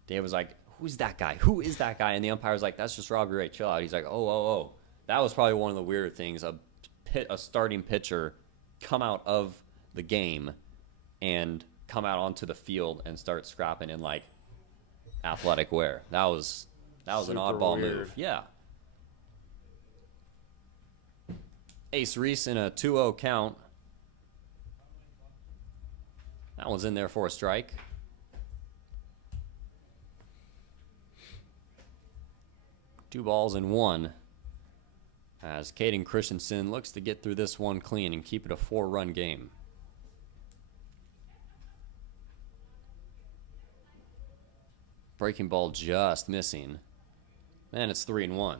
Dave was like, who's that guy? Who is that guy? And the umpire was like, that's just Robbie Ray, chill out. He's like, oh. That was probably one of the weirder things, a starting pitcher come out of the game and come out onto the field and start scrapping in like athletic wear. That was an oddball move. Yeah. Ace Reese in a 2-0 count. That one's in there for a strike. Two balls and one. As Caden Christensen looks to get through this one clean and keep it a 4-run game. Breaking ball just missing. And it's 3-1.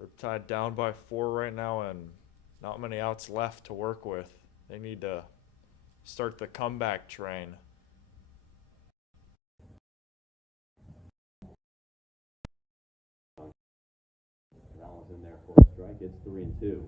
Riptide down by 4 right now, and not many outs left to work with. They need to start the comeback train. That one's in there for a strike. It's 3-2.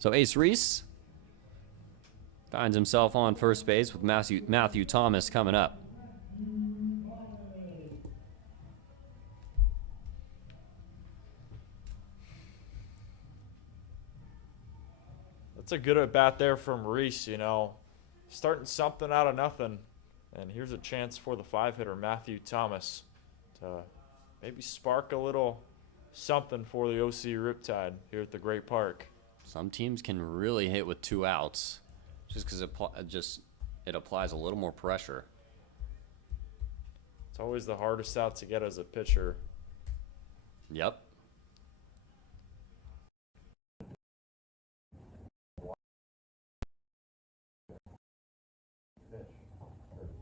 So Ace Reese finds himself on first base with Matthew Thomas coming up. That's a good at bat there from Reese, you know. Starting something out of nothing. And here's a chance for the 5-hitter, Matthew Thomas, to maybe spark a little something for the OC Riptide here at the Great Park. Some teams can really hit with 2 outs just because it applies a little more pressure. It's always the hardest out to get as a pitcher. Yep.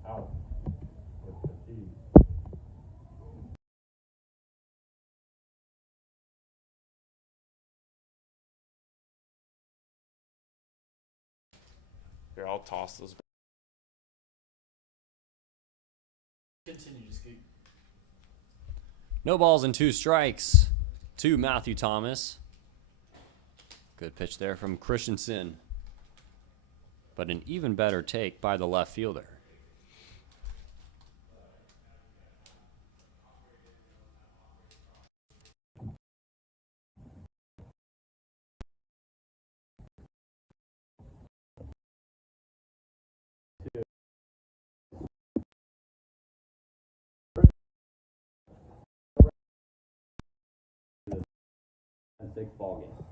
Out. Here, I'll toss those. Continue to scoot. No balls and 2 strikes to Matthew Thomas. Good pitch there from Christensen. But an even better take by the left fielder. A 6-ball game.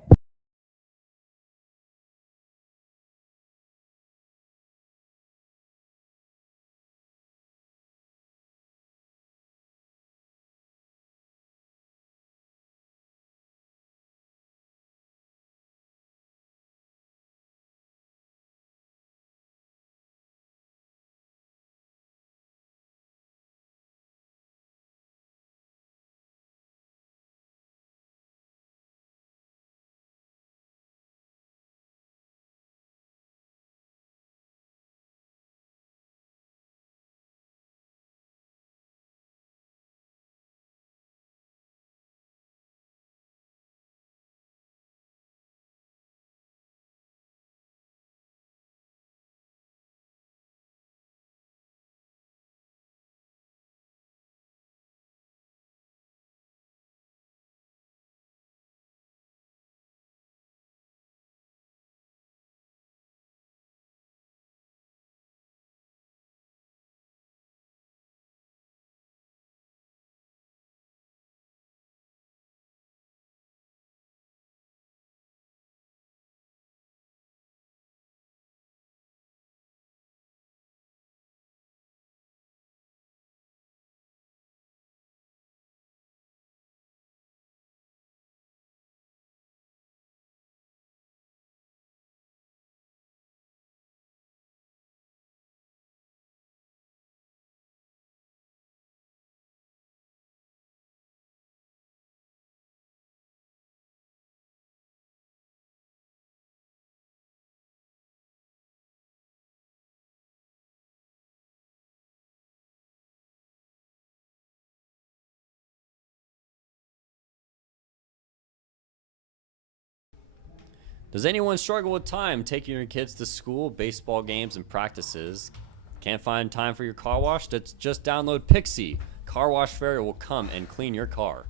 Does anyone struggle with time taking your kids to school, baseball games, and practices? Can't find time for your car wash? Just download Pixie. Car Wash Fairy will come and clean your car.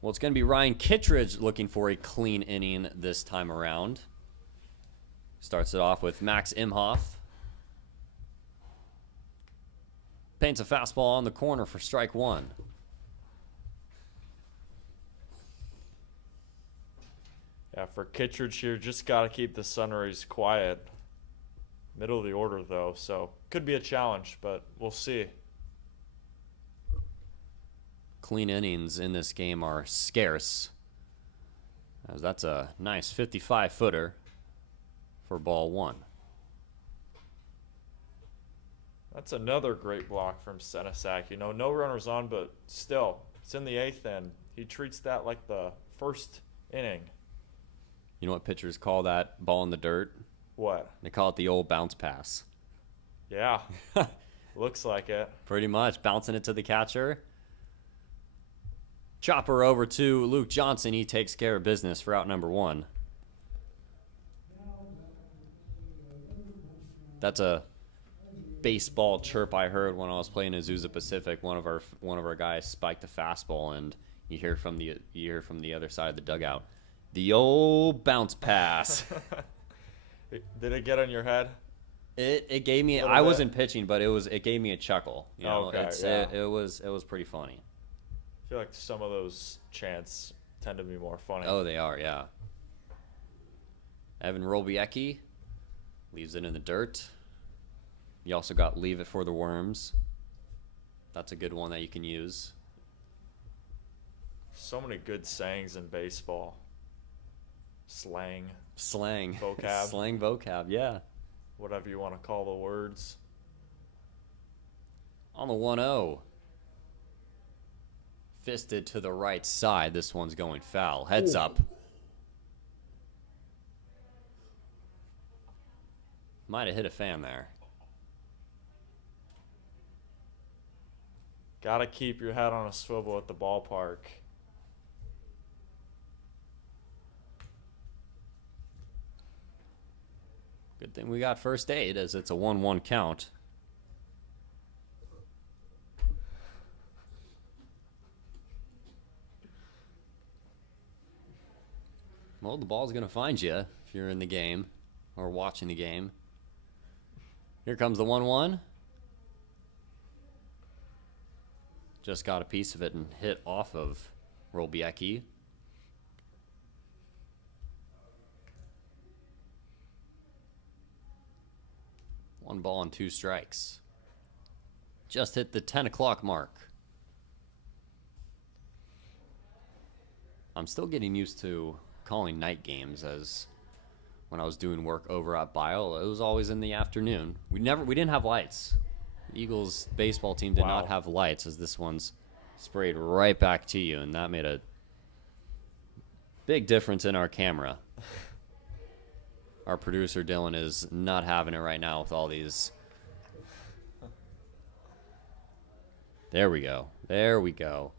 Well, it's going to be Ryan Kittredge looking for a clean inning this time around. Starts it off with Max Imhoff. Paints a fastball on the corner for strike one. Yeah, for Kittredge here, just got to keep the SunRays quiet. Middle of the order, though, so could be a challenge, but we'll see. Clean innings in this game are scarce, as that's a nice 55-footer for ball one. That's another great block from Senesac. You know, no runners on, but still, it's in the eighth, and he treats that like the first inning. You know what pitchers call that ball in the dirt? What? They call it the old bounce pass. Yeah, looks like it. Pretty much, bouncing it to the catcher. Chopper over to Luke Johnson. He takes care of business for out number one. That's a baseball chirp I heard when I was playing Azusa Pacific. One of our guys spiked a fastball, and you hear from the other side of the dugout, the old bounce pass. Did it get on your head? It gave me. I wasn't pitching, but it gave me a chuckle. You know, Okay, yeah. it was pretty funny. I feel like some of those chants tend to be more funny. Oh, they are, yeah. Evan Robiecki leaves it in the dirt. You also got Leave It for the Worms. That's a good one that you can use. So many good sayings in baseball. Slang, Vocab. Slang vocab, yeah. whatever you want to call the words. On the 1-0. Fisted to the right side. This one's going foul. Heads up. Might have hit a fan there. Gotta keep your head on a swivel at the ballpark. Good thing we got first aid, as it's a 1-1 count. Well, the ball's going to find you if you're in the game or watching the game. Here comes the 1-1. Just got a piece of it and hit off of Robiecki. One ball and 2 strikes. Just hit the 10 o'clock mark. I'm still getting used to calling night games, as when I was doing work over at Bio, it was always in the afternoon. We didn't have lights. The Eagles baseball team did not have lights, as this one's sprayed right back to you, and that made a big difference in our camera. Our producer Dylan is not having it right now with all these. There we go. There we go.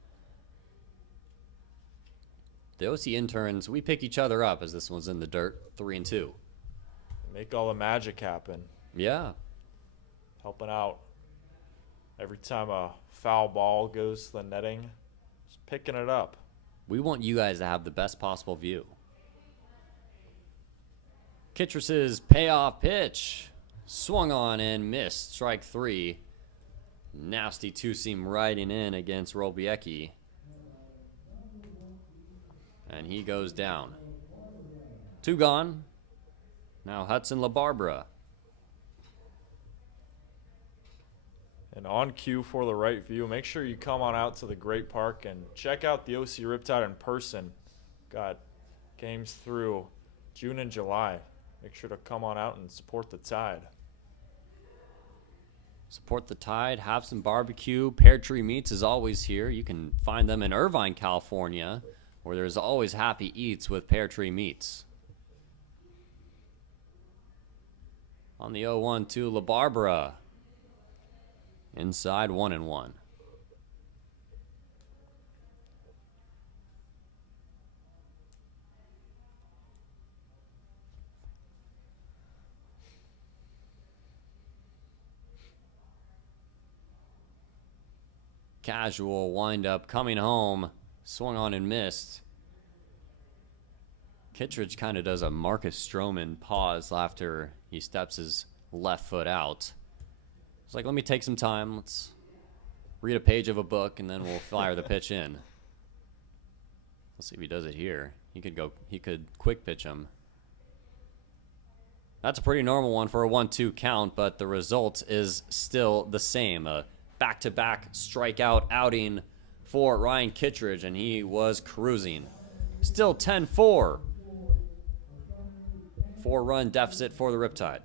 The OC interns, we pick each other up, as this one's in the dirt, 3-2. Make all the magic happen. Yeah. Helping out. Every time a foul ball goes to the netting, just picking it up. We want you guys to have the best possible view. Kittress's payoff pitch. Swung on and missed. Strike 3. Nasty two-seam riding in against Robiecki. And he goes down. 2 gone. Now Hudson LaBarbera. And on cue for the right view, make sure you come on out to the Great Park and check out the OC Riptide in person. Got games through June and July. Make sure to come on out and support the Tide. Support the Tide. Have some barbecue. Pear Tree Meats is always here. You can find them in Irvine, California, where there's always happy eats with Pear Tree Meats. On the 0-1 to LaBarbera. Inside 1-1. Casual windup coming home. Swung on and missed. Kittredge kind of does a Marcus Stroman pause after he steps his left foot out. It's like, let me take some time. Let's read a page of a book, and then we'll fire the pitch in. Let's see if he does it here. He could quick pitch him. That's a pretty normal one for a 1-2 count, but the result is still the same. A back-to-back strikeout outing for Ryan Kittredge, and he was cruising. Still 10-4. 4-run deficit for the Riptide.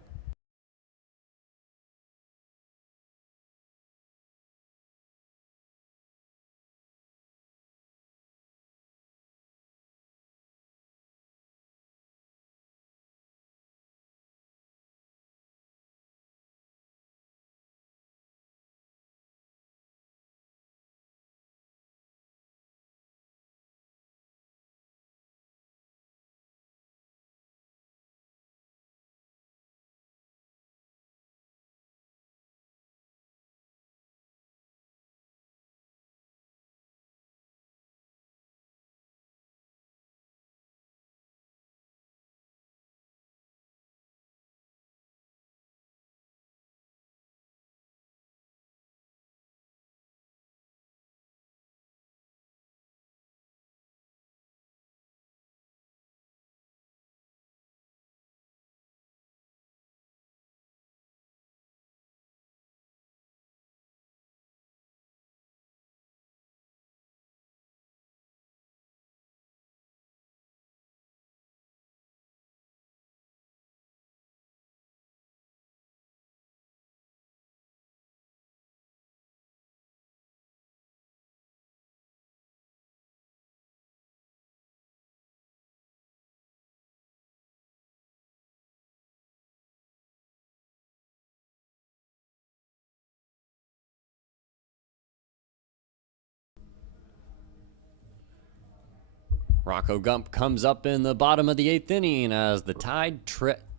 Rocco Gump comes up in the bottom of the 8th inning as the Tide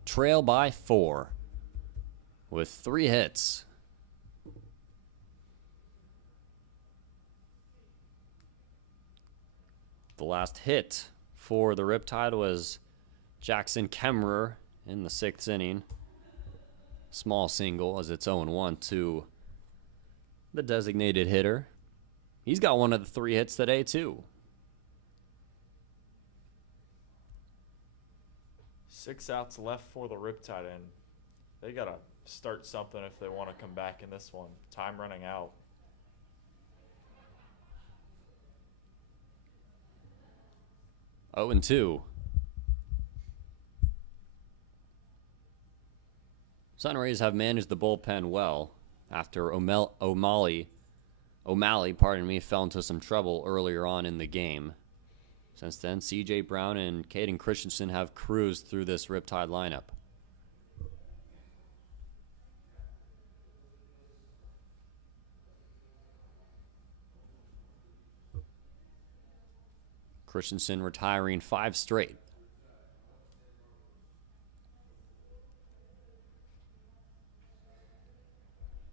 trail by 4 with 3 hits. The last hit for the Riptide was Jackson Kemmerer in the 6th inning. Small single as it's 0-1 to the designated hitter. He's got one of the 3 hits today too. 6 outs left for the Riptide, and they got to start something if they want to come back in this one. Time running out. Oh, and 2. SunRays have managed the bullpen well after O'Malley, fell into some trouble earlier on in the game. Since then, C.J. Brown and Caden Christensen have cruised through this Riptide lineup. Christensen retiring 5 straight.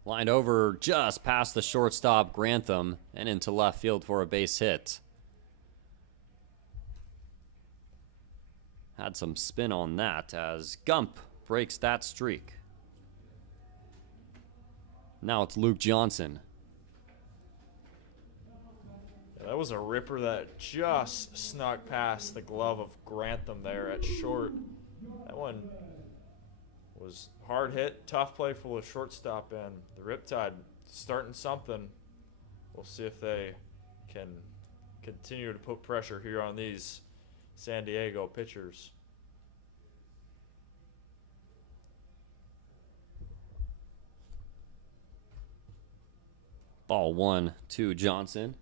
Lined over just past the shortstop Grantham and into left field for a base hit. Had some spin on that as Gump breaks that streak. Now it's Luke Johnson. Yeah, that was a ripper that just snuck past the glove of Grantham there at short. That one was hard hit, tough play for the shortstop, and the Riptide starting something. We'll see if they can continue to put pressure here on these San Diego pitchers. Ball 1 to Johnson.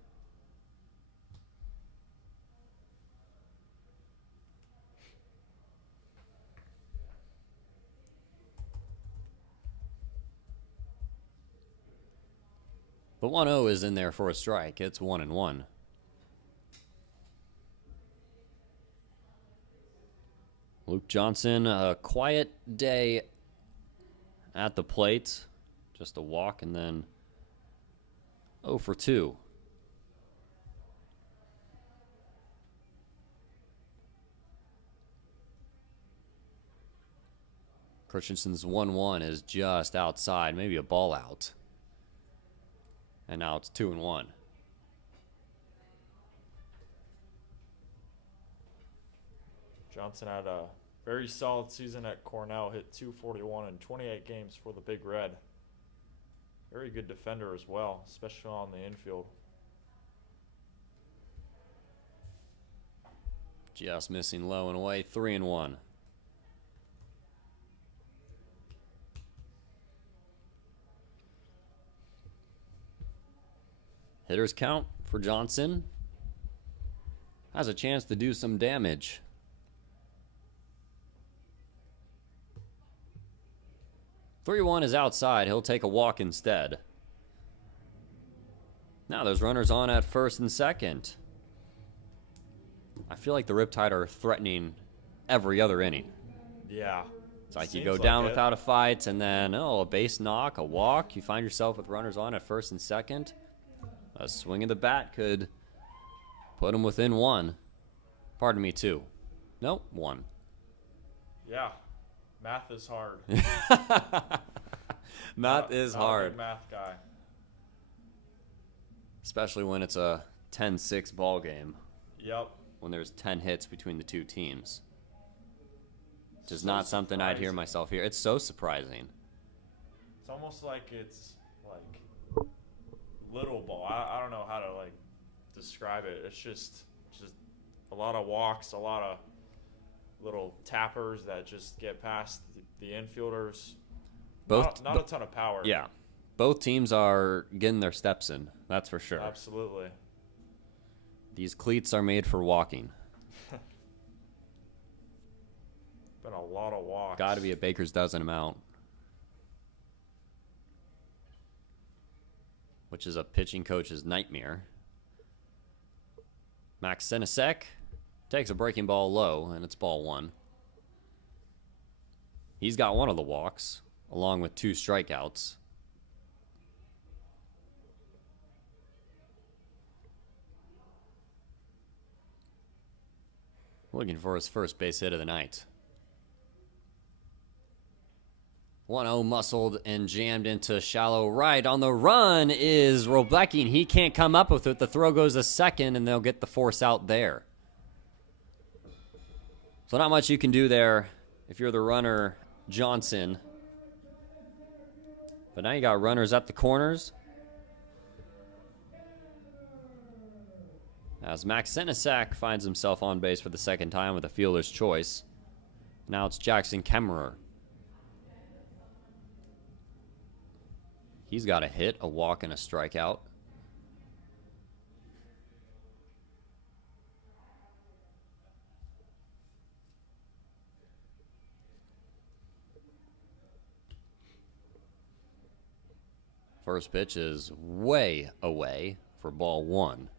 The 1-0 is in there for a strike. It's 1-1. Luke Johnson, a quiet day at the plate. Just a walk and then 0 for 2. Christensen's 1-1 is just outside, maybe a ball out. And now it's 2-1. Johnson had a very solid season at Cornell, hit .241 in 28 games for the Big Red. Very good defender as well, especially on the infield. Just missing low and away, 3-1. Hitters count for Johnson. Has a chance to do some damage. .3-1 is outside. He'll take a walk instead. Now there's runners on at first and second. I feel like the Riptide are threatening every other inning. Yeah. It's like you Seems go like down it. without a fight, and then, a base knock, a walk. You find yourself with runners on at first and second. A swing of the bat could put them within 1. Pardon me, 2. Nope, 1. Yeah. Math is hard. Math is Not a hard. big math guy. Especially when it's a 10-6 ball game. Yep. When there's 10 hits between the two teams. Just So not something I'd hear surprising. myself here. It's so surprising. It's almost like it's like little ball. I don't know how to like describe it. It's just a lot of walks, a lot of little tappers that just get past the infielders. Both, Not a ton of power. yeah. Both teams are getting their steps in. That's for sure. Absolutely. These cleats are made for walking. Been a lot of walks. Got to be a baker's dozen amount. Which is a pitching coach's nightmare. Max Sinisek takes a breaking ball low, and it's ball 1. He's got one of the walks, along with 2 strikeouts. Looking for his first base hit of the night. 1-0 muscled and jammed into shallow right. On the run is Roblecki. He can't come up with it. The throw goes to second, and they'll get the force out there. So not much you can do there if you're the runner, Johnson. But now you got runners at the corners. As Max Sinisek finds himself on base for the second time with a fielder's choice. Now it's Jackson Kemmerer. He's got a hit, a walk, and a strikeout. First pitch is way away for ball 1.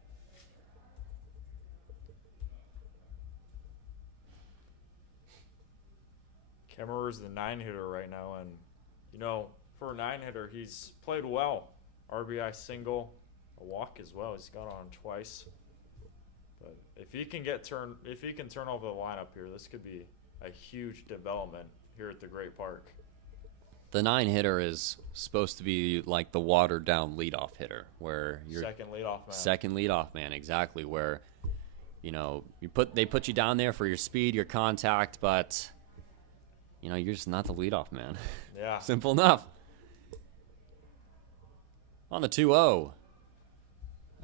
Kemmerer's the 9-hitter right now, and for a 9-hitter, he's played well. RBI single, a walk as well. He's got on twice. But if he can turn over the lineup here, this could be a huge development here at the Great Park. The 9-hitter is supposed to be like the watered down leadoff hitter, where you're Second leadoff man. second leadoff man, exactly. Where they put you down there for your speed, your contact, but you're just not the leadoff man. Yeah. Simple enough. On the 2-0.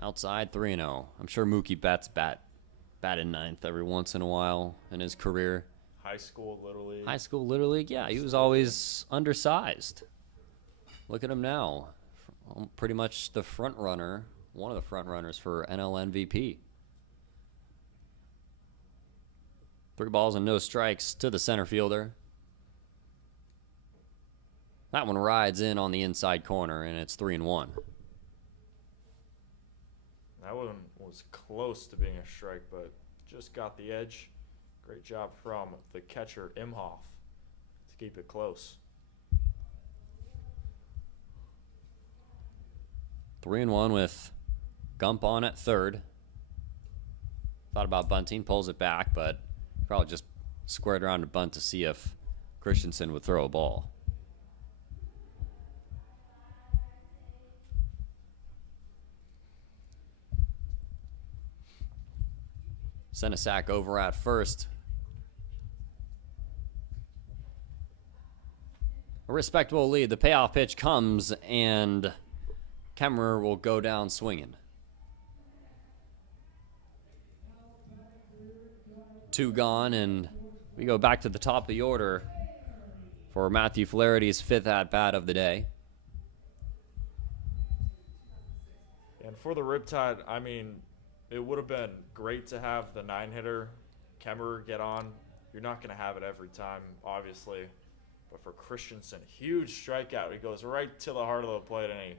Outside 3-0. I'm sure Mookie Betts batted ninth every once in a while in his career. High school, Little League. High school, Little League, yeah. He was always undersized. Look at him now. Pretty much the front runner, one of the front runners for NL MVP. 3 balls and no strikes to the center fielder. That one rides in on the inside corner, and it's 3-1. That one was close to being a strike, but just got the edge. Great job from the catcher, Imhoff, to keep it close. 3-1 with Gump on at third. Thought about bunting, pulls it back, but probably just squared around to bunt to see if Christensen would throw a ball. Senesac over at first. A respectable lead. The payoff pitch comes, and Kemmerer will go down swinging. 2 gone, and we go back to the top of the order for Matthew Flaherty's 5th at-bat of the day. And for the Riptide, I mean, it would have been great to have the 9-hitter Kemmerer get on. You're not going to have it every time, obviously. But for Christensen, huge strikeout. He goes right to the heart of the plate, and he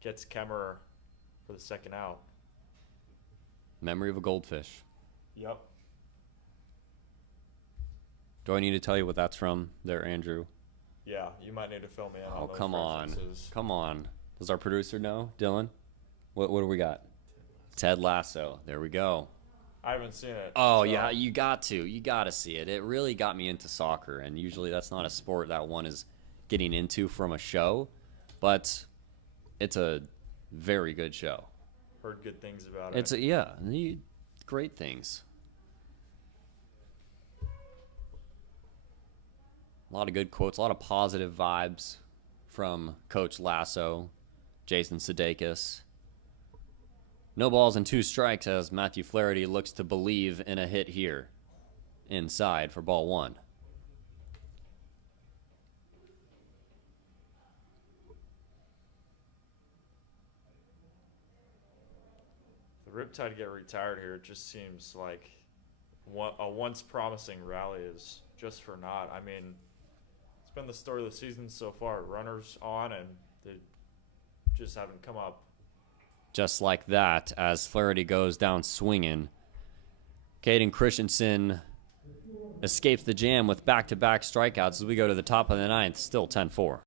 gets Kemmerer for the second out. Memory of a goldfish. Yep. Do I need to tell you what that's from there, Andrew? Yeah, you might need to fill me in on Oh, those come on. references. Come on. Does our producer know? Dylan? What do we got? Ted Lasso. There we go. I haven't seen it. Oh, so- yeah, you got to. You got to see it. It really got me into soccer, and usually that's not a sport that one is getting into from a show, but it's a very good show. Heard good things about It's it. great things. A lot of good quotes, a lot of positive vibes from Coach Lasso, Jason Sudeikis. No balls and 2 strikes as Matthew Flaherty looks to believe in a hit here. Inside for ball 1. The Riptide get retired here. It just seems like a once promising rally is just for naught. I mean, it's been the story of the season so far. Runners on, and they just haven't come up. Just like that, as Flaherty goes down swinging. Caden Christensen escapes the jam with back-to-back strikeouts as we go to the top of the 9th. Still 10-4.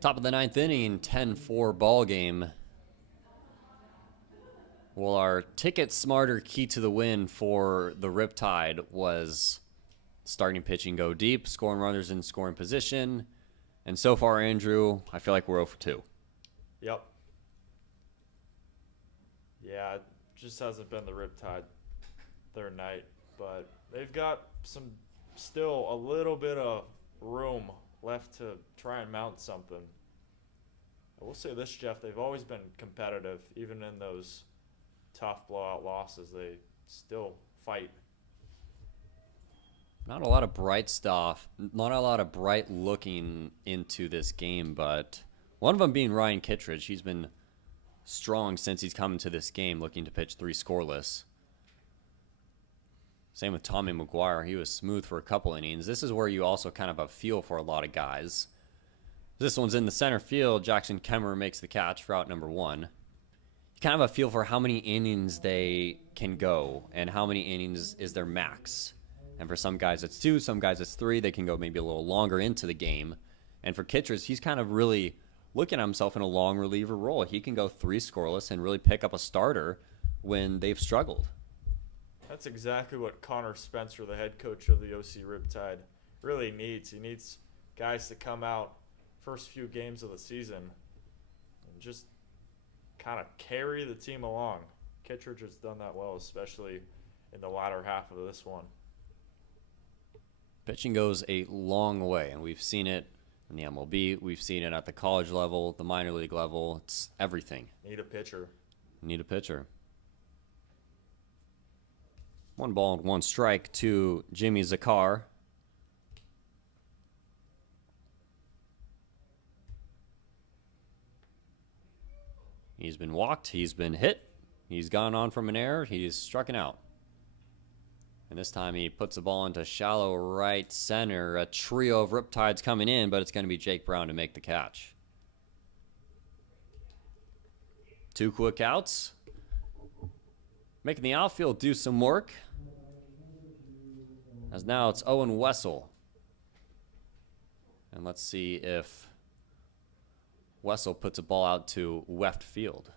Top of the 9th inning, 10-4 ball game. Well, our ticket smarter key to the win for the Riptide was starting pitching go deep, scoring runners in scoring position. And so far, Andrew, I feel like we're 0 for 2. Yep. Yeah, it just hasn't been the Riptide their night, but they've got still a little bit of room left to try and mount something. I will say this, Jeff, they've always been competitive, even in those tough blowout losses. They still fight. Not a lot of bright stuff, not a lot of bright looking into this game, but one of them being Ryan Kittredge. He's been strong since he's come into this game, looking to pitch 3 scoreless. Same with Tommy McGuire. He was smooth for a couple innings. This is where you also kind of have a feel for a lot of guys. This one's in the center field. Jackson Kemmer makes the catch for out number 1. You kind of have a feel for how many innings they can go and how many innings is their max. And for some guys it's 2, some guys it's 3. They can go maybe a little longer into the game. And for Kittredge, he's kind of really looking at himself in a long reliever role. He can go 3 scoreless and really pick up a starter when they've struggled. That's exactly what Connor Spencer, the head coach of the OC Riptide, really needs. He needs guys to come out first few games of the season and just kind of carry the team along. Kittredge has done that well, especially in the latter half of this one. Pitching goes a long way, and we've seen it in the MLB. We've seen it at the college level, the minor league level. It's everything. Need a pitcher. Need a pitcher. 1 ball and 1 strike to Jimmy Zakar. He's been walked. He's been hit. He's gone on from an error. He's struck out. And this time he puts the ball into shallow right center. A trio of Riptides coming in, but it's going to be Jake Brown to make the catch. 2 quick outs. Making the outfield do some work. As now it's Owen Wessel. And let's see if Wessel puts a ball out to left field.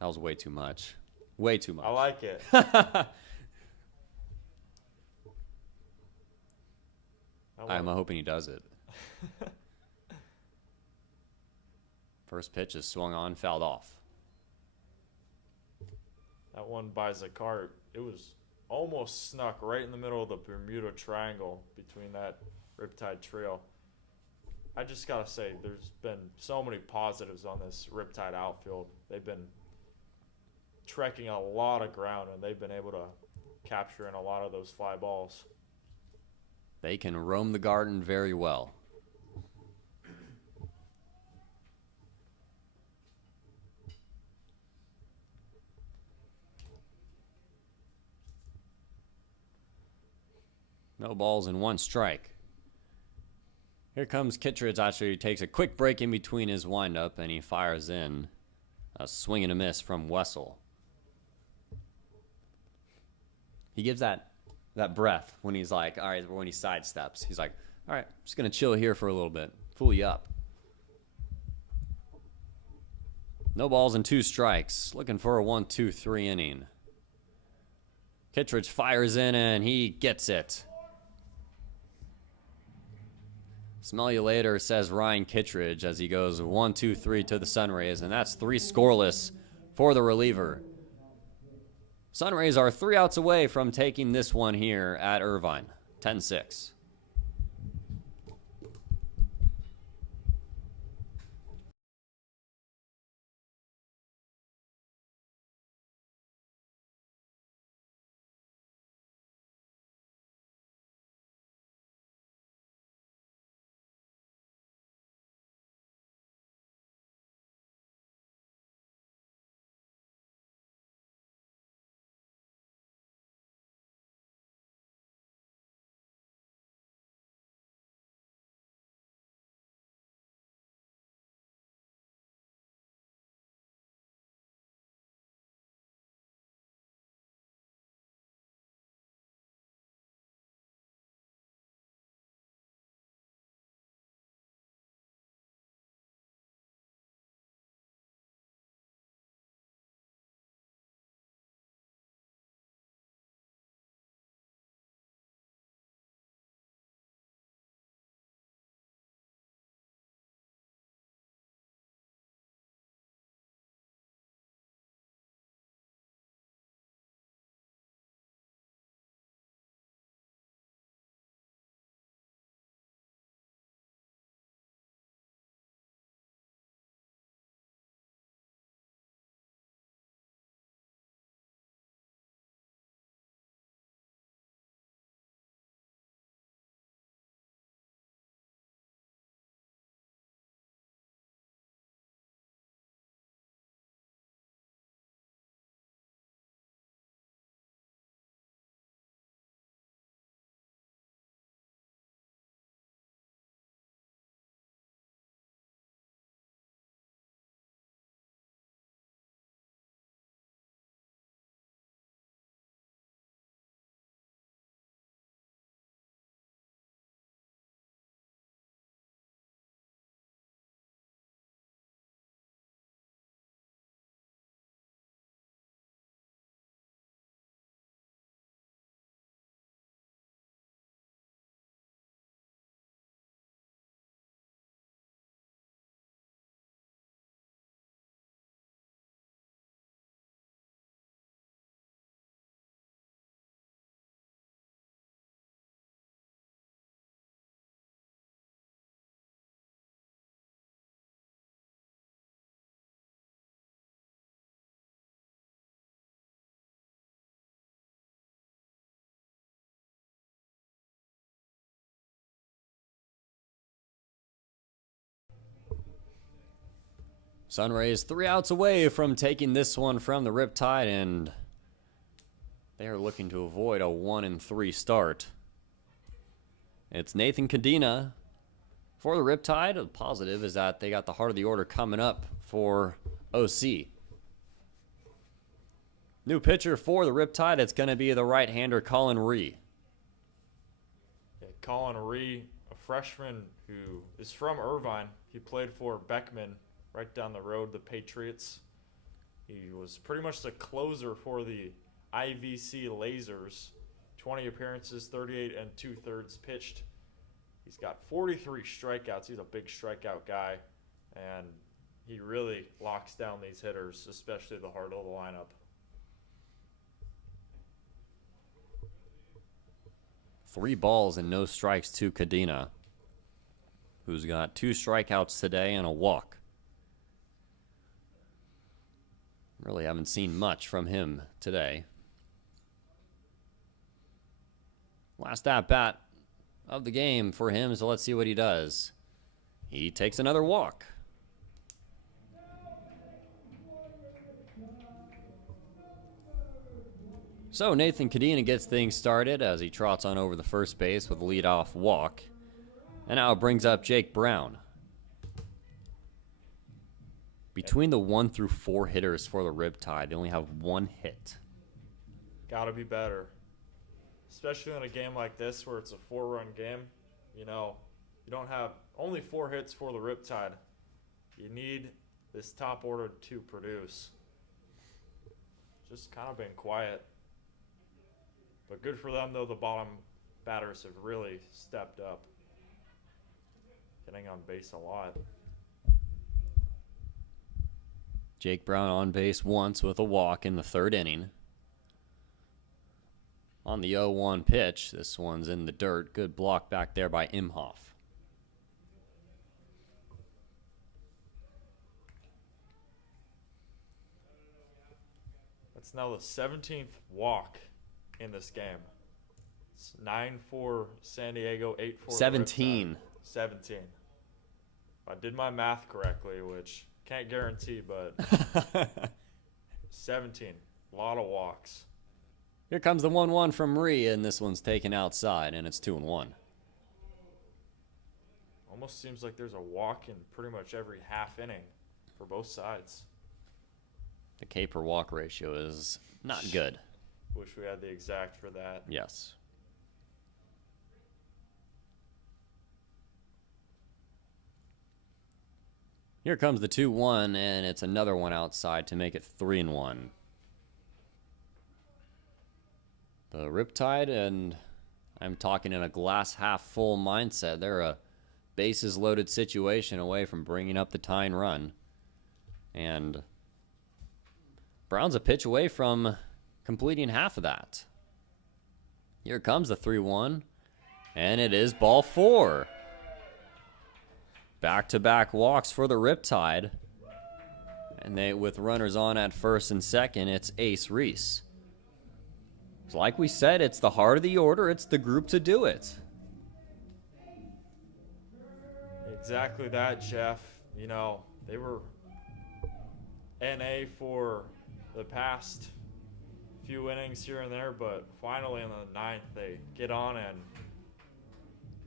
That was way too much. Way too much. I like it. I'm hoping he does it. First pitch is swung on, fouled off. That one by Zakar, it was almost snuck right in the middle of the Bermuda Triangle between that Riptide trio. I just got to say, there's been so many positives on this Riptide outfield. They've been trekking a lot of ground, and they've been able to capture in a lot of those fly balls. They can roam the garden very well. No balls and 1 strike. Here comes Kittredge. Actually, he takes a quick break in between his windup, and he fires in a swing and a miss from Wessel. He gives that breath when he's like, all right, when he sidesteps. He's like, all right, I'm just going to chill here for a little bit. Fool you up. No balls and 2 strikes. Looking for a 1-2-3 inning. Kittredge fires in, and he gets it. Smell you later, says Ryan Kittredge as he goes 1-2-3 to the SunRays, and that's 3 scoreless for the reliever. SunRays are 3 outs away from taking this one here at Irvine, 10-6. SunRays 3 outs away from taking this one from the Riptide, and they are looking to avoid a 1-3 start. It's Nathan Cadena for the Riptide. The positive is that they got the heart of the order coming up for OC. New pitcher for the Riptide, it's going to be the right-hander Colin Ree. Yeah, Colin Ree, a freshman who is from Irvine. He played for Beckman right down the road, the Patriots. He was pretty much the closer for the IVC Lasers. 20 appearances, 38 2/3 pitched. He's got 43 strikeouts. He's a big strikeout guy, and he really locks down these hitters, especially the heart of the lineup. 3 balls and no strikes to Cadena, who's got 2 strikeouts today and a walk. Really haven't seen much from him today. Last at bat of the game for him, so let's see what he does. He takes another walk. So Nathan Cadena gets things started as he trots on over the first base with a leadoff walk. And now it brings up Jake Brown. Between the 1 through 4 hitters for the Riptide, they only have 1 hit. Gotta be better. Especially in a game like this where it's a 4-run game. You know, you don't have only 4 hits for the Riptide. You need this top order to produce. Just kind of been quiet. But good for them, though. The bottom batters have really stepped up. Getting on base a lot. Jake Brown on base once with a walk in the 3rd inning. On the 0-1 pitch, this one's in the dirt. Good block back there by Imhoff. That's now the 17th walk in this game. It's 9 for San Diego, 8 for 17. 17. If I did my math correctly, which can't guarantee, but 17. A lot of walks. Here comes the 1-1 from Ree, and this one's taken outside, and it's 2-1. Almost seems like there's a walk in pretty much every half inning for both sides. The K per walk ratio is not good. Wish we had the exact for that. Yes. Here comes the 2-1, and it's another one outside to make it 3-1. The Riptide, and I'm talking in a glass half full mindset. They're a bases loaded situation away from bringing up the tying run. And Brown's a pitch away from completing half of that. Here comes the 3-1, and it is ball 4. Back-to-back walks for the Riptide. And they, with runners on at first and second, it's Ace Reese. Like we said, it's the heart of the order. It's the group to do it. Exactly that, Jeff. You know, they were NA for the past few innings here and there, but finally in the 9th they get on, and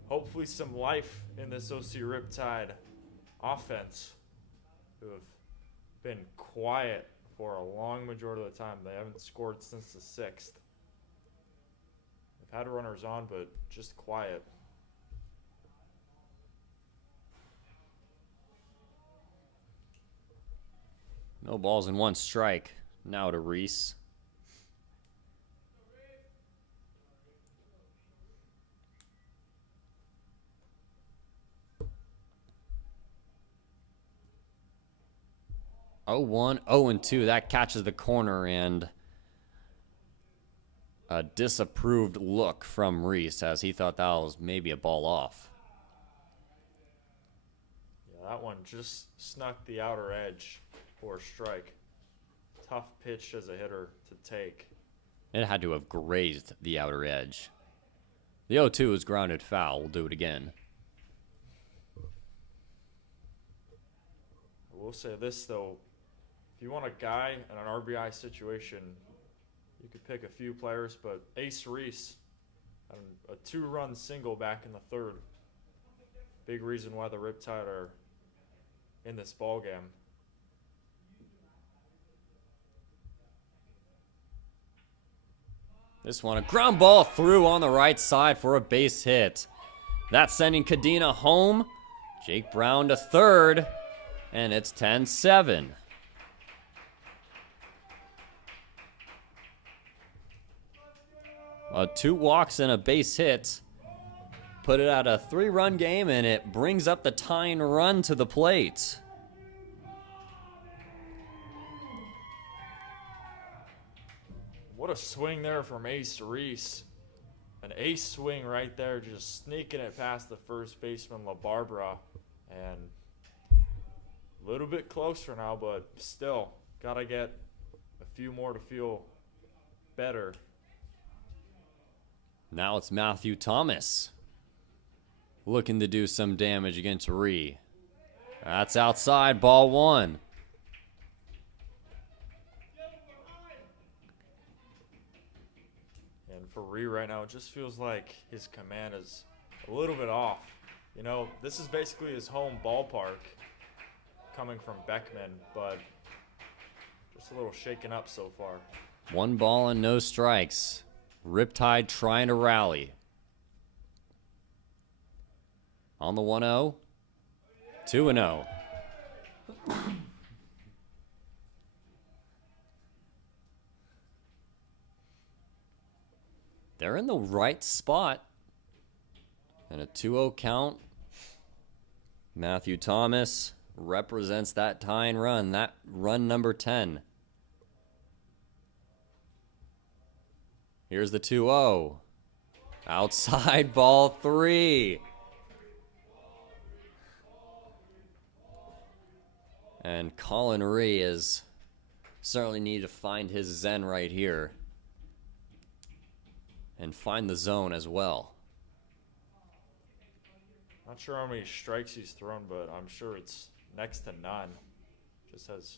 hopefully some life in this OC Riptide offense, who have been quiet for a long majority of the time. They haven't scored since the 6th. They've had runners on, but just quiet. No balls and 1 strike. Now to Reese. Oh, 1, 0-2. That catches the corner, and a disapproved look from Reese as he thought that was maybe a ball off. Yeah, that one just snuck the outer edge for a strike. Tough pitch as a hitter to take. It had to have grazed the outer edge. The 0-2 is grounded foul. We'll do it again. I will will say this though, if you want a guy in an RBI situation, you could pick a few players, but Ace Reese had a 2-run single back in the 3rd. Big reason why the Riptide are in this ball game. This one, a ground ball through on the right side for a base hit. That's sending Cadena home. Jake Brown to 3rd, and it's 10-7. A 2 walks and a base hit put it at a 3-run game, and it brings up the tying run to the plate. What a swing there from Ace Reese. An ace swing right there, just sneaking it past the first baseman LaBarbera. And a little bit closer now, but still, gotta get a few more to feel better. Now it's Matthew Thomas looking to do some damage against Ree. That's outside, ball 1. And for Ree right now, it just feels like his command is a little bit off. You know, this is basically his home ballpark coming from Beckman, but just a little shaken up so far. 1 ball and no strikes. Riptide trying to rally. On the 1-0. 2-0. They're in the right spot. And a 2-0 count. Matthew Thomas represents that tying run. That run number 10. Here's the 2-0. Outside, ball 3. And Colin Ree is certainly need to find his zen right here. And find the zone as well. Not sure how many strikes he's thrown, but I'm sure it's next to none. Just has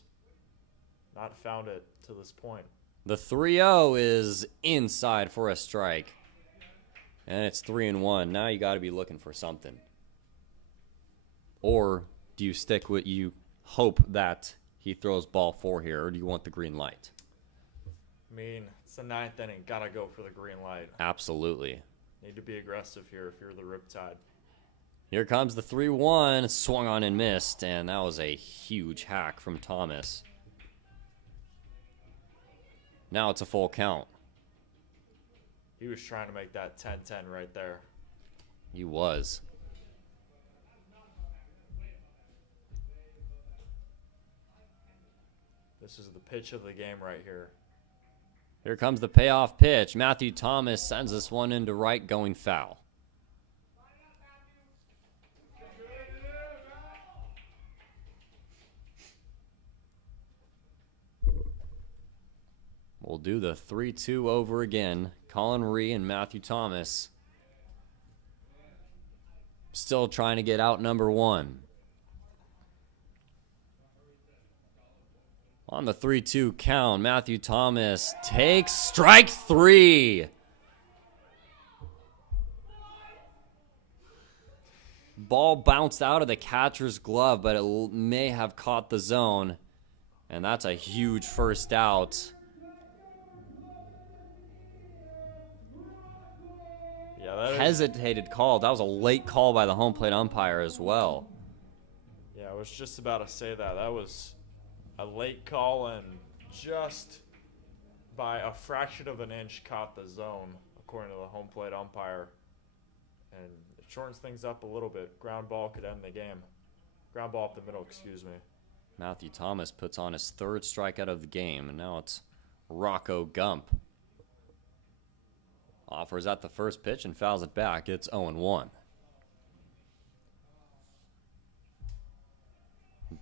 not found it to this point. The 3-0 is inside for a strike. And it's 3-1. Now you got to be looking for something. Or do you stick with, you hope that he throws ball 4 here, or do you want the green light? I mean, it's the 9th inning. Gotta go for the green light. Absolutely. Need to be aggressive here if you're the Riptide. Here comes the 3-1. Swung on and missed, and that was a huge hack from Thomas. Now it's a full count. He was trying to make that 10-10 right there. He was. This is the pitch of the game right here. Here comes the payoff pitch. Matthew Thomas sends this one into right, going foul. We'll do the 3-2 over again. Colin Ree and Matthew Thomas still trying to get out number 1. On the 3-2 count, Matthew Thomas takes strike 3. Ball bounced out of the catcher's glove, but it may have caught the zone. And that's a huge first out. Yeah, that is, Hesitated call. That was a late call by the home plate umpire as well. yeah, I was just about to say that. That was a late call and just by a fraction of an inch caught the zone, according to the home plate umpire. And it shortens things up a little bit. Ground ball could end the game. Ground ball up the middle, excuse me. Matthew Thomas puts on his 3rd strikeout of the game, and now it's Rocco Gump. Offers at the first pitch and fouls it back. It's 0-1.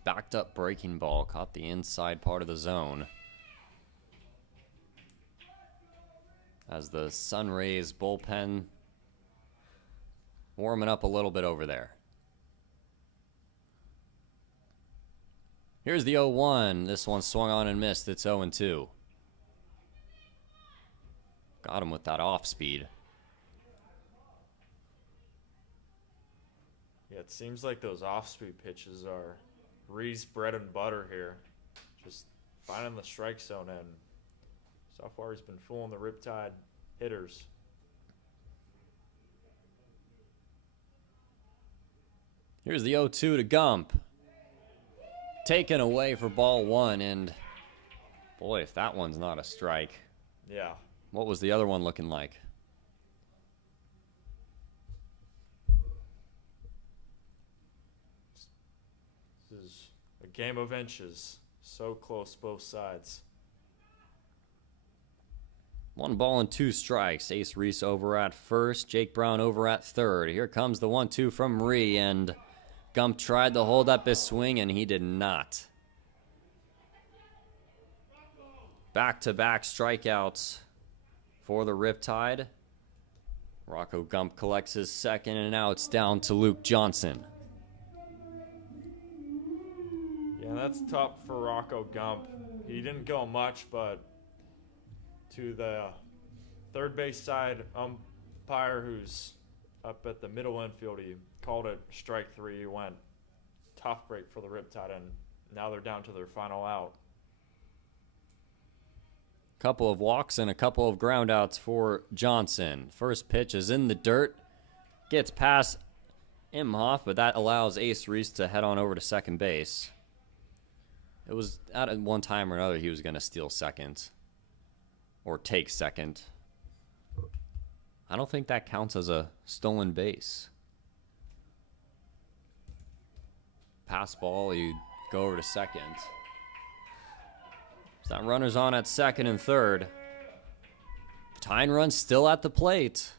Backed up breaking ball. Caught the inside part of the zone. As the SunRays bullpen warming up a little bit over there. Here's the 0-1. This one swung on and missed. It's 0-2. Got him with that off speed. Yeah, it seems like those off-speed pitches are Ree's bread and butter here. Just finding the strike zone, and so far he's been fooling the Riptide hitters. Here's the 0-2 to Gump. Taken away for ball 1, and boy, if that one's not a strike. Yeah. What was the other one looking like? This is a game of inches. So close both sides. 1 ball and 2 strikes. Ace Reese over at first. Jake Brown over at third. Here comes the 1-2 from Ree, and Gump tried to hold up his swing, and he did not. Back-to-back strikeouts for the Riptide. Rocco Gump collects his second, and now it's down to Luke Johnson. Yeah, that's tough for Rocco Gump. He didn't go much, but to the third base side umpire who's up at the middle infield, he called it strike 3. He went tough break for the Riptide, and now they're down to their final out. Couple of walks and a couple of groundouts for Johnson. First pitch is in the dirt. Gets past Imhoff, but that allows Ace Reese to head on over to second base. It was at one time or another he was going to steal second. Or take second. I don't think that counts as a stolen base. Pass ball, you go over to second. So that runner's on at second and third. Tying run still at the plate.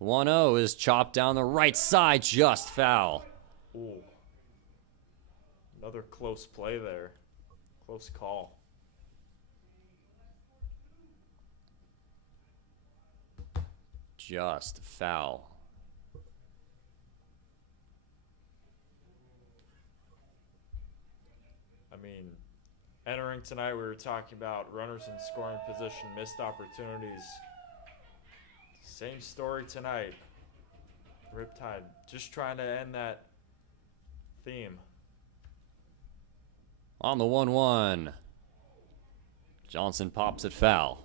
1-0 is chopped down the right side, just foul. Ooh. Another close play there. Close call. Just foul. I mean, entering tonight, we were talking about runners in scoring position, missed opportunities. Same story tonight. Riptide just trying to end that theme. On the 1-1. Johnson pops it foul.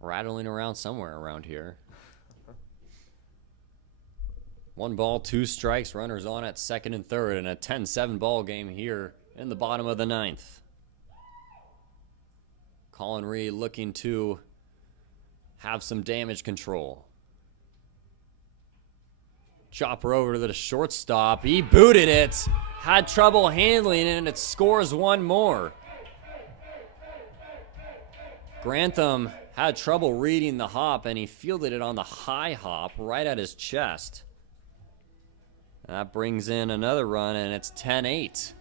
Rattling around somewhere around here. 1 ball, 2 strikes. Runners on at second and third in a 10-7 ball game here in the bottom of the 9th. Colin Reed looking to have some damage control. Chopper over to the shortstop. He booted it. Had trouble handling it, and it scores 1 more. Grantham had trouble reading the hop, and he fielded it on the high hop right at his chest. That brings in another run, and it's 10-8.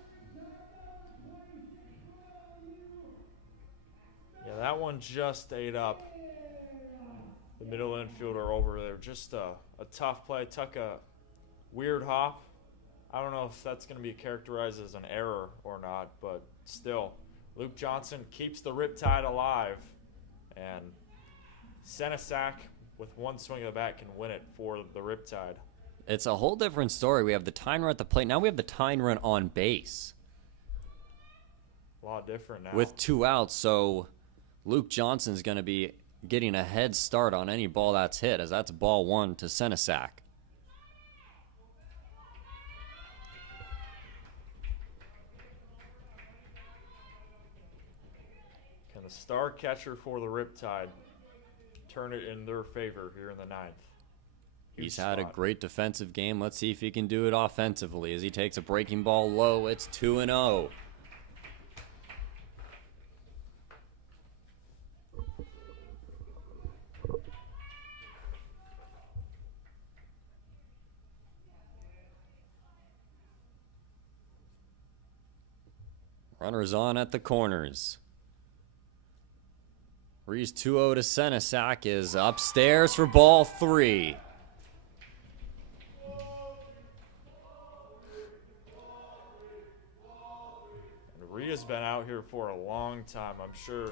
Yeah, that one just ate up the middle infielder over there. Just a tough play. Took a weird hop. I don't know if that's going to be characterized as an error or not, but still, Luke Johnson keeps the Riptide alive, and Senesac with 1 swing of the bat can win it for the Riptide. It's a whole different story. We have the tying run at the plate. Now we have the tying run on base. A lot different now. With 2 outs, so Luke Johnson's going to be getting a head start on any ball that's hit, as that's ball 1 to Senesac. Can the star catcher for the Riptide turn it in their favor here in the 9th? He's had a great defensive game. Let's see if he can do it offensively as he takes a breaking ball low. It's 2-0. Runners on at the corners. Reese 2-0 to Senesac is upstairs for ball 3. And Rhea's been out here for a long time. I'm sure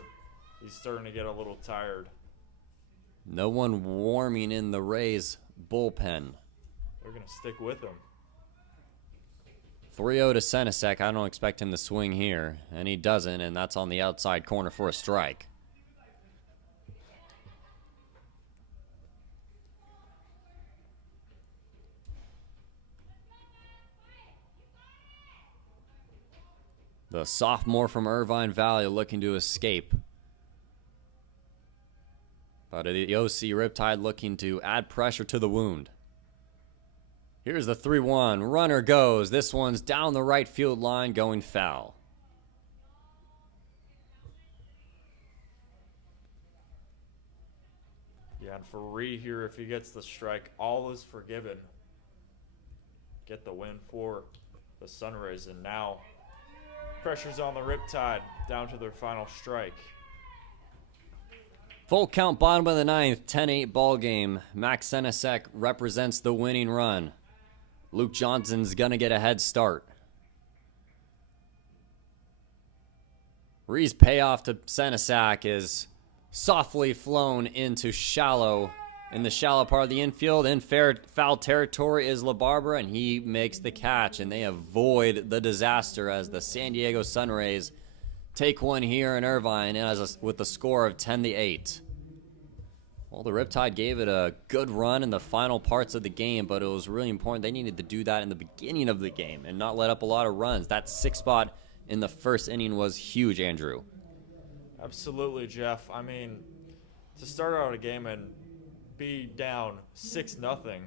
he's starting to get a little tired. No one warming in the Rays bullpen. They're going to stick with him. 3-0 to Senesac. I don't expect him to swing here, and he doesn't, and that's on the outside corner for a strike. The sophomore from Irvine Valley looking to escape. But the OC Riptide looking to add pressure to the wound. Here's the 3-1. Runner goes. This one's down the right field line going foul. Yeah, and for Rhea here, if he gets the strike, all is forgiven. Get the win for the SunRays, and now pressure's on the Riptide down to their final strike. Full count, bottom of the ninth, 10-8 ball game. Max Senesac represents the winning run. Luke Johnson's gonna get a head start. Ree's payoff to Senesac is softly flown into shallow. In the shallow part of the infield, in foul territory is LaBarbera, and he makes the catch, and they avoid the disaster as the San Diego SunRays take one here in Irvine with a score of 10-8. Well, the Riptide gave it a good run in the final parts of the game, but it was really important. They needed to do that in the beginning of the game and not let up a lot of runs. That 6th spot in the first inning was huge, Andrew. Absolutely, Jeff. I mean, to start out a game and be down 6-0,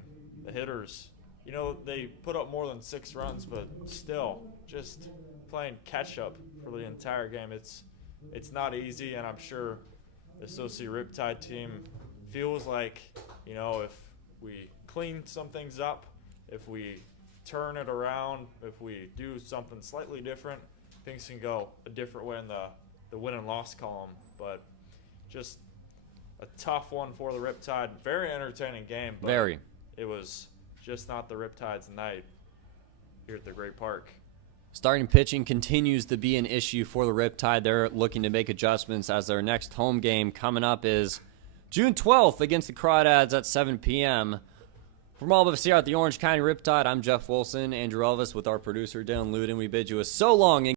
the hitters, you know, they put up more than 6 runs, but still just playing catch up for the entire game. It's not easy, and I'm sure this OC Riptide team feels like, you know, if we clean some things up, if we turn it around, if we do something slightly different, things can go a different way in the win and loss column. But just a tough one for the Riptide. Very entertaining game, but Very. It was just not the Riptide's night here at the Great Park. Starting pitching continues to be an issue for the Riptide. They're looking to make adjustments as their next home game coming up is June 12th against the Crawdads at 7 p.m. From all of us here at the Orange County Riptide, I'm Jeff Wilson, Andrew Elvis with our producer Dylan Luden. We bid you a so long.